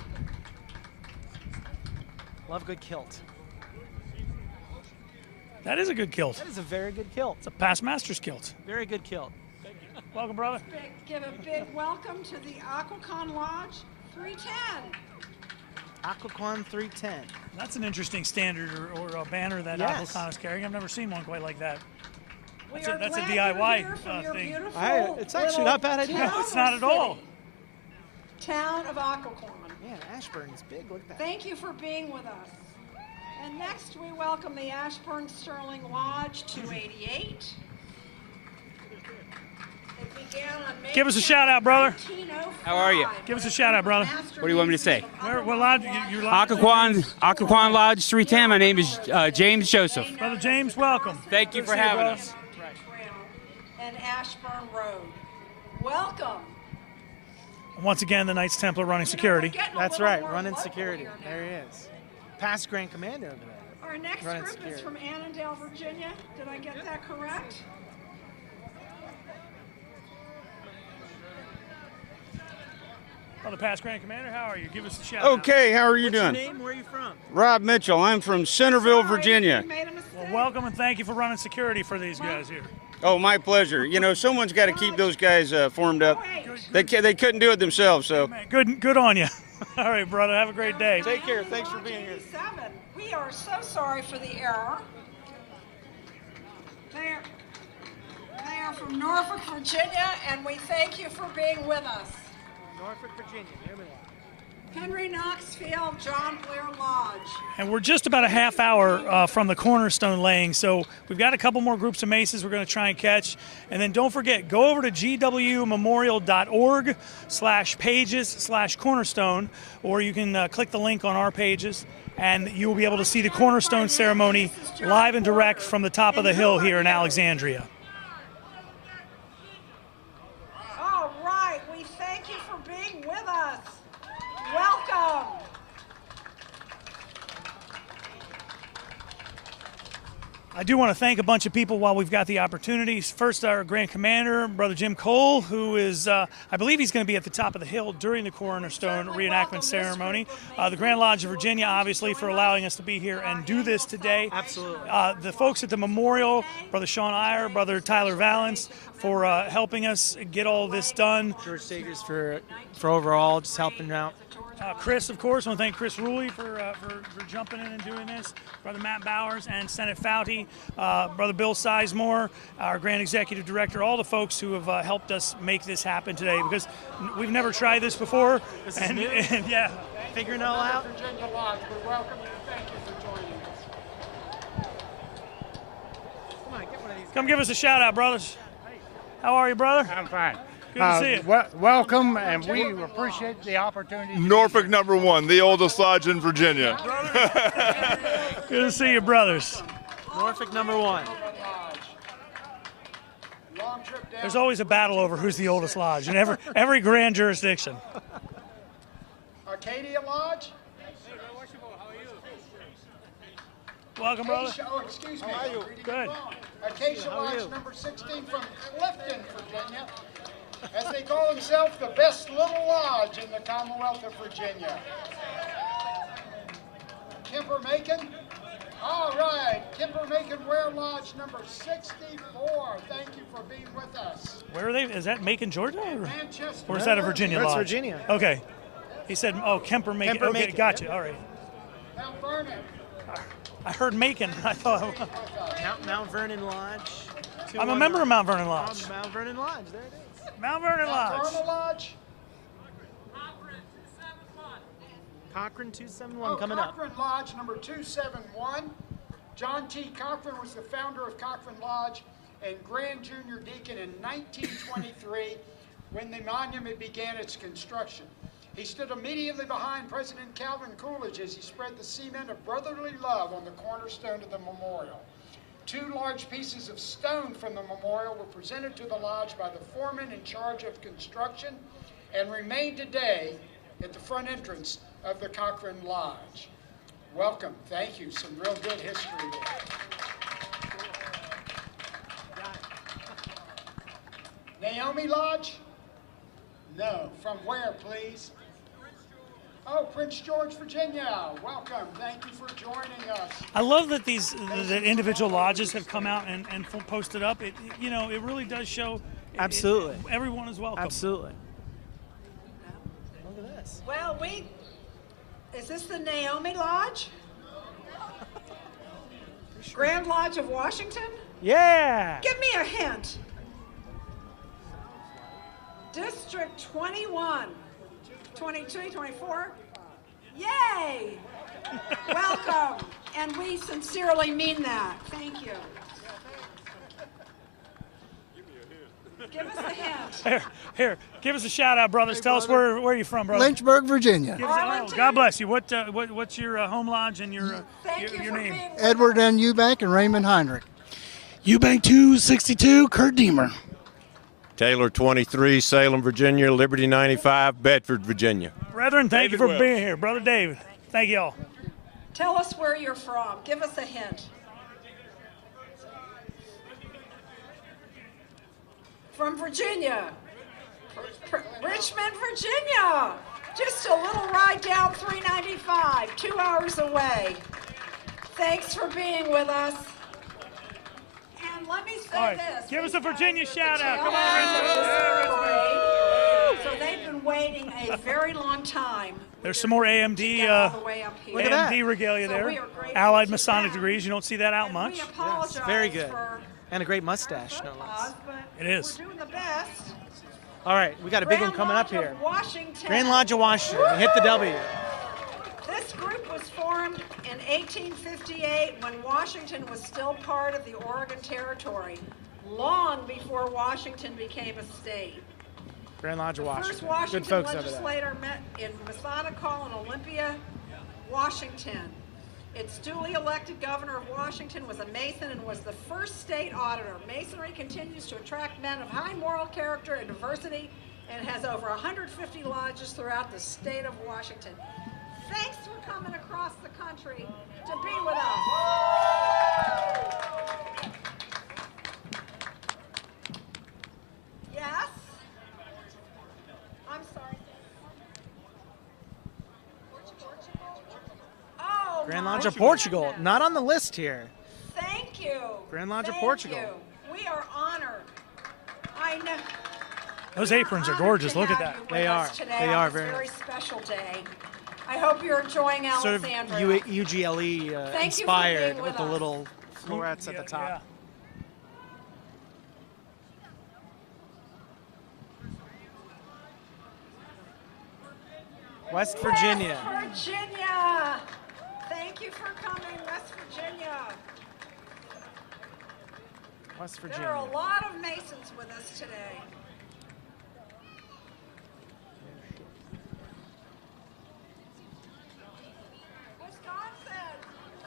Love good kilt. That is a good kilt. That is a very good kilt. It's a past master's kilt. Very good kilt. Welcome, brother. Give a big welcome to the Aquacon Lodge 310. Aquacon 310. That's an interesting standard or a banner that Aquacon is carrying. I've never seen one quite like that. That's a DIY thing. It's actually not a bad idea. No, it's not at all. Town of Aquacon. Man, Ashburn's big. Look at that. Thank you for being with us. And next we welcome the Ashburn Sterling Lodge 288. It began on May Give us a shout out, brother. 1905. How are you? Give us a shout out, brother. What do you want me to say? What lodge? Your lodge? Aquacon Lodge 310. My name is James Joseph. Brother James, welcome. Thank you for having us. And Ashburn Road. Welcome. Once again, the Knights Templar running security. That's right, running security. There he is. Past Grand Commander over there. Our next group is from Annandale, Virginia. Did I get that correct? Oh, the past Grand Commander, how are you? Give us a shout Okay, how are you What's doing? your name? Where are you from? Rob Mitchell. I'm from Centerville, Virginia. Well, welcome and thank you for running security for these guys here. Oh, my pleasure. Someone's got to keep those guys formed up. They couldn't do it themselves, so. Good on you. All right, brother. Have a great day. Take care. Thanks for being here. We We are so sorry for the error. They are from Norfolk, Virginia, and we thank you for being with us. Norfolk, Virginia. Hear me out. Henry Knoxfield, John Blair Lodge. And we're just about a half hour from the cornerstone laying, so we've got a couple more groups of Masons we're going to try and catch. And then don't forget, go over to gwmemorial.org/pages/cornerstone, or you can click the link on our pages, and you'll be able to see the cornerstone ceremony live and direct from the top of the hill here in Alexandria. All right, we thank you for being with us. Welcome. I do want to thank a bunch of people while we've got the opportunities. First, our Grand Commander, Brother Jim Cole, who is, I believe he's going to be at the top of the hill during the cornerstone reenactment ceremony. The Grand Lodge of Virginia, obviously, for allowing us to be here and do this today. Absolutely. The folks at the memorial, Brother Sean Iyer, Brother Tyler Valance, for helping us get all this done. George Sagers for overall, just helping out. Chris, of course, I want to thank Chris Ruley for jumping in and doing this. Brother Matt Bowers and Senate Fouty, Brother Bill Sizemore, our Grand Executive Director, all the folks who have helped us make this happen today, because we've never tried this before. This is new. And yeah, figuring it all out. Virginia Lodge, we welcome you. Thank you for joining us. Come on, get one of these. Come give us a shout out, brothers. How are you, brother? I'm fine. Good to see you. Welcome, and we appreciate the opportunity. Norfolk #1, the oldest lodge in Virginia. Good to see you, brothers. Norfolk #1. There's always a battle over who's the oldest lodge in every grand jurisdiction. Arcadia Lodge. Welcome, brother. Oh, excuse me. How are you? Good. Acacia How are Lodge you? number 16 from Clifton, Virginia, as they call themselves the best little lodge in the Commonwealth of Virginia. Kemper Macon. All right, Kemper Macon Ware Lodge number 64. Thank you for being with us. Where are they? Is that Macon, Georgia? Manchester. Or is that a Virginia That's lodge? Virginia. Okay. He said, oh, Kemper Macon. Kemper Okay, Macon, gotcha. yep. All right. Mount Vernon. I heard Macon. I thought Mount Vernon Lodge. I'm a member of Mount Vernon Lodge. Mount Vernon Lodge. There it is. Mount Vernon Lodge. Carmel Lodge. Cochrane 271 coming up. Cochrane Lodge number 271. John T. Cochrane was the founder of Cochrane Lodge and Grand Junior Deacon in 1923 when the monument began its construction. He stood immediately behind President Calvin Coolidge as he spread the cement of brotherly love on the cornerstone of the memorial. 2 large pieces of stone from the memorial were presented to the lodge by the foreman in charge of construction and remain today at the front entrance of the Cochrane Lodge. Welcome. Thank you. Some real good history there. Naomi Lodge? No. From where, please? Oh, Prince George, Virginia. Welcome. Thank you for joining us. I love that that individual lodges have come out and posted up. It really does show. Absolutely. Everyone is welcome. Absolutely. Look at this. Well, is this the Naomi Lodge? Grand Lodge of Washington? Yeah. Give me a hint. District 21, 22, 24. Yay! Welcome. And we sincerely mean that. Thank you. Give us a hint. Here, give us a shout out, brothers. Hey, Tell us where you're from, brother. Lynchburg, Virginia. God bless you. What's your home lodge and your name? Edward N. Eubank and Raymond Heinrich. Eubank 262, Kurt Deemer. Taylor 23, Salem, Virginia. Liberty 95, Bedford, Virginia. Brethren, thank you for Wells. being here. Brother David, thank you all. Tell us where you're from. Give us a hint. From Virginia. Richmond, Virginia. Just a little ride down 395, 2 hours away. Thanks for being with us. And let me say All right, this. give us a Virginia shout out. Come on, on, So they've been waiting a very long time There's some more AMD, Look at that. AMD regalia So there. we are grateful Allied to Masonic them. degrees. You don't see that out And much. we apologize Very good. for And a great mustache, no less. but It is. we're doing the best. All right, we got a big one Grand coming up Lodge here. of Washington. Grand Lodge of Washington. Hit the W. This group was formed in 1858 when Washington was still part of the Oregon Territory, long before Washington became a state. Grand Lodge of The first Washington. Washington Good folks over there. legislator met in Masonic Hall in Olympia, Washington. Its duly elected governor of Washington was a Mason and was the first state auditor. Masonry continues to attract men of high moral character and diversity and has over 150 lodges throughout the state of Washington. Thanks for coming across the country to be with us. Yes? I'm sorry. Oh, Grand my Lodge of Portugal. Not on the list here. Thank you. Grand Lodge of Thank Portugal. you. We are honored. I know. Those aprons are gorgeous. Look at that. They are. They are very very special day. I hope you're enjoying sort of Alexandria. UGLE Thank you for inspired being with with the us. little florets at the top. Yeah. West Virginia. West Virginia. Thank you for coming, West Virginia. West There Virginia. are a lot of Masons with us today.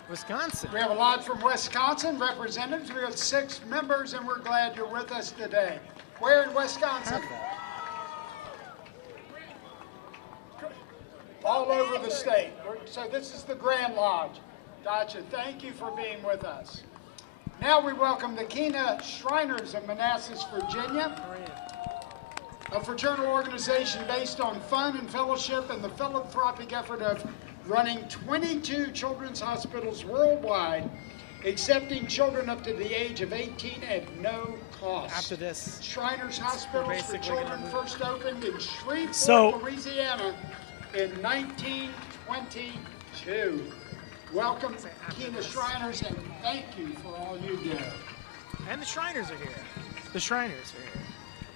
Wisconsin. We have a lot from Wisconsin, representatives. We have 6 members, and we're glad you're with us today. Where in Wisconsin? All over the state. So this is the Grand Lodge. Gotcha. Thank you for being with us. Now we welcome the Kena Shriners of Manassas, Virginia, a fraternal organization based on fun and fellowship and the philanthropic effort of running 22 children's hospitals worldwide, accepting children up to the age of 18 at no cost. After this, Shriners Hospitals for Children first opened in Shreveport, So- Louisiana in 1922. Welcome, Kena Shriners, and thank you for all you do. And the Shriners are here. The Shriners are here.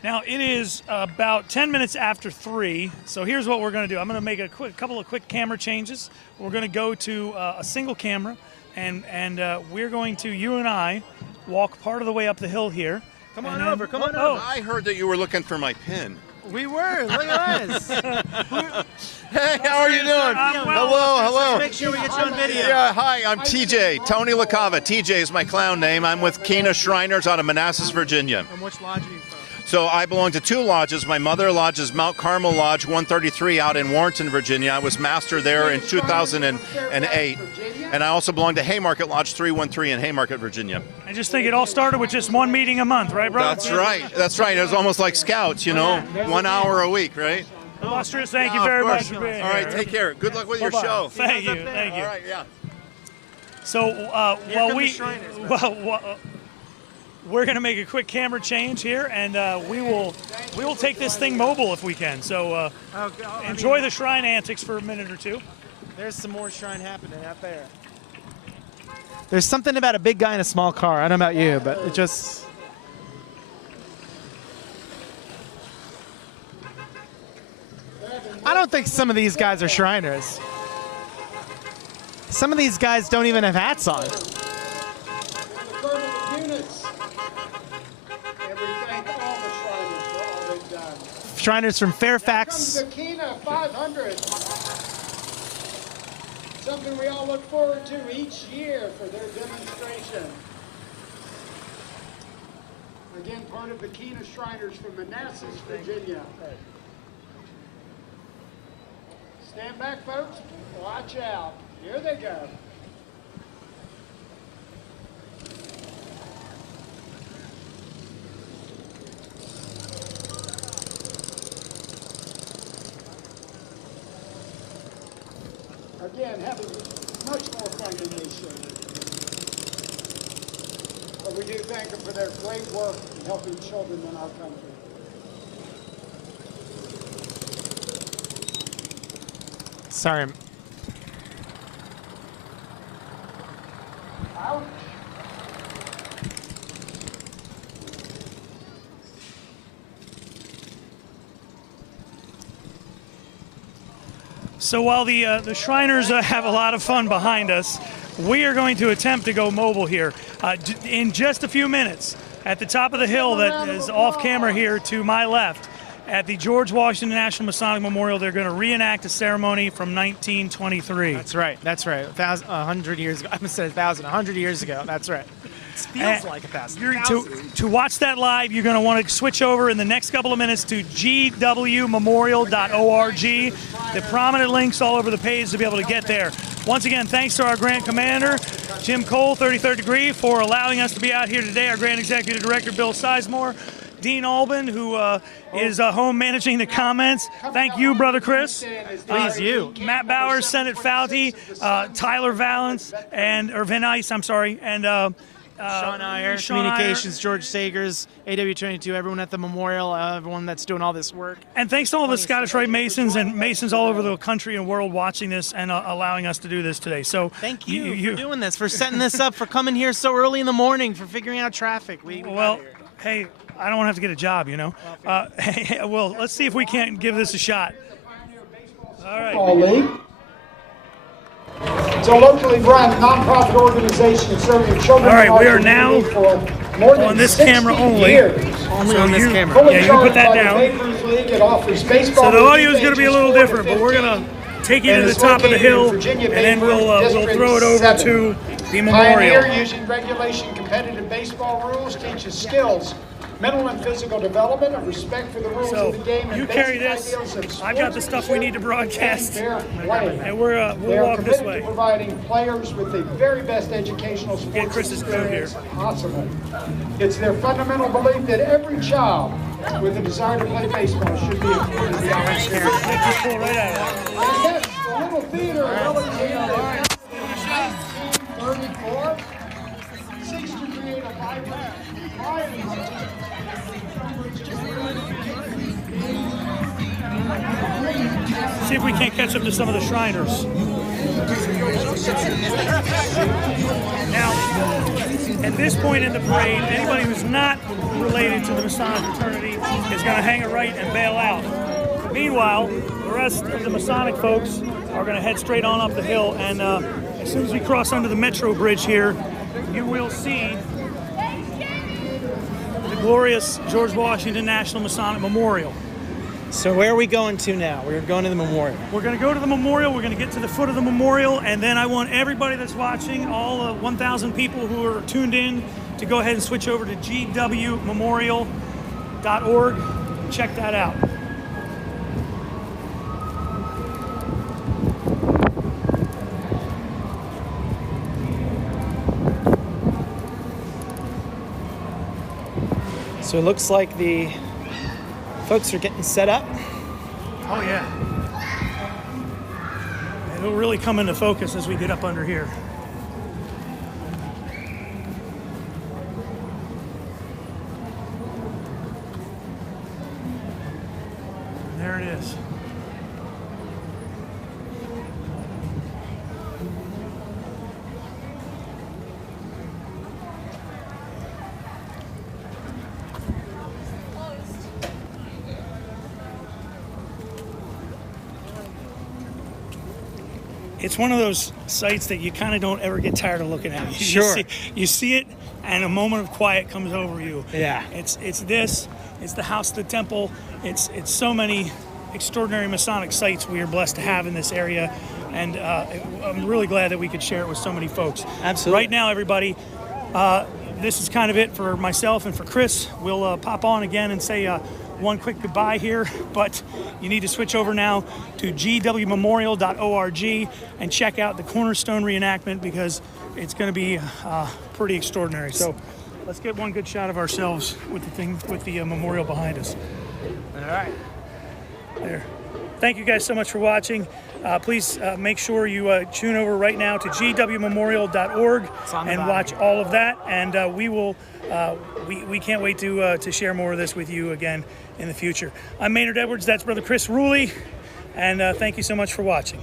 Now it is about 10 minutes after 3, so here's what we're going to do. I'm going to make a couple of quick camera changes. We're going to go to a single camera, and we're going to, you and I, walk part of the way up the hill here. Come and on then- over, come on oh, over. I heard that you were looking for my pin. We were. Look at us. Hey, how are you doing? Hello. Make sure we get you on video. Yeah, hi, I'm TJ, Tony LaCava. TJ is my clown name. I'm with Kena Shriners out of Manassas, Virginia. And which lodge are you from? So I belong to 2 lodges. My mother lodge is Mount Carmel Lodge 133 out in Warrenton, Virginia. I was master there in 2008. And I also belong to Haymarket Lodge 313 in Haymarket, Virginia. I just think it all started with just one meeting a month, right, bro? That's right. That's right. It was almost like scouts, you know, 1 hour a week, right? Illustrious, thank you Of very course. much for being All right, here. take care. Good luck with your Bye-bye. show. Thank you, thank you. All right, yeah. So Here while come we, the Shriners, we're going to make a quick camera change here, and we will take this thing mobile if we can. So enjoy the shrine antics for a minute or two. There's some more shrine happening out there. There's something about a big guy in a small car. I don't know about you, but it just... I don't think some of these guys are Shriners. Some of these guys don't even have hats on. Shriners from Fairfax. Welcome to Kena 500. Something we all look forward to each year for their demonstration. Again, part of the Kena Shriners from Manassas, Virginia. Stand back, folks. Watch out. Here they go. Again, having much more fun than they should. But we do thank them for their great work in helping children in our country. Sorry. So while the Shriners have a lot of fun behind us, we are going to attempt to go mobile here in just a few minutes. At the top of the hill that is off camera here to my left, at the George Washington National Masonic Memorial, they're going to reenact a ceremony from 1923. That's right. That's right. 100 years ago. I said 1,000. 100 years ago. That's right. It feels like 1,000. To watch that live, you're going to want to switch over in the next couple of minutes to gwmemorial.org. The prominent links all over the page to be able to get there. Once again, thanks to our Grant Commander, Jim Cole, 33rd Degree, for allowing us to be out here today. Our Grant Executive Director, Bill Sizemore. Dean Albin, who is home managing the comments. Thank you, Brother Chris. Please, you. Matt Bowers, Senate Fouty, Tyler Valance, and Van Ice, I'm sorry, and Sean Iyer, Communications, George Sagers, AW22, everyone at the memorial, everyone that's doing all this work. And thanks to all the Scottish Rite Masons and Masons all over the country and world watching this and allowing us to do this today. So thank you for doing this, for setting this up, for coming here so early in the morning, for figuring out traffic. Well, hey, I don't want to have to get a job, you know. Hey, well, let's see if we can't give this a shot. All right. League. It's a locally run nonprofit organization serving children. All right, we are now on this camera only. Only on this camera. Yeah, you put that down. So the audio is going to be a little different, but we're going to take you to the top of the hill, and then we'll throw it over to the memorial. Pioneer using regulation competitive baseball rules, teaches skills, mental and physical development, and respect for the rules of the game. You carry this. I've got the stuff we need to broadcast, and we'll walk this way. Providing players with the very best educational support possible. It's their fundamental belief that every child with a desire to play baseball should be afforded the opportunity. Just pull right out of it. And that's the little theater relegated 34 seeks to create a vibrant See if we can't catch up to some of the Shriners. Now, at this point in the parade, anybody who's not related to the Masonic fraternity is going to hang a right and bail out. Meanwhile, the rest of the Masonic folks are going to head straight on up the hill, and as soon as we cross under the Metro Bridge here, you will see the glorious George Washington National Masonic Memorial. So where are we going to now? We're going to the memorial. We're going to go to the memorial. We're going to get to the foot of the memorial, and then I want everybody that's watching, all 1,000 people who are tuned in, to go ahead and switch over to gwmemorial.org. Check that out. So it looks like the folks are getting set up. Oh yeah. It'll really come into focus as we get up under here. There it is. It's one of those sites that you kind of don't ever get tired of looking at. You see it, and a moment of quiet comes over you. Yeah. It's this. It's the house, the temple. It's so many extraordinary Masonic sites we are blessed to have in this area, and I'm really glad that we could share it with so many folks. Absolutely. Right now, everybody, this is kind of it for myself and for Chris. We'll pop on again and say one quick goodbye here, but you need to switch over now to gwmemorial.org and check out the Cornerstone reenactment, because it's going to be pretty extraordinary. So let's get one good shot of ourselves with the memorial behind us. All right. There. Thank you guys so much for watching. Please make sure you tune over right now to gwmemorial.org and watch all of that. And we can't wait to share more of this with you again in the future. I'm Maynard Edwards. That's Brother Chris Ruley. And thank you so much for watching.